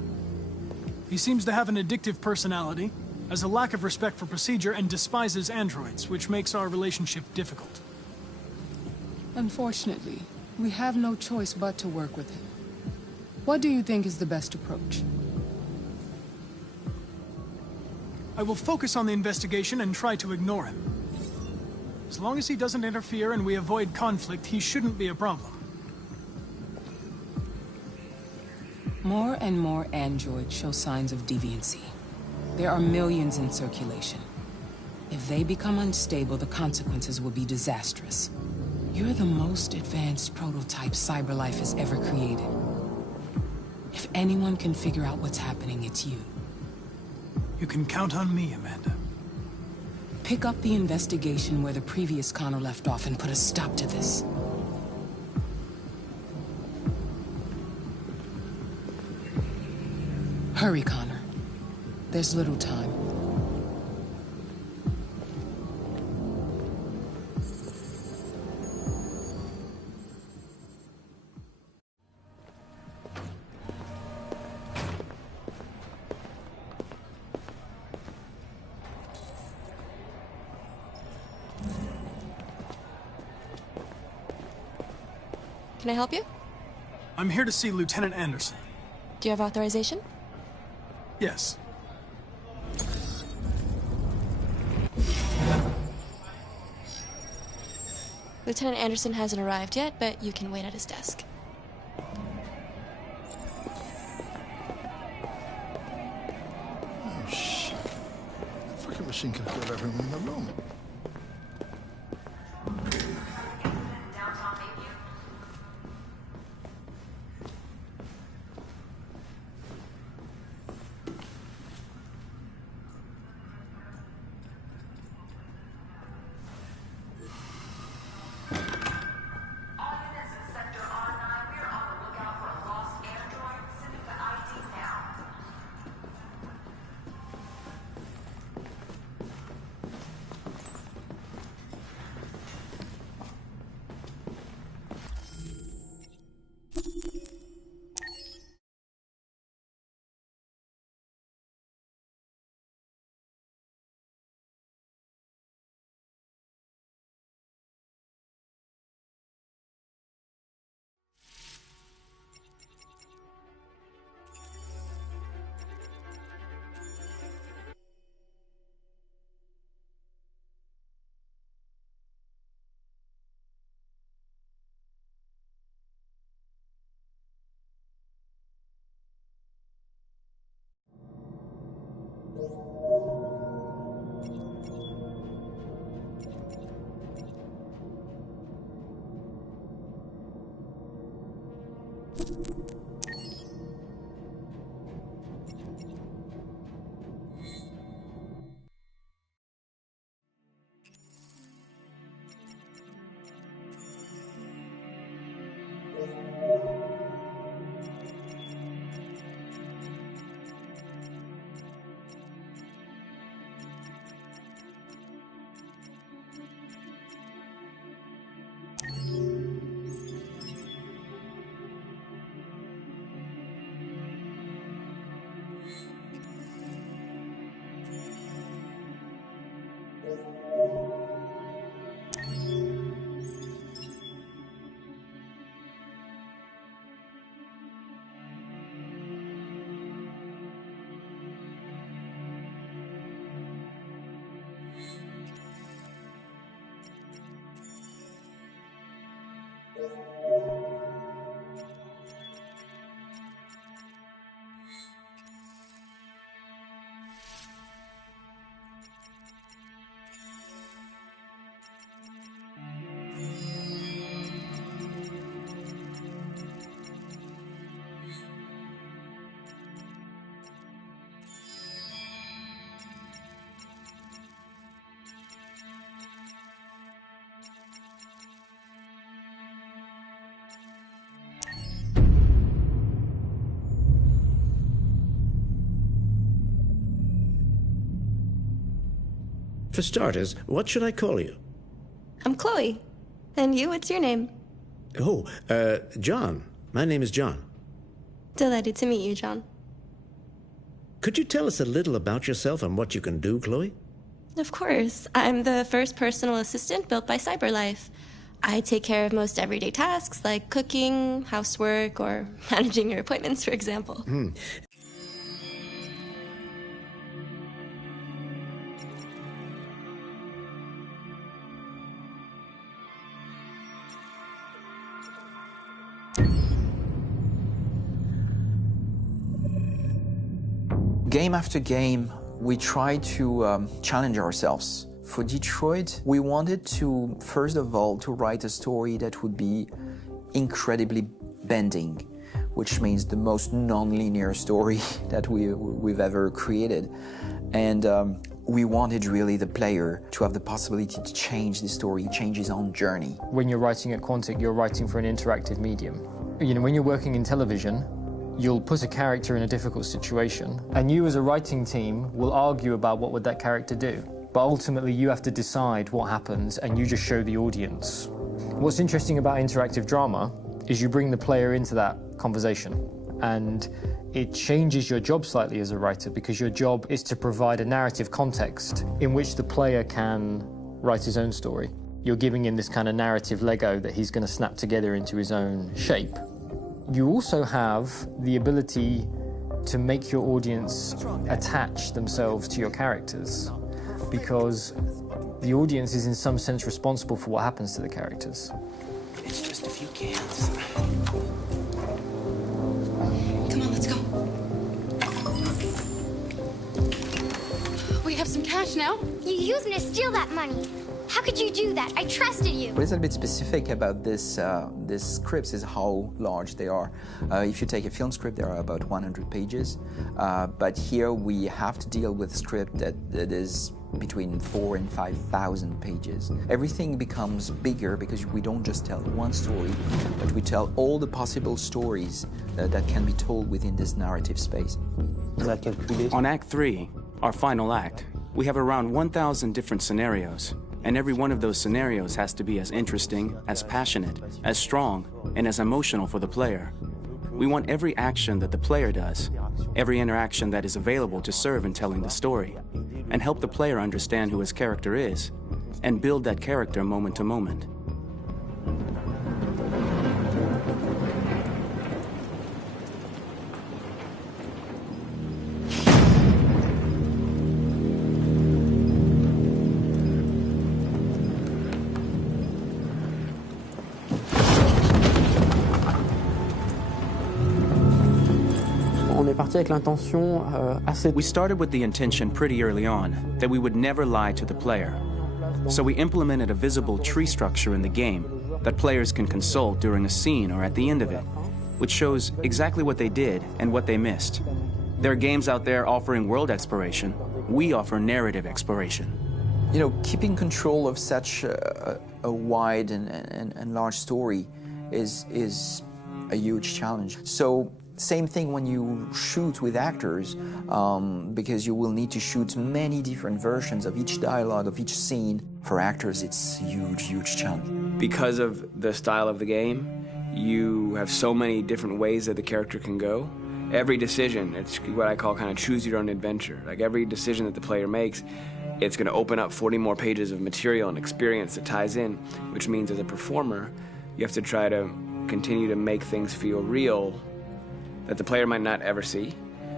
He seems to have an addictive personality, has a lack of respect for procedure, and despises androids, which makes our relationship difficult. Unfortunately, we have no choice but to work with him. What do you think is the best approach? I will focus on the investigation and try to ignore him. As long as he doesn't interfere and we avoid conflict, he shouldn't be a problem. More and more androids show signs of deviancy. There are millions in circulation. If they become unstable, the consequences will be disastrous. You're the most advanced prototype CyberLife has ever created. If anyone can figure out what's happening, it's you. You can count on me, Amanda. Pick up the investigation where the previous Connor left off and put a stop to this. Hurry, Connor. There's little time. Can I help you? I'm here to see Lieutenant Anderson. Do you have authorization? Yes. Lieutenant Anderson hasn't arrived yet, but you can wait at his desk. Oh, shit. The fucking machine can kill everyone in the room. For starters, what should I call you? I'm Chloe. And you, what's your name? Oh, John. My name is John. Delighted to meet you, John. Could you tell us a little about yourself and what you can do, Chloe? Of course. I'm the first personal assistant built by CyberLife. I take care of most everyday tasks like cooking, housework, or managing your appointments, for example. Game after game, we try to challenge ourselves. For Detroit, we wanted to, first of all, to write a story that would be incredibly bending, which means the most non-linear story that we've ever created. And we wanted really the player to have the possibility to change the story, change his own journey. When you're writing at Quantic, you're writing for an interactive medium. You know, when you're working in television, you'll put a character in a difficult situation, and you as a writing team will argue about what would that character do. But ultimately, you have to decide what happens, and you just show the audience. What's interesting about interactive drama is you bring the player into that conversation, and it changes your job slightly as a writer, because your job is to provide a narrative context in which the player can write his own story. You're giving him this kind of narrative Lego that he's going to snap together into his own shape. You also have the ability to make your audience attach themselves to your characters, because the audience is in some sense responsible for what happens to the characters. It's just a few cans. Come on, let's go. We have some cash now. You used me to steal that money. How could you do that? I trusted you. What is a bit specific about this scripts is how large they are. If you take a film script, there are about 100 pages. But here we have to deal with a script that is between 4,000 and 5,000 pages. Everything becomes bigger because we don't just tell one story, but we tell all the possible stories that can be told within this narrative space. On Act 3, our final act, we have around 1,000 different scenarios. And every one of those scenarios has to be as interesting, as passionate, as strong, and as emotional for the player. We want every action that the player does, every interaction that is available to serve in telling the story, and help the player understand who his character is, and build that character moment to moment. We started with the intention pretty early on that we would never lie to the player. So we implemented a visible tree structure in the game that players can consult during a scene or at the end of it, which shows exactly what they did and what they missed. There are games out there offering world exploration. We offer narrative exploration. You know, keeping control of such a wide and large story is a huge challenge. So same thing when you shoot with actors, because you will need to shoot many different versions of each dialogue, of each scene. For actors, it's a huge, huge challenge. Because of the style of the game, you have so many different ways that the character can go. Every decision, it's what I call kind of choose your own adventure. Like every decision that the player makes, it's going to open up 40 more pages of material and experience that ties in, which means as a performer, you have to try to continue to make things feel real that the player might not ever see,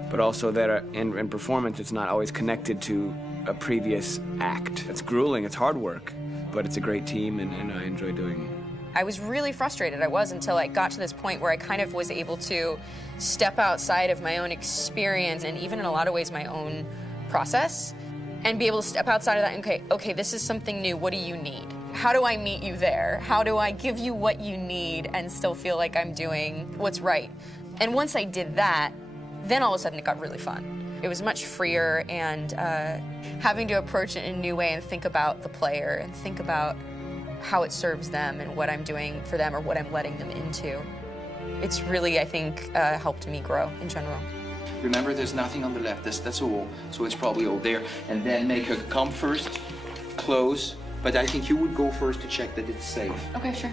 but also that in performance it's not always connected to a previous act. It's grueling, it's hard work, but it's a great team and I enjoy doing I was really frustrated. I was until I got to this point where I kind of was able to step outside of my own experience and even in a lot of ways my own process and be able to step outside of that and okay, this is something new. What do you need? How do I meet you there? How do I give you what you need and still feel like I'm doing what's right? And once I did that, then all of a sudden it got really fun. It was much freer, and having to approach it in a new way and think about the player and think about how it serves them and what I'm doing for them or what I'm letting them into. It's really, I think, helped me grow in general. Remember, there's nothing on the left. That's a wall, so it's probably all there. And then make her come first, close. But I think you would go first to check that it's safe. Okay, sure.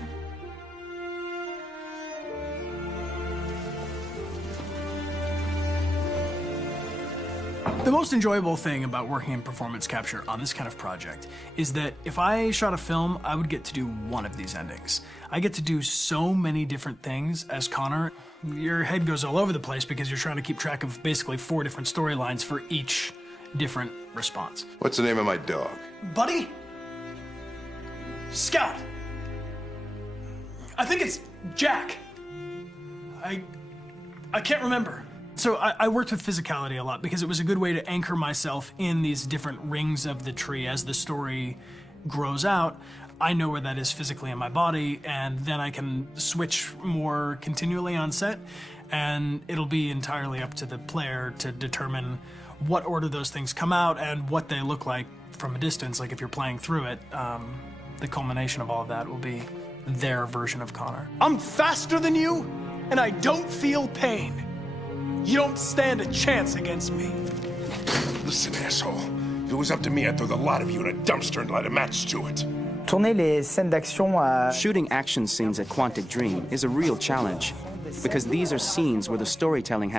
The most enjoyable thing about working in performance capture on this kind of project is that if I shot a film, I would get to do one of these endings. I get to do so many different things as Connor. Your head goes all over the place because you're trying to keep track of basically 4 different storylines for each different response. What's the name of my dog? Buddy? Scout. I think it's Jack. I can't remember. So I worked with physicality a lot because it was a good way to anchor myself in these different rings of the tree as the story grows out. I know where that is physically in my body, and then I can switch more continually on set, and it'll be entirely up to the player to determine what order those things come out and what they look like from a distance. Like if you're playing through it, the culmination of all of that will be their version of Connor. I'm faster than you, and I don't feel pain. You don't stand a chance against me. Listen, asshole. If it was up to me, I'd throw the lot of you in a dumpster and light a match to it. Shooting action scenes at Quantic Dream is a real challenge because these are scenes where the storytelling